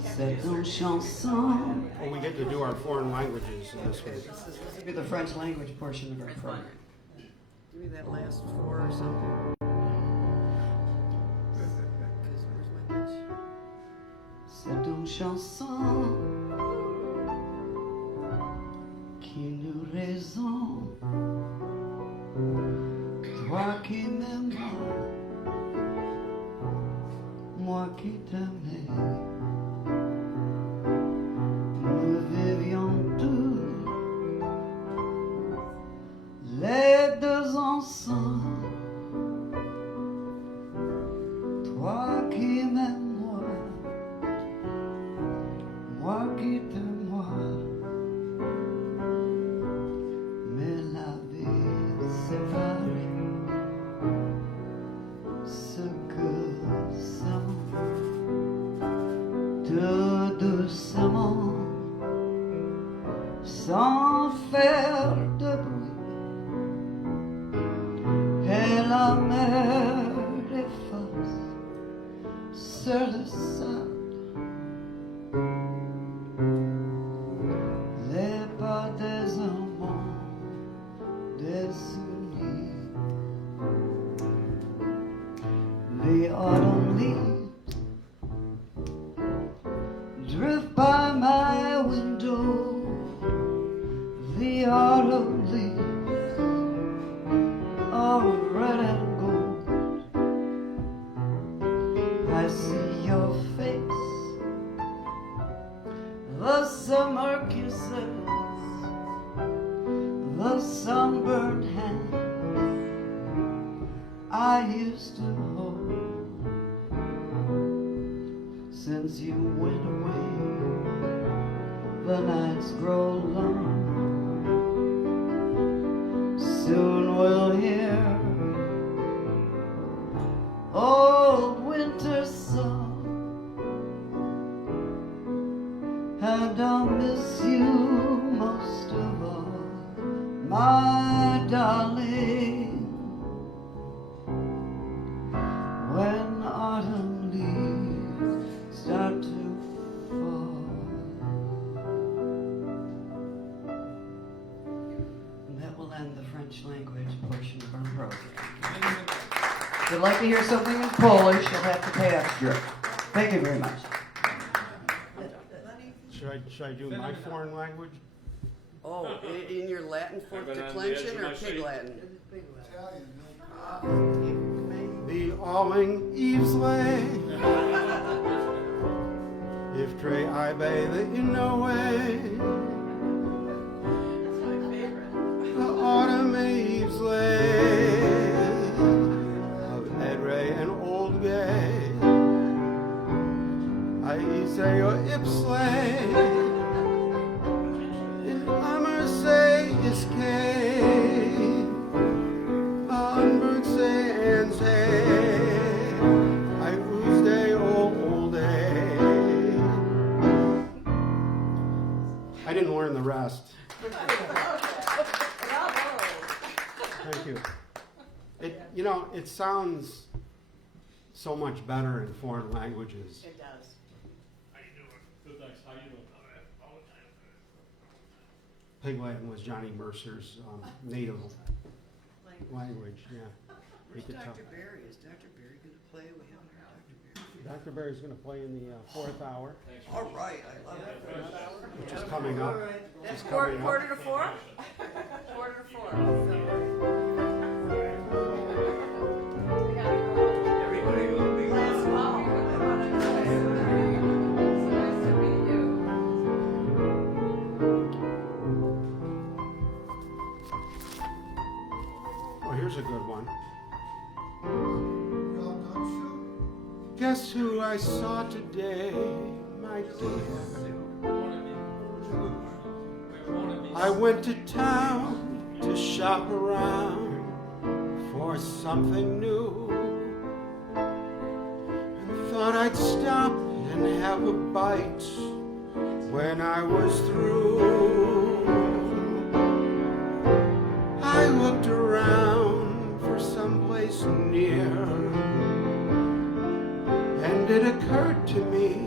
C'est une chanson. Oh, we get to do our foreign languages in this one. This will be the French language portion of our program. Give me that last 4 or something. C'est une chanson qui nous raisonne. Toi qui m'aimes, moi qui t'aimais. Nous vivions tous les deux ensemble. Toi qui m'aimes, moi qui t'aime, moi. Mais la vie sépare ce que sommes tout doucement, sans faire de bruit. Et la mer efface sur le sable les pas des amants désunis. The autumn leaves drift by my window. The autumn leaves are red and gold. I see your face, the summer kisses, the sunburned hand I used to hold. Since you went away, the nights grow long. Soon we'll hear old winter song, and I'll miss you most of all, my darling. When autumn leaves start to fall. And that will end the French language portion of our program. If you'd like to hear something in Polish, you'll have to pay extra. Thank you very much. Should I do my foreign language? Oh, Oh, in your Latin fourth I've been on the declension edge of or my pig seat. Latin? Italian, The awing eaves lay. If Dre I bay the Inoue. The autumn eaves lay of Edray and Old Gay. I say o ipslay in Amersay Iskay. Unbird say and say I ooze day old day. I didn't learn the rest. Thank you. It sounds so much better in foreign languages. It does. Good, thanks. How you doing? Pig Latin was Johnny Mercer's native language. Yeah, Where's could tell. Dr. Barry? Is Dr. Barry going to play? We haven't heard Dr. Barry. Dr. Barry's going to play in the fourth hour, All right, I love it. which is coming up. That's It's coming up. quarter to 4? Quarter to 4. We gotta go. Everybody will be. Last call. So nice to meet you. Oh, here's a good one. y'all done Guess who I saw today, my dear? I went to town to shop around for something new, and thought I'd stop and have a bite when I was through. I looked around for someplace near, and it occurred to me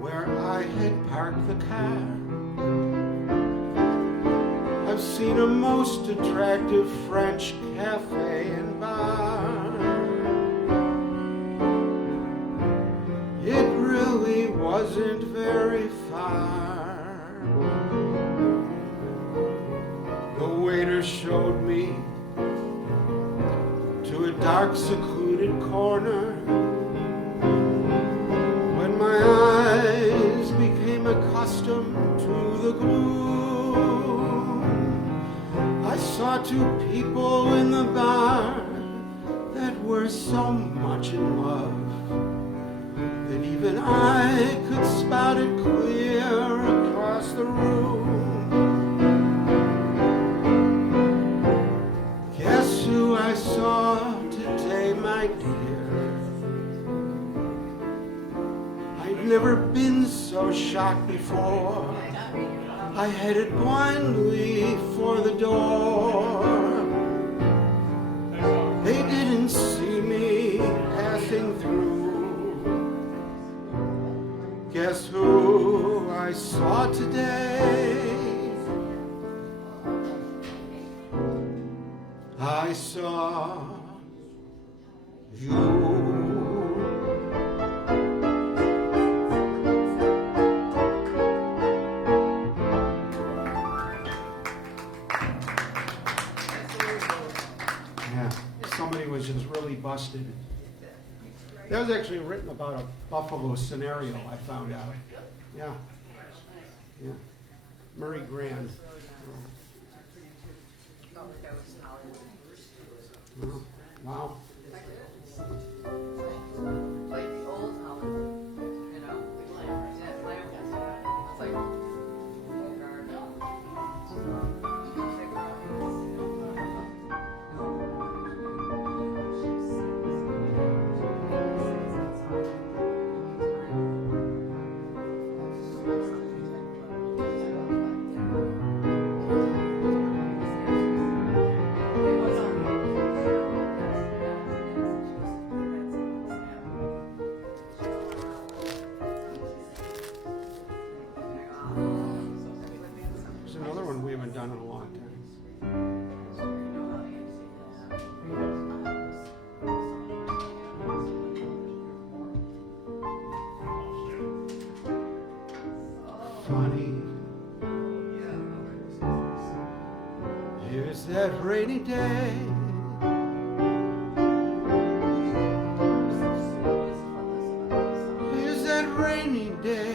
where I had parked the car. I've seen a most attractive French cafe and bar. It really wasn't very far. The waiter showed me to a dark, secluded corner. When my eyes became accustomed to the gloom, I saw two people in the bar that were so much in love that even I could spout it clear across the room. Guess who I saw today, my dear? I'd never been so shocked before. I headed blindly for the door. They didn't see me passing through. Guess who I saw today? I saw you. Yeah, somebody was just really busted. That was actually written about a Buffalo scenario, I found out. Yeah. Yeah. Murray Grand. Oh, wow. Like the old Hollywood, you know? Yeah, like, it's like There's another one we haven't done in a long time. Funny There's that rainy day. There's that rainy day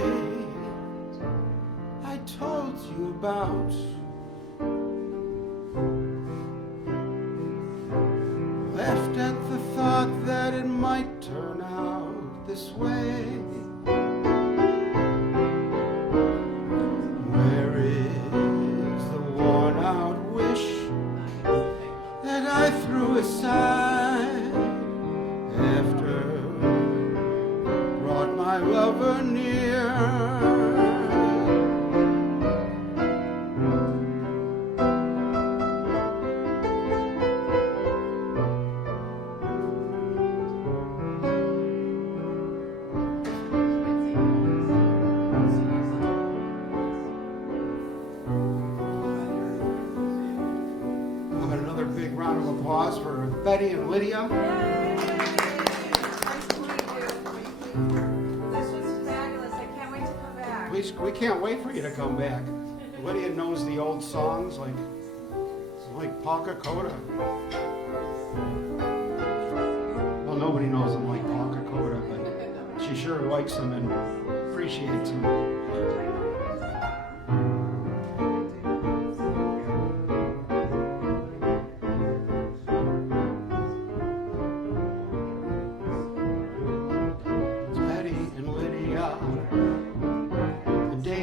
I told you about. Left at the thought that it might turn out this way. Where is the worn out wish that I threw aside after brought my lover near? Big round of applause for Betty and Lydia. Yay! Nice to meet you. This was fabulous. I can't wait to come back. We can't wait for you to come back. Lydia knows the old songs like Polka Coda. Well, nobody knows them like Polka Coda, but she sure likes them and appreciates them.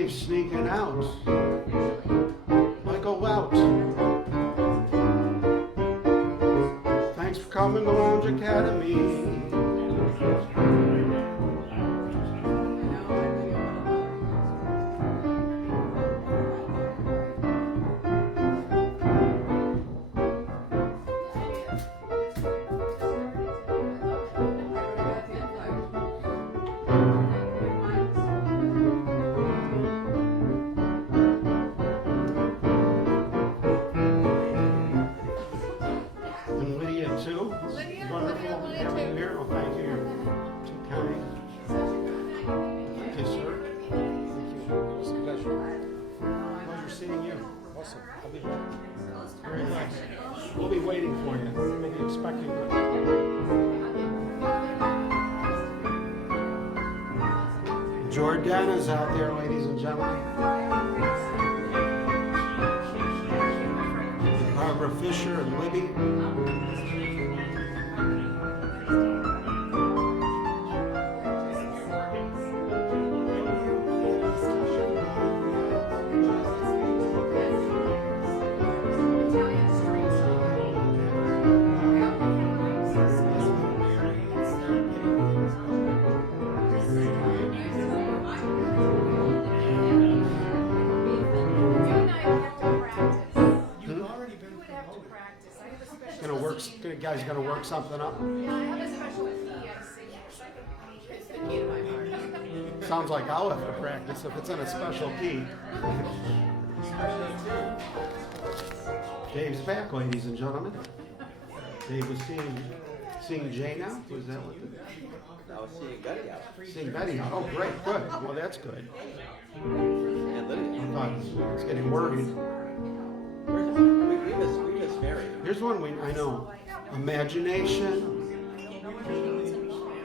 Sneaking out like a lout. Thanks for coming to Lounge Academy. Too. Lydia, Wonderful to have you here. Oh, thank you. You're too kind. Okay, sir. It's a pleasure. Pleasure seeing you. Awesome. I'll be back. Very nice. We'll be waiting for you. We'll be expecting you. Jordana's out there, ladies and gentlemen. Barbara Fisher and Libby. You guys gonna work something up? Yeah, I have a special key I sing. It's the key to my heart. Sounds like I'll have to practice if it's in a special key. Dave's back, ladies and gentlemen. Dave was seeing Jay now? Was that what? I was seeing Betty out. Seeing Betty now. Oh, great, good. Well, that's good. And Lydia. I thought I was getting worried. We miss Mary. Here's one I know. Imagination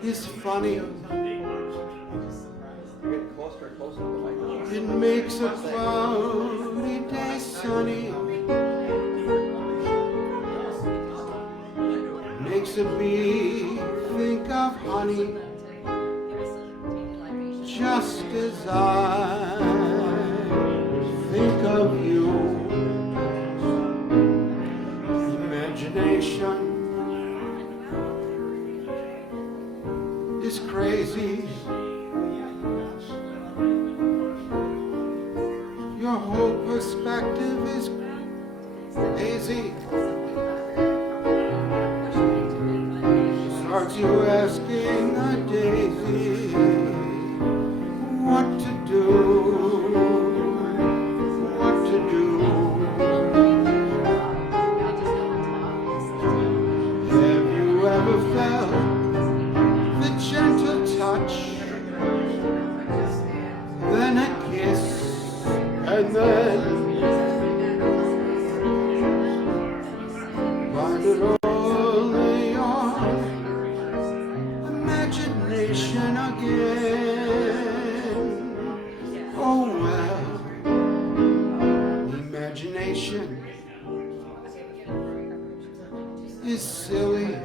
is funny. You're getting closer and closer to the microphone. It makes a cloudy day sunny. Makes a bee think of honey. Just as I think of you. Imagination is crazy. Your whole perspective is hazy. Starts you asking a daisy what to do, what to do. Have you ever felt the gentle touch, then a kiss, and then fascination is silly.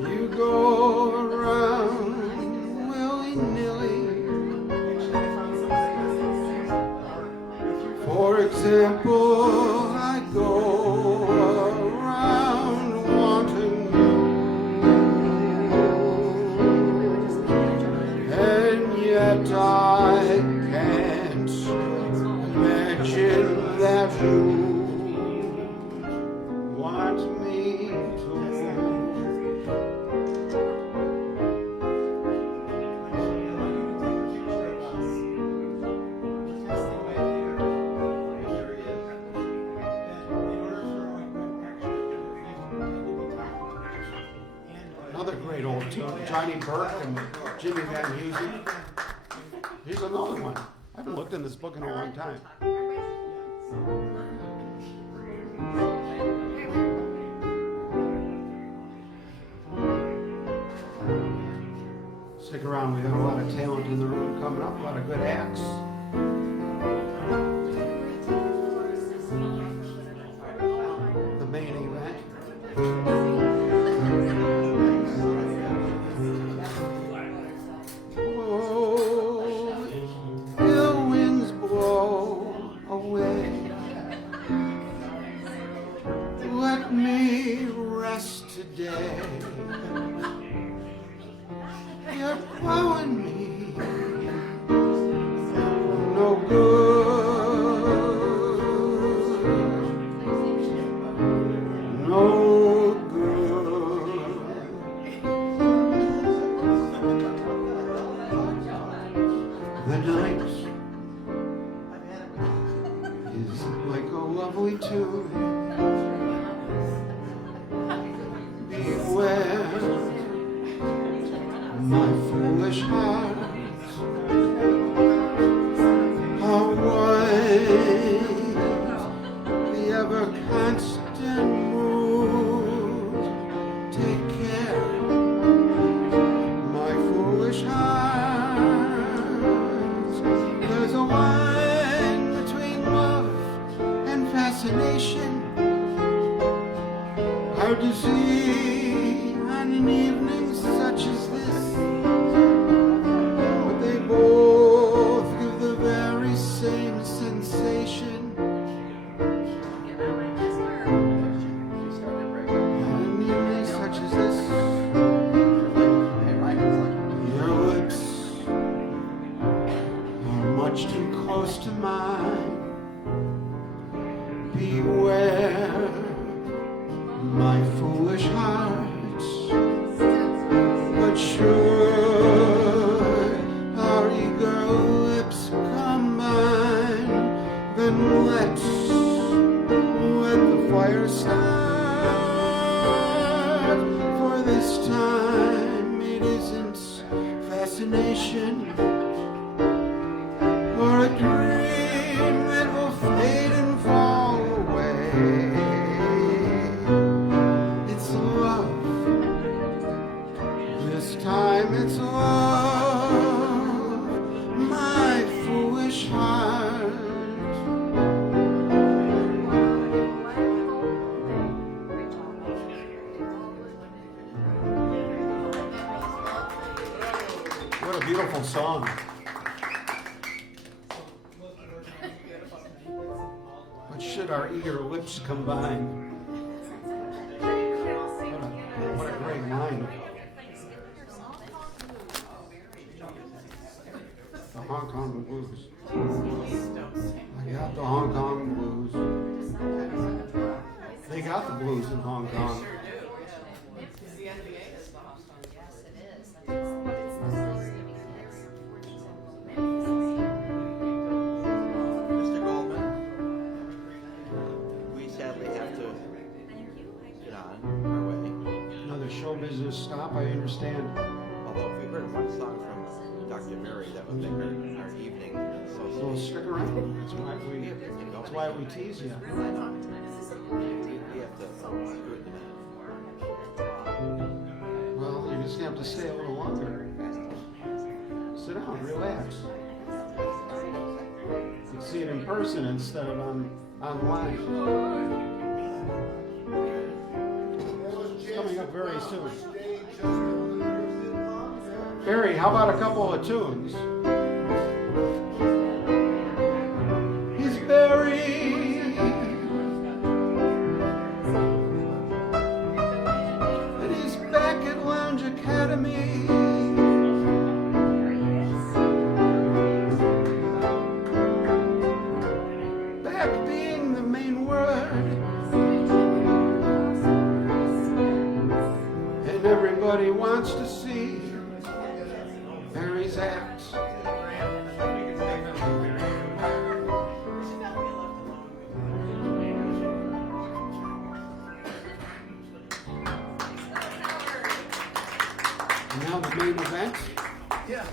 You go around willy-nilly. For example, I go around wanting you, and yet I can't imagine that you want me to. Another great old tune, Johnny Burke and Jimmy Van Heusen. Here's another one. I haven't looked in this book in a long time. Stick around, we got a lot of talent in the room coming up, a lot of good acts. The main event. Let me rest today. You're plowing me no good, no good. The night is like a lovely tune. Beware my foolish heart, away the ever constant mood. Take care, my foolish heart. There's a line between love and fascination, hard to see on an evening such as this, but they both give the very same sensation. On an evening such as this, your lips are much too close to mine. Beware my foolish heart, but sure our eager lips combine, then let the fire start. For this time it isn't fascination or a dream that will fade and fall away. Time it's love, my foolish heart. What a beautiful song. But should our eager lips combine? What a great line. The Hong Kong blues. I got the Hong Kong blues. They got the blues in Hong Kong. Mr. Goldman, we sadly have to get on our way. Another show business stop, I understand. Although if we heard one song from Dr. Mary, that would make our evening So stick around. That's why we tease you. We have to do it in a minute. Well, you're just gonna have to stay a little longer. Sit down, relax. see it in person instead of online. It's coming up very soon. Barry, how about a couple of tunes? He's buried, and he's back at Lounge Academy. Back being the main word, and everybody wants to see Barry's act. And now the main event. Yeah.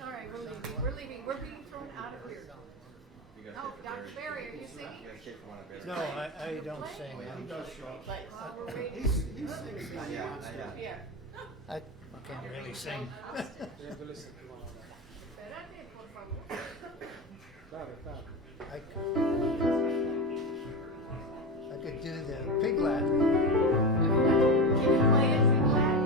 All right, we're leaving. We're leaving. We're being thrown out of here. Oh, Dr. Barry, are you singing? No, I don't sing. We're waiting. He sings when he wants to. Yeah. I can't really sing. Espérate, por favor. I could do the pig Latin. Can you play it in Latin?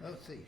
Let's see.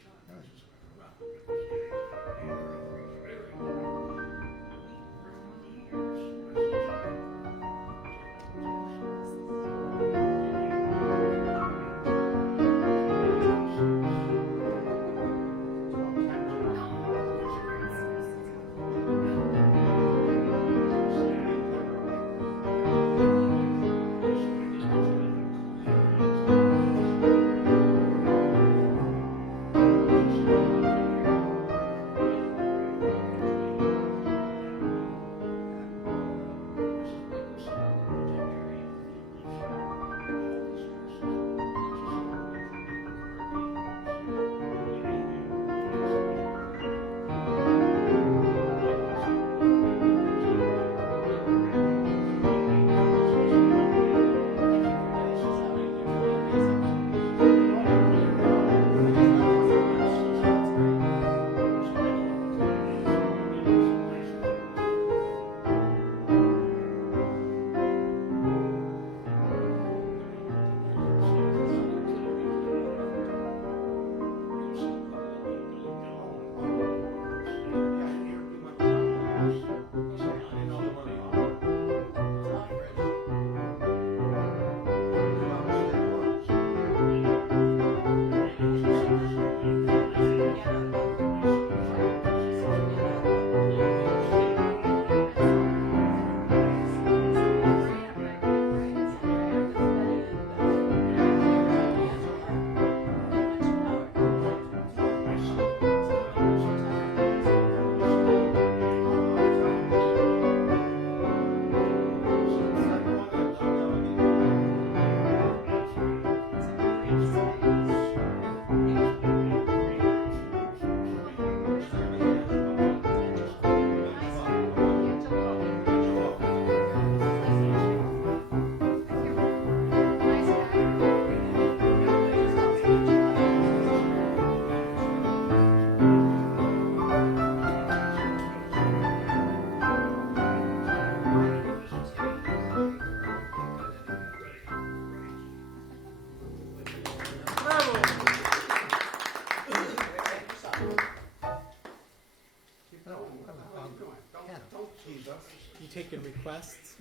You taking requests?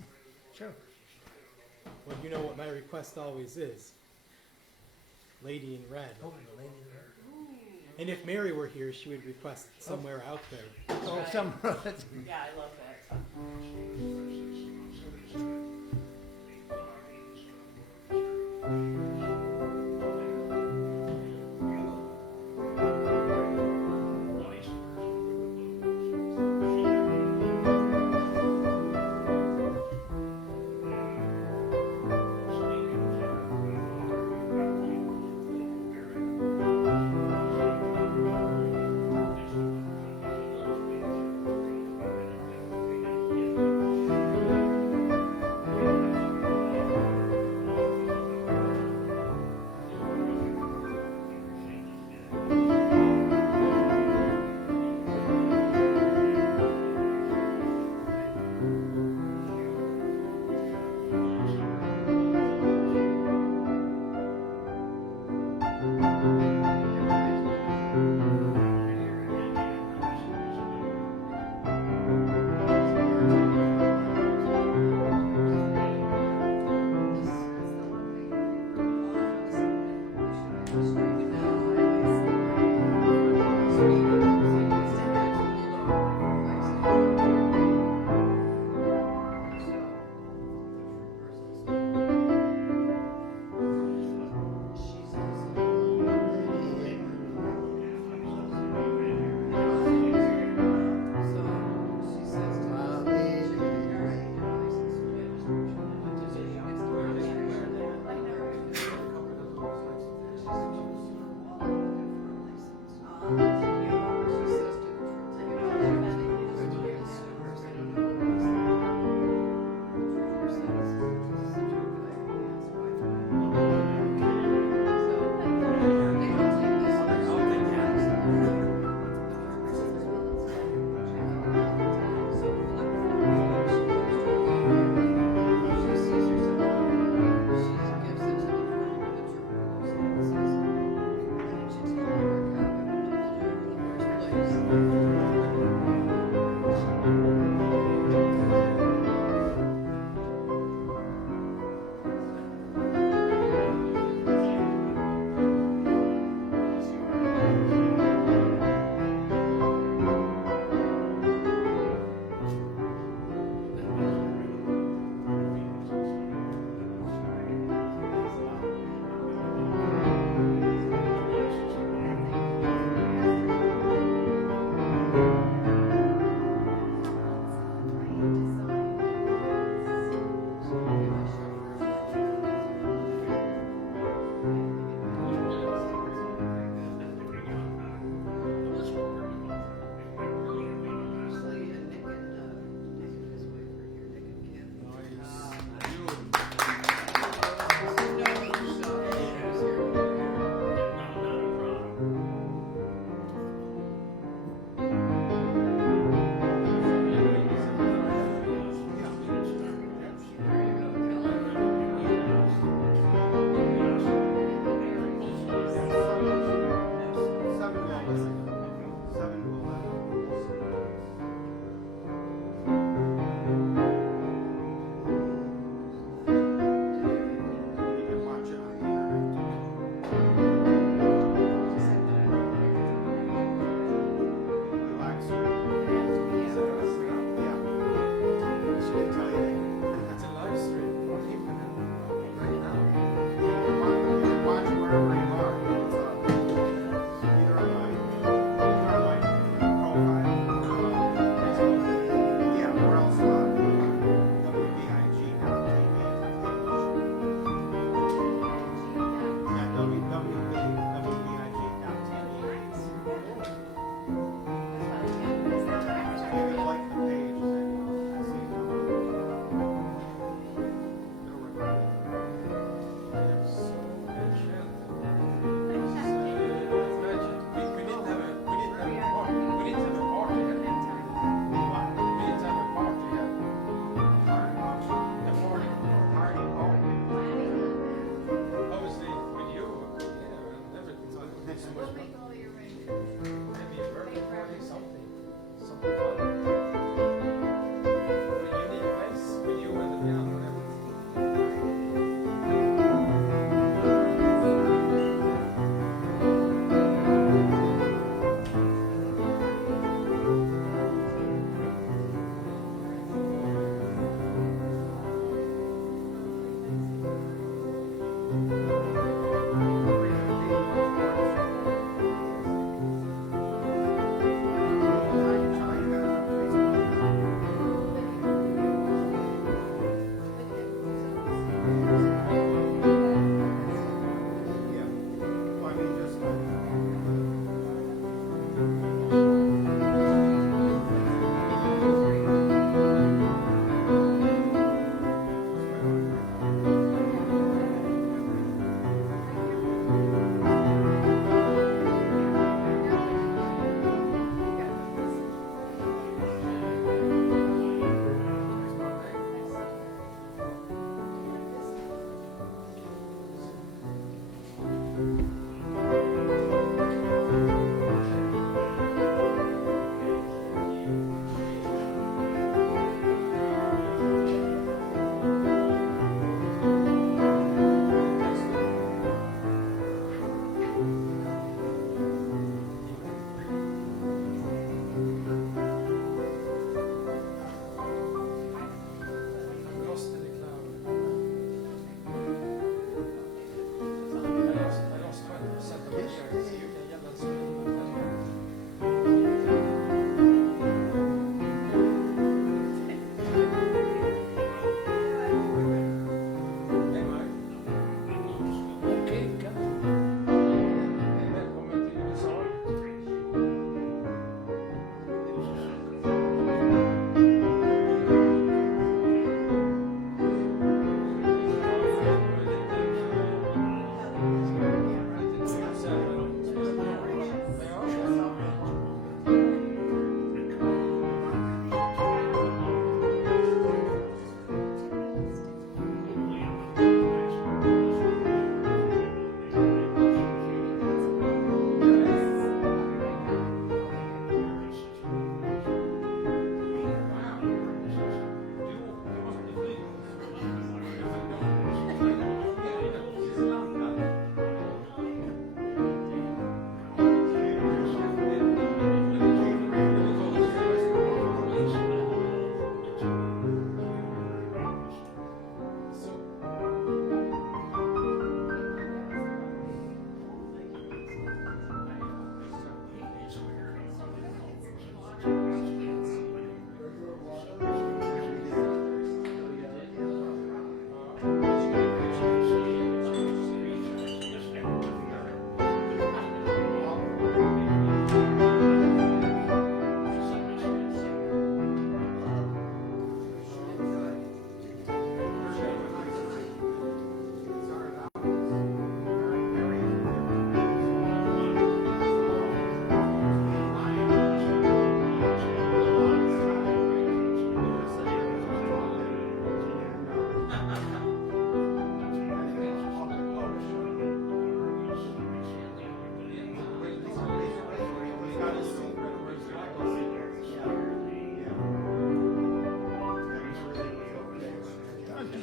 Sure. Well, you know what my request always is. Lady in Red. Oh, the lady in red. And if Mary were here, she would request Somewhere Out There. Oh, some. Yeah, I love that.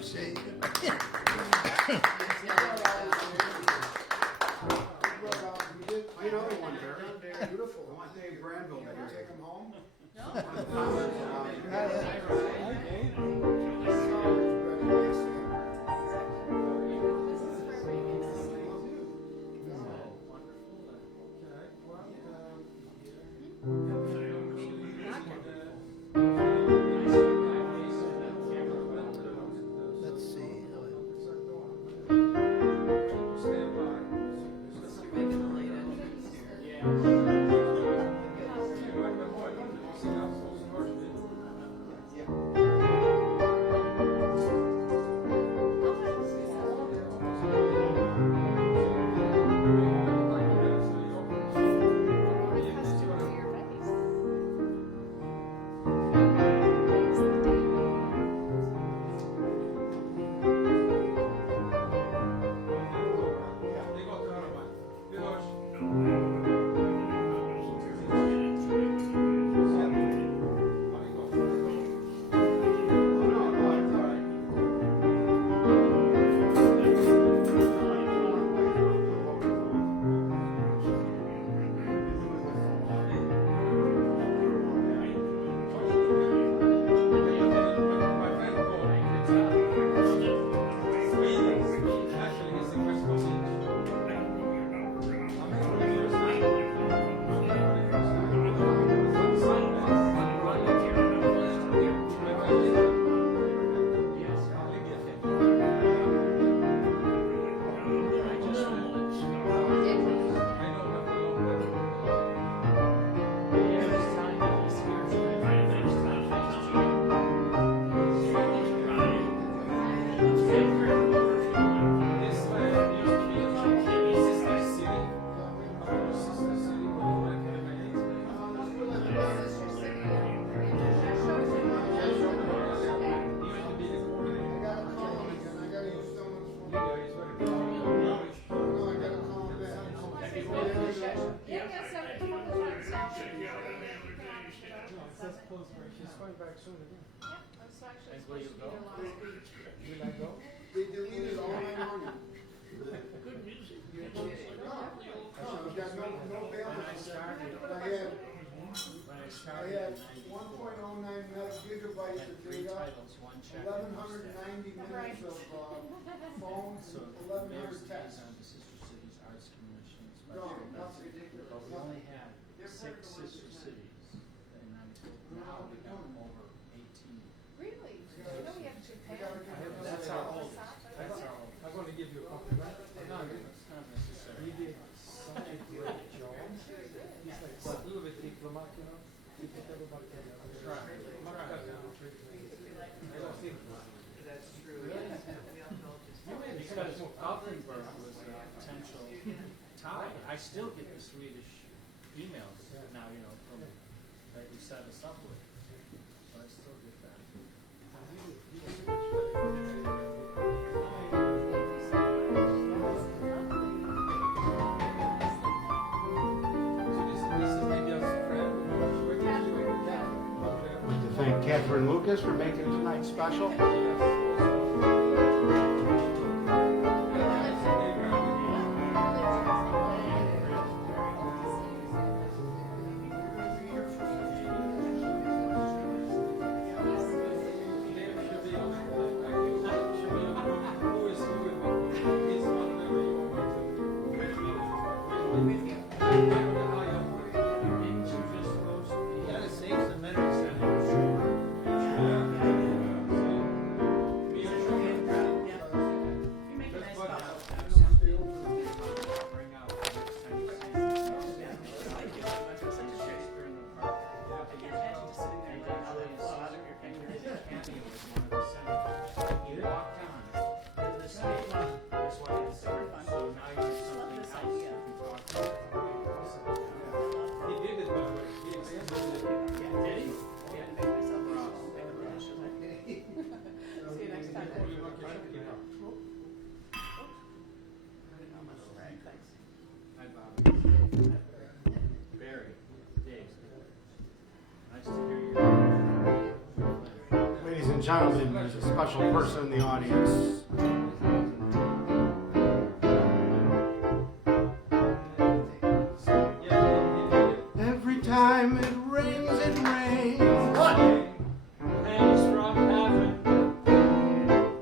see. You know the one there. Beautiful. I want Dave Granville to take him home. Let's see. They deleted all my money. Good music. No, bail. I had 1.09 gigabytes of data, 1,190 minutes of phone, 1,100 texts. No, that's ridiculous. But we only had 6 sister cities, and I'm told now we got over 18. Really? You know we have Japan. That's our oldest. That's our oldest. I'm going to give you a compliment. No, it's not necessary. He did such a great job. He's like a little bit diplomat, you know. He put everybody together. That's true. Because Gothenburg was a potential tie. I still get the Swedish emails now, you know, from that you set us up with. So I still get that. I'd like to thank Catherine Lucas for making tonight special. gentlemen, there's a special person in the audience. Every time it rains, it rains. Pennies from heaven.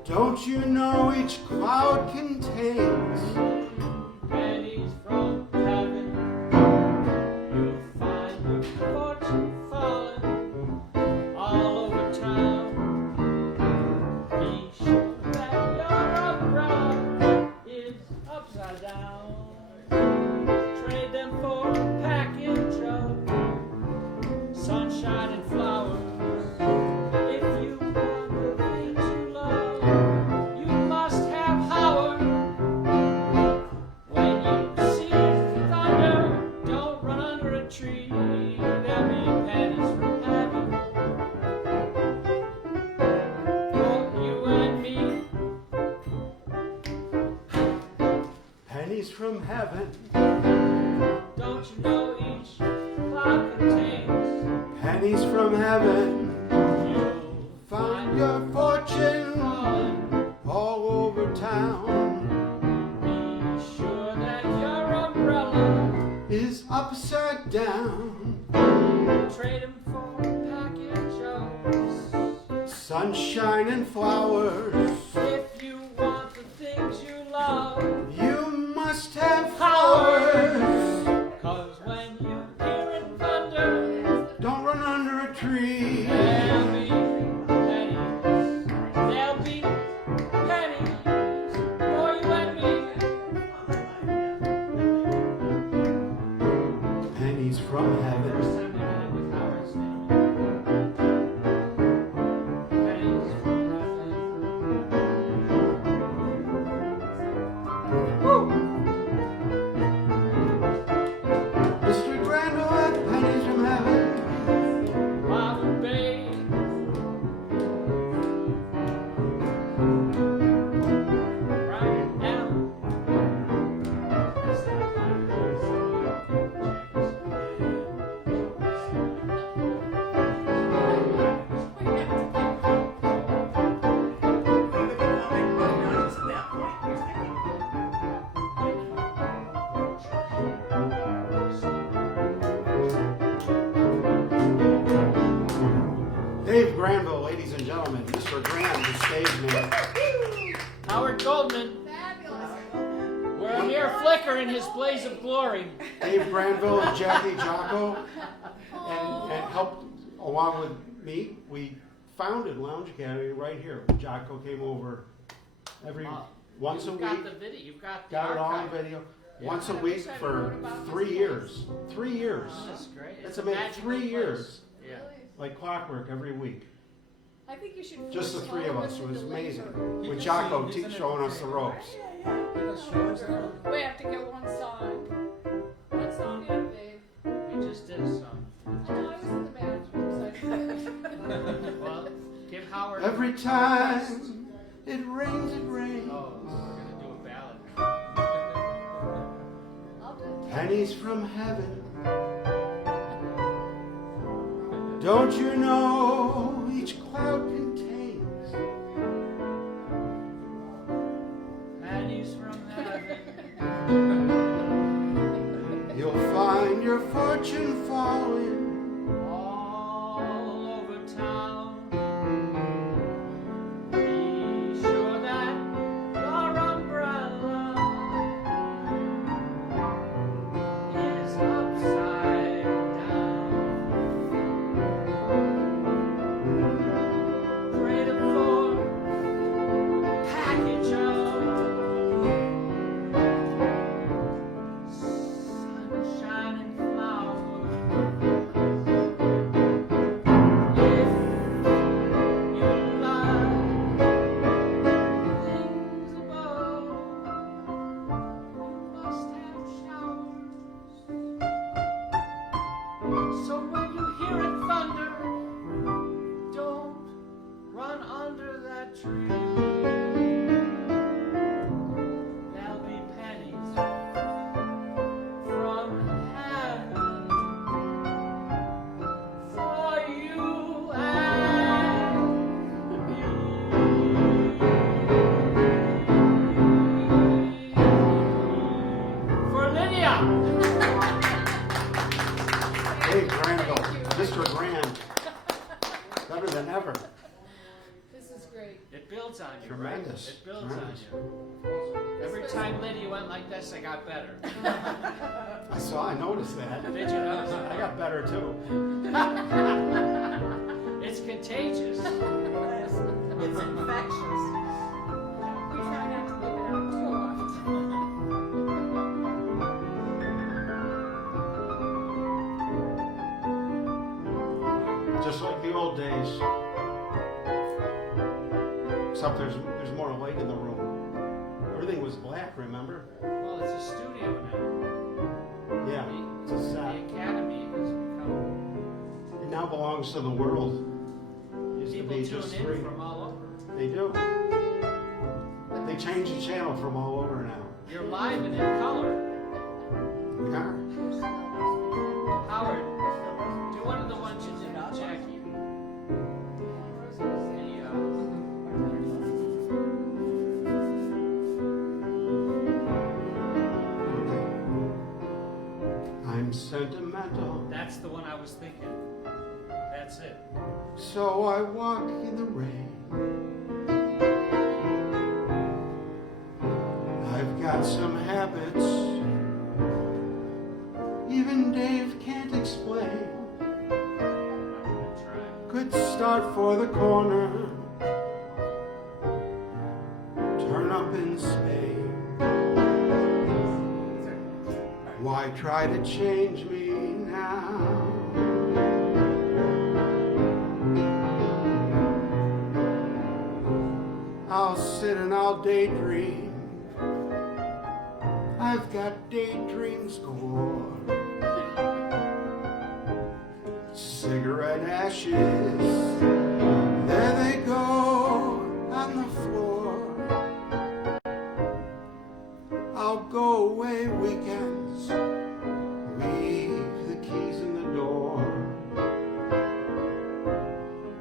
Don't you know each cloud contains Pennies from heaven. You'll find your fortune falling all over town. Be sure that your umbrella is upside down. Trade them for a package of sunshine and flowers. If you want the things you love, you must have Howard. When you see thunder, don't run under a tree. There'll be pennies from heaven for you and me. pennies from heaven. Don't you know each cloud contains Pennies from heaven. you'll Find your fortune falling. all over town. Be sure that your umbrella Is upside down. trade 'em for a package of. Sunshine and flowers. If you want the things you love, You must have flowers. 'cause when you hear it thunder, Don't run under a tree. there'll be pennies. There'll be pennies for you and me. Pennies from heaven. First time they did it with Howard's name. Pennies from Mr. Granville had pennies from heaven. WBIG. Write it down. Dave Granville, ladies and gentlemen. Mr. Graham, the stage man. Howard Goldman. Fabulous. We're a mere flicker in his blaze of glory. Dave Granville and Jackie Jocko, and helped along with me. We founded Lounge Academy right here. Jocko came over every once a You've week. got the video. You've got the Got it all on archive. video. Yeah. Once a I week wish I'd for known about 3 this years. 3 years. Oh, that's great. That's It's a amazing. magical 3 place. years. Yeah. Like clockwork every week. I think you should. Just the force 3 of all us. It women was to amazing. labor. With Jocko showing us the ropes. We have to get one song. What song did Dave? We just did a song. I know I was in the bathroom, so I didn't. Well, give Howard. Every time it rains, it rains. Oh, we're gonna do a ballad. I'll do it. Pennies from heaven. Don't you know each cloud contains Pennies from heaven. You'll find your fortune falling All over town. Be sure that your umbrella is upside down. Trade 'em for a package of sunshine and flowers. Tremendous. It builds on Tremendous. you. Every time Lydia went like this, I got better. I noticed that. Did you notice that? I got better too. It's contagious. It's infectious. We try not to leave it out too often. Just like the old days. Except there's more light in the room. Everything was black, remember? Well, it's a studio now. Yeah, it's a The set. Academy has become. It now belongs to the world. Used to People be tune just in three. from all over. They do. They changed the channel from all over now. You're live and in color. We are. Howard, do one of the ones you did with Jackie. I'm sentimental. That's the one I was thinking. That's it. So I walk in the rain. I've got some habits even Dave can't explain. Could start for the corner, turn up in Spain. Why try to change me now? I'll sit and I'll daydream. I've got daydreams galore. Cigarette ashes, there they go on the floor. I'll go away weekends, leave the keys in the door.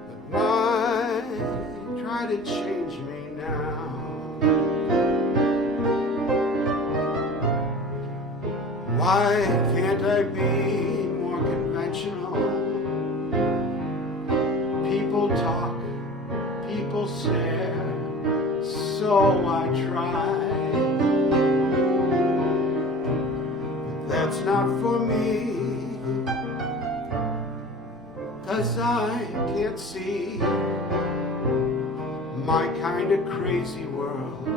But why try to change me now? Why can't I be more conventional? People talk, people stare, so I try. But that's not for me, 'cause I can't see my kind of crazy world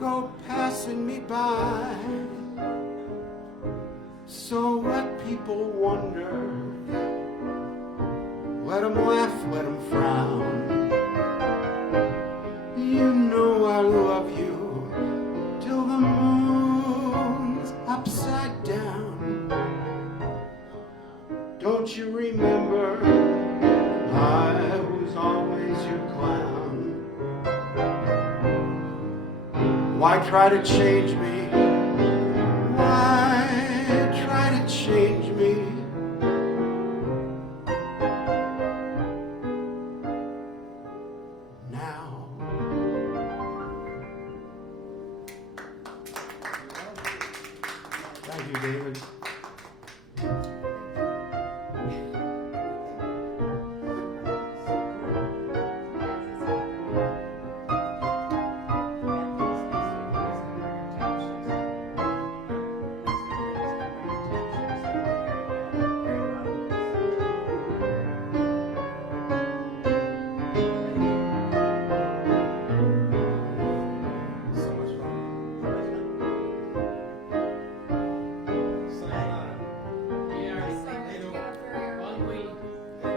go passing me by. So let people wonder, let them laugh, let them frown. You know I love you till the moon's upside down. Don't you remember I was always your clown? Why try to change me? Why try to change me? Now. Thank you, David.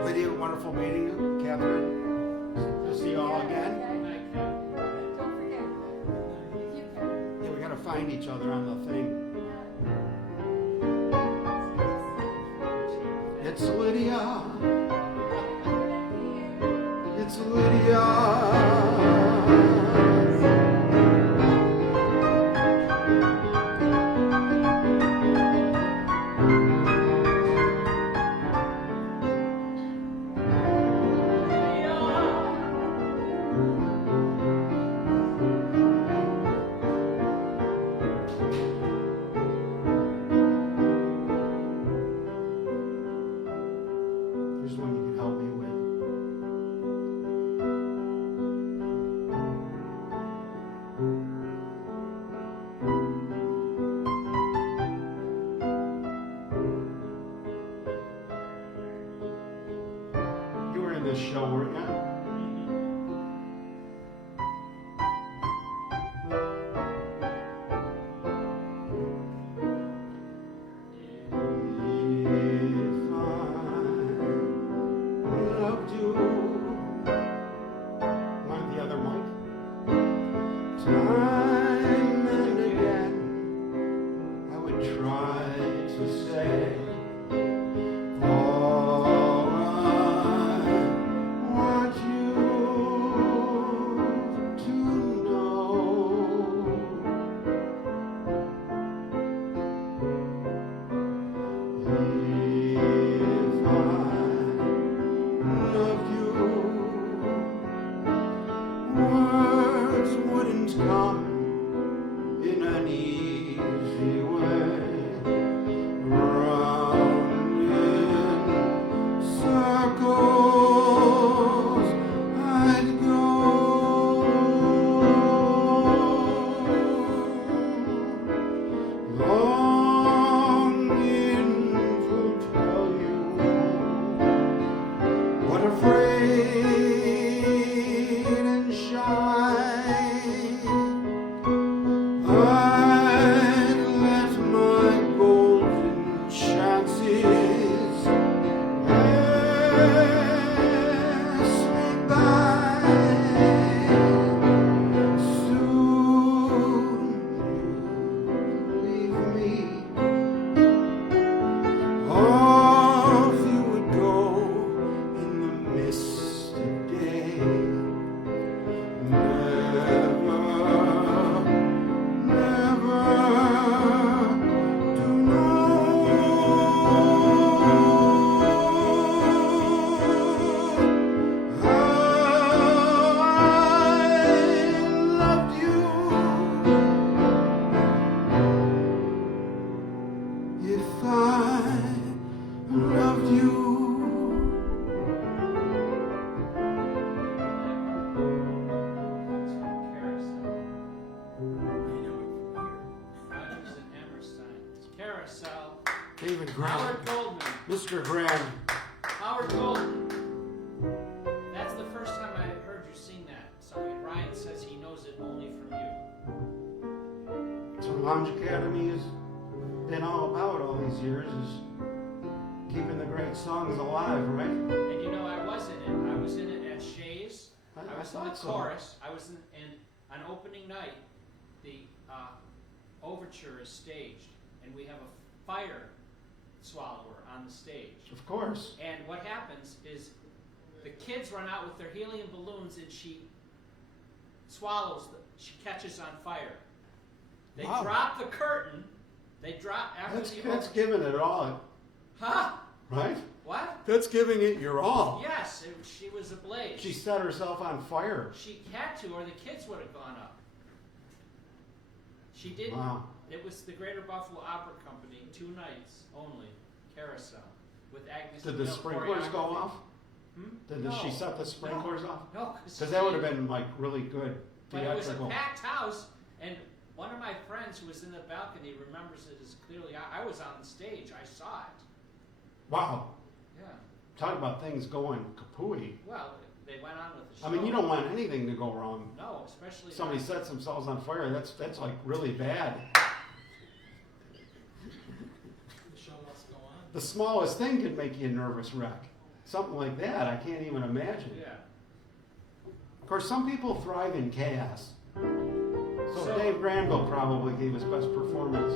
Lydia, wonderful meeting you. Catherine, good to see you all again. Don't forget, if you can. Yeah, we gotta find each other on the thing. It's Lydia. It's Lydia. There's Time and again, I would try to say, all I want you to know. If I loved you, words wouldn't come in an easy way. Round in circles I'd go. Longing to tell you what afraid and shy I'd let my golden chances pass me by. Soon you leave me, off you would go in the mist of day. Never, never to know how I loved you. If I loved you. Carousel. David Graham. Howard Goldman. Mr. Graham. Howard Goldman. That's the first time I heard you sing that song, and Ryan says he knows it only from you. So Lounge Academy has been all about all these years is keeping the great songs alive, right? And you know, I was in it. I was in it at Shays. I I was in thought the so. chorus. I was in on opening night. The overture is staged, and we have a fire swallower on the stage. Of course. And what happens is the kids run out with their helium balloons, and she swallows them. She catches on fire. They Wow. drop the curtain. They drop after That's the giving it all, Huh? right? What? That's giving it your all. Yes, she was ablaze. She set herself on fire. She had to, or the kids would have gone up. She didn't. Wow. It was the Greater Buffalo Opera Company, 2 nights only, Carousel, with Agnes. Did the Mill sprinklers go choreography. off? Hmm? Did she No. set the sprinklers off? No, Because that would have been like really good But it was a theatrical. packed house, and one of my friends who was in the balcony remembers it as clearly. I was on the stage. I saw it. Wow. Yeah. Talk about things going kapooey. Well, they went on with the show. I mean, you don't want anything to go wrong. No, especially Somebody not- sets themselves on fire. That's like really bad. The show must go on. The smallest thing could make you a nervous wreck. Something like that, I can't even imagine. Yeah. Of course, some people thrive in chaos. So So- Dave Granville probably gave his best performance.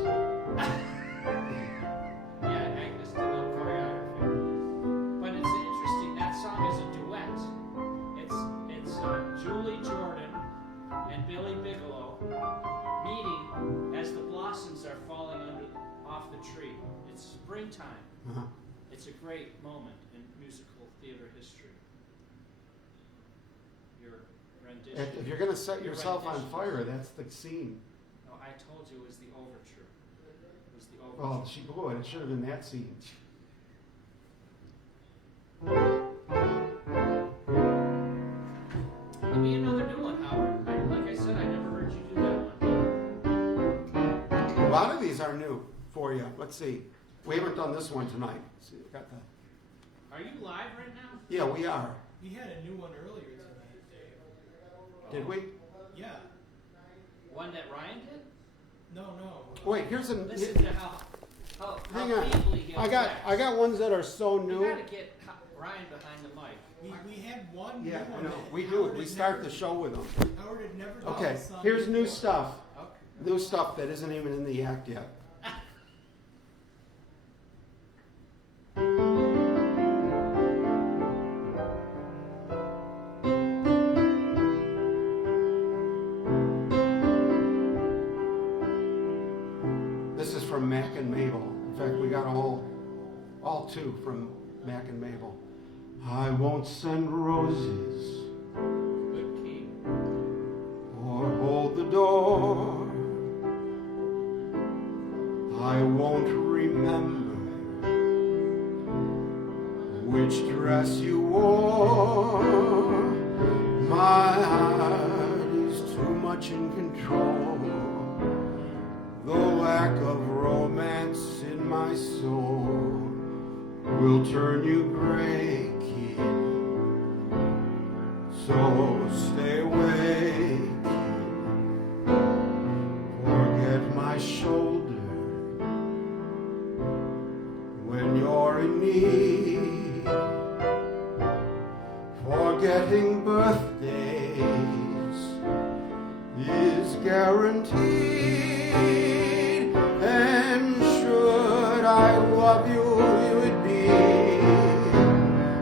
Yeah, Agnes did a choreography. But it's interesting, that song is a duet. It's Julie Jordan and Billy Bigelow meeting as the blossoms are falling off the tree. It's springtime. Uh-huh. It's a great moment in musical theater history. Your rendition. If you're going to set your yourself on rendition. fire, that's the scene. No, I told you it was the overture. It was the overture. Well, she blew it. It should have been that scene. Give me another new one, Howard. Like I said, I never heard you do that one. A lot of these are new for you. Let's see. We haven't done this one tonight. Let's see, we got the. Are you live right now? Yeah, we are. We had a new one earlier tonight, Dave. Did we? Yeah. One that Ryan did? No. Wait, here's a. Listen to how Hang on. feebly he I got ones that are so You new. gotta get Brian behind the mic. We had one. Yeah, new I one know. that We do. Howard We had start never- the show with them. Howard had never done Okay, a song here's new before. stuff. Okay. New stuff that isn't even in the act yet. This is from Mac and Mabel. In fact, we got all two from Mac and Mabel. I won't send roses Good key. or hold the door. I won't remember which dress you wore. My heart is too much in control. The lack of romance in my soul will turn you gray, kid. So stay away, kid. Forget my shoulder when you're in need. Forgetting birthdays is guaranteed. And should I love you, you would be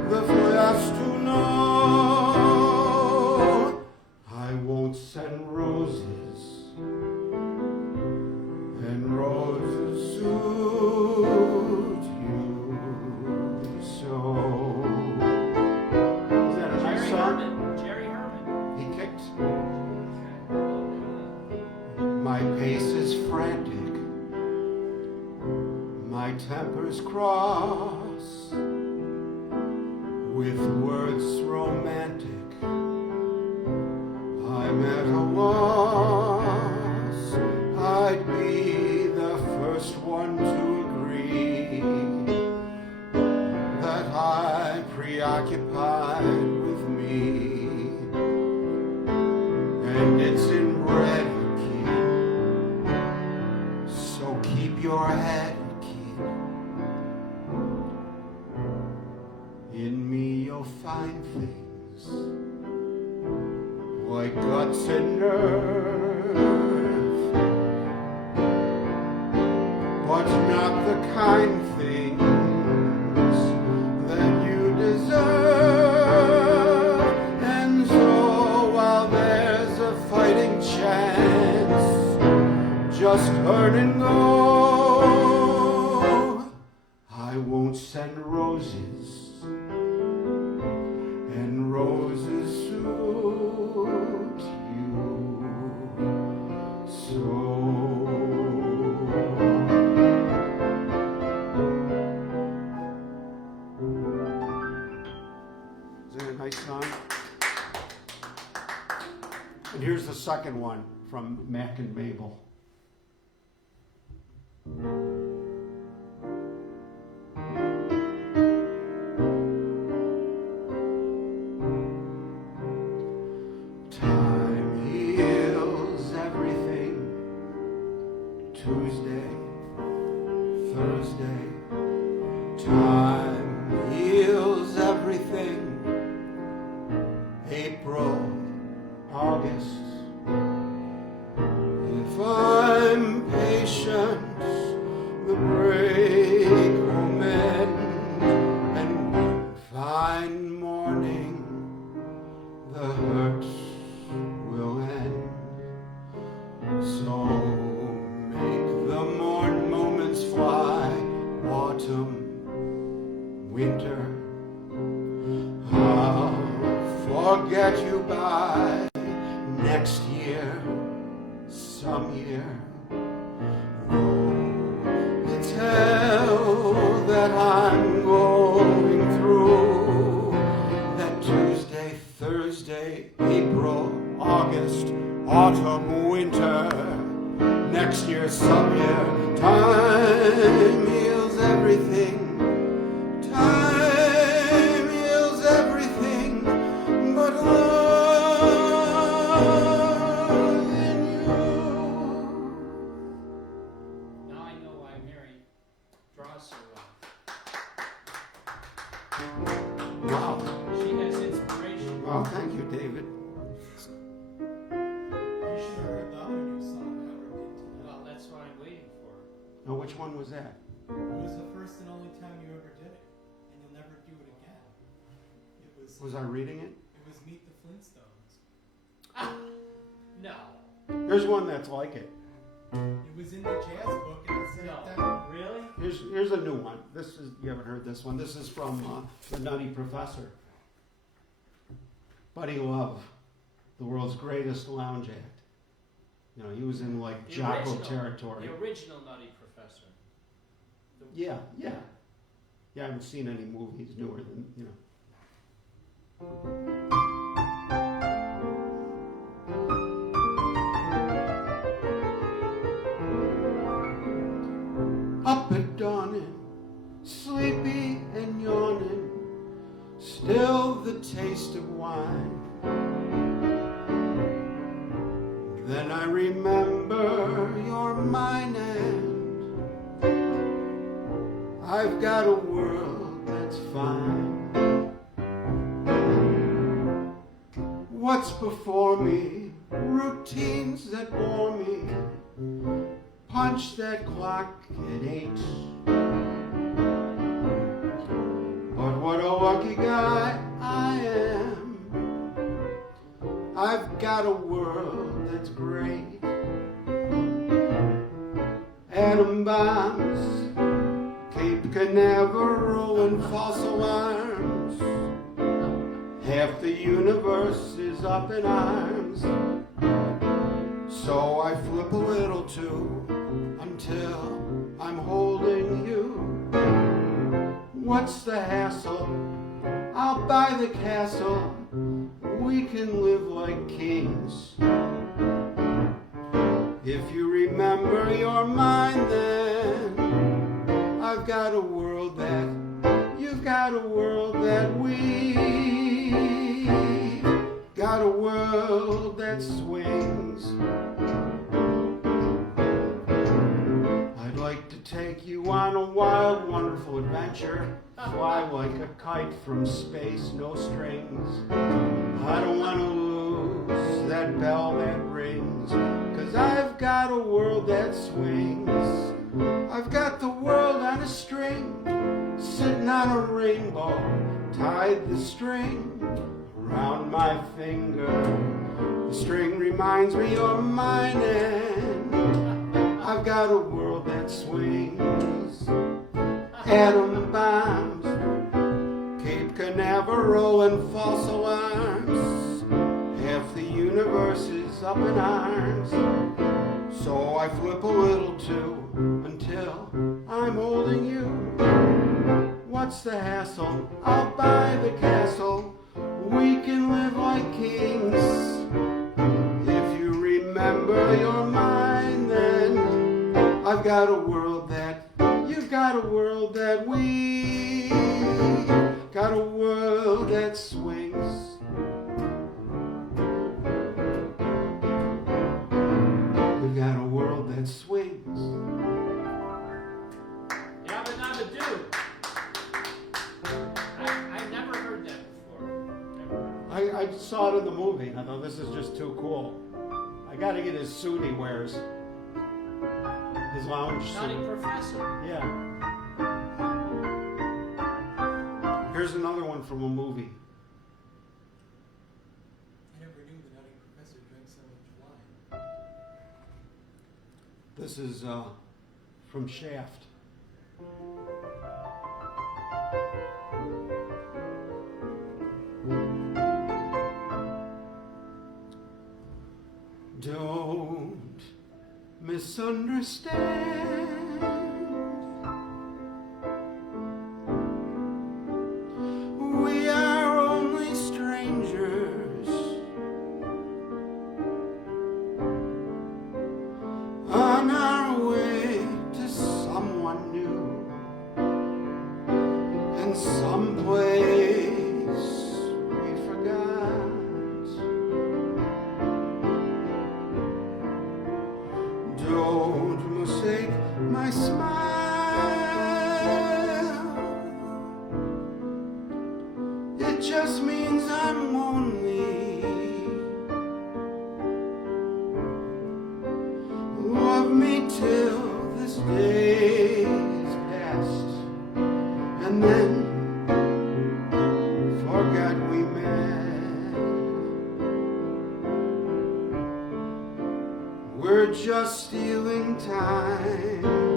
the first to know. I won't send roses, and roses suit you so. Is that a nice Jerry song? Herman. Jerry Herman. He kicked. My pace is frantic, my temper's cross, with words romantic I'm at a loss. I'd be the first one to agree that I'm preoccupied with me, and it's inbred, kid. So keep your head, kid. In me you'll find things like guts and nerve, but not the kind things that you deserve. And so while there's a fighting chance, just turn and go. I won't send roses, and roses suit you so. Is that a nice song? And here's the second one from Mac and Mabel. Time heals everything. Tuesday, Thursday. Time heals everything. April, August. If I'm patient, the break will mend, and one fine morning the hurt will end. So make the moments fly, autumn, winter. I'll forget you by next year, some year. It's hell that I'm going through. That Tuesday, Thursday, April, August, autumn, winter. Next year, some year. Time heals everything. Time heals everything but love in you. Now I know why Mary draws so well. No, which one was that? It was the first and only time you ever did it, and you'll never do it again. It was. Was I reading it? It was Meet the Flintstones. No. There's one that's like it. It was in the jazz book, and it said No. that. Really? Here's a new one. This is, you haven't heard this one. This is from The Nutty Professor. Buddy Love, the world's greatest lounge act. You know, he was in like The Jocko original- territory. The original Nutty Professor. Yeah. Yeah, I haven't seen any movies newer than, you know. Up at dawning, sleepy and yawning, still the taste of wine. Then I remember you're mine and I've got a world that's fine. What's before me? Routines that bore me. Punch that clock at 8. But what a lucky guy I am. I've got a world that's great. Atom bombs, Cape Canaveral and false alarms. Half the universe is up in arms. So I flip a little too until I'm holding you. What's the hassle? I'll buy the castle. We can live like kings. If you remember you're mine, then I've got a world that you've got a world that we got a world that swings. I'd like to take you on a wild, wonderful adventure. Fly like a kite from space, no strings. I don't want to lose that bell that rings, 'cause I've got a world that swings. I've got the world on a string, sitting on a rainbow, tied the string around my finger. The string reminds me you're mine and I've got a world that swings. Atom bombs, Cape Canaveral and false alarms. Half the universe is up in arms. So I flip a little too until I'm holding you. What's the hassle? I'll buy the castle. We can live like kings. If you remember you're mine, then I've got a world that you've got a world that we got a world that swings. We've got a world that swings. Yabba dabba doo. I've never heard that before. Never. I saw it in the movie. I thought this is just too cool. I got to get his suit he wears. His lounge Nutty suit. Professor. Yeah. Here's another one from a movie. I never knew the Nutty Professor drank so much wine. This is from Shaft. Don't misunderstand. We are only strangers on our way to someone new and someplace we forgot. Don't mistake my smile. It just means I'm lonely. Love me till this day We're just stealing time.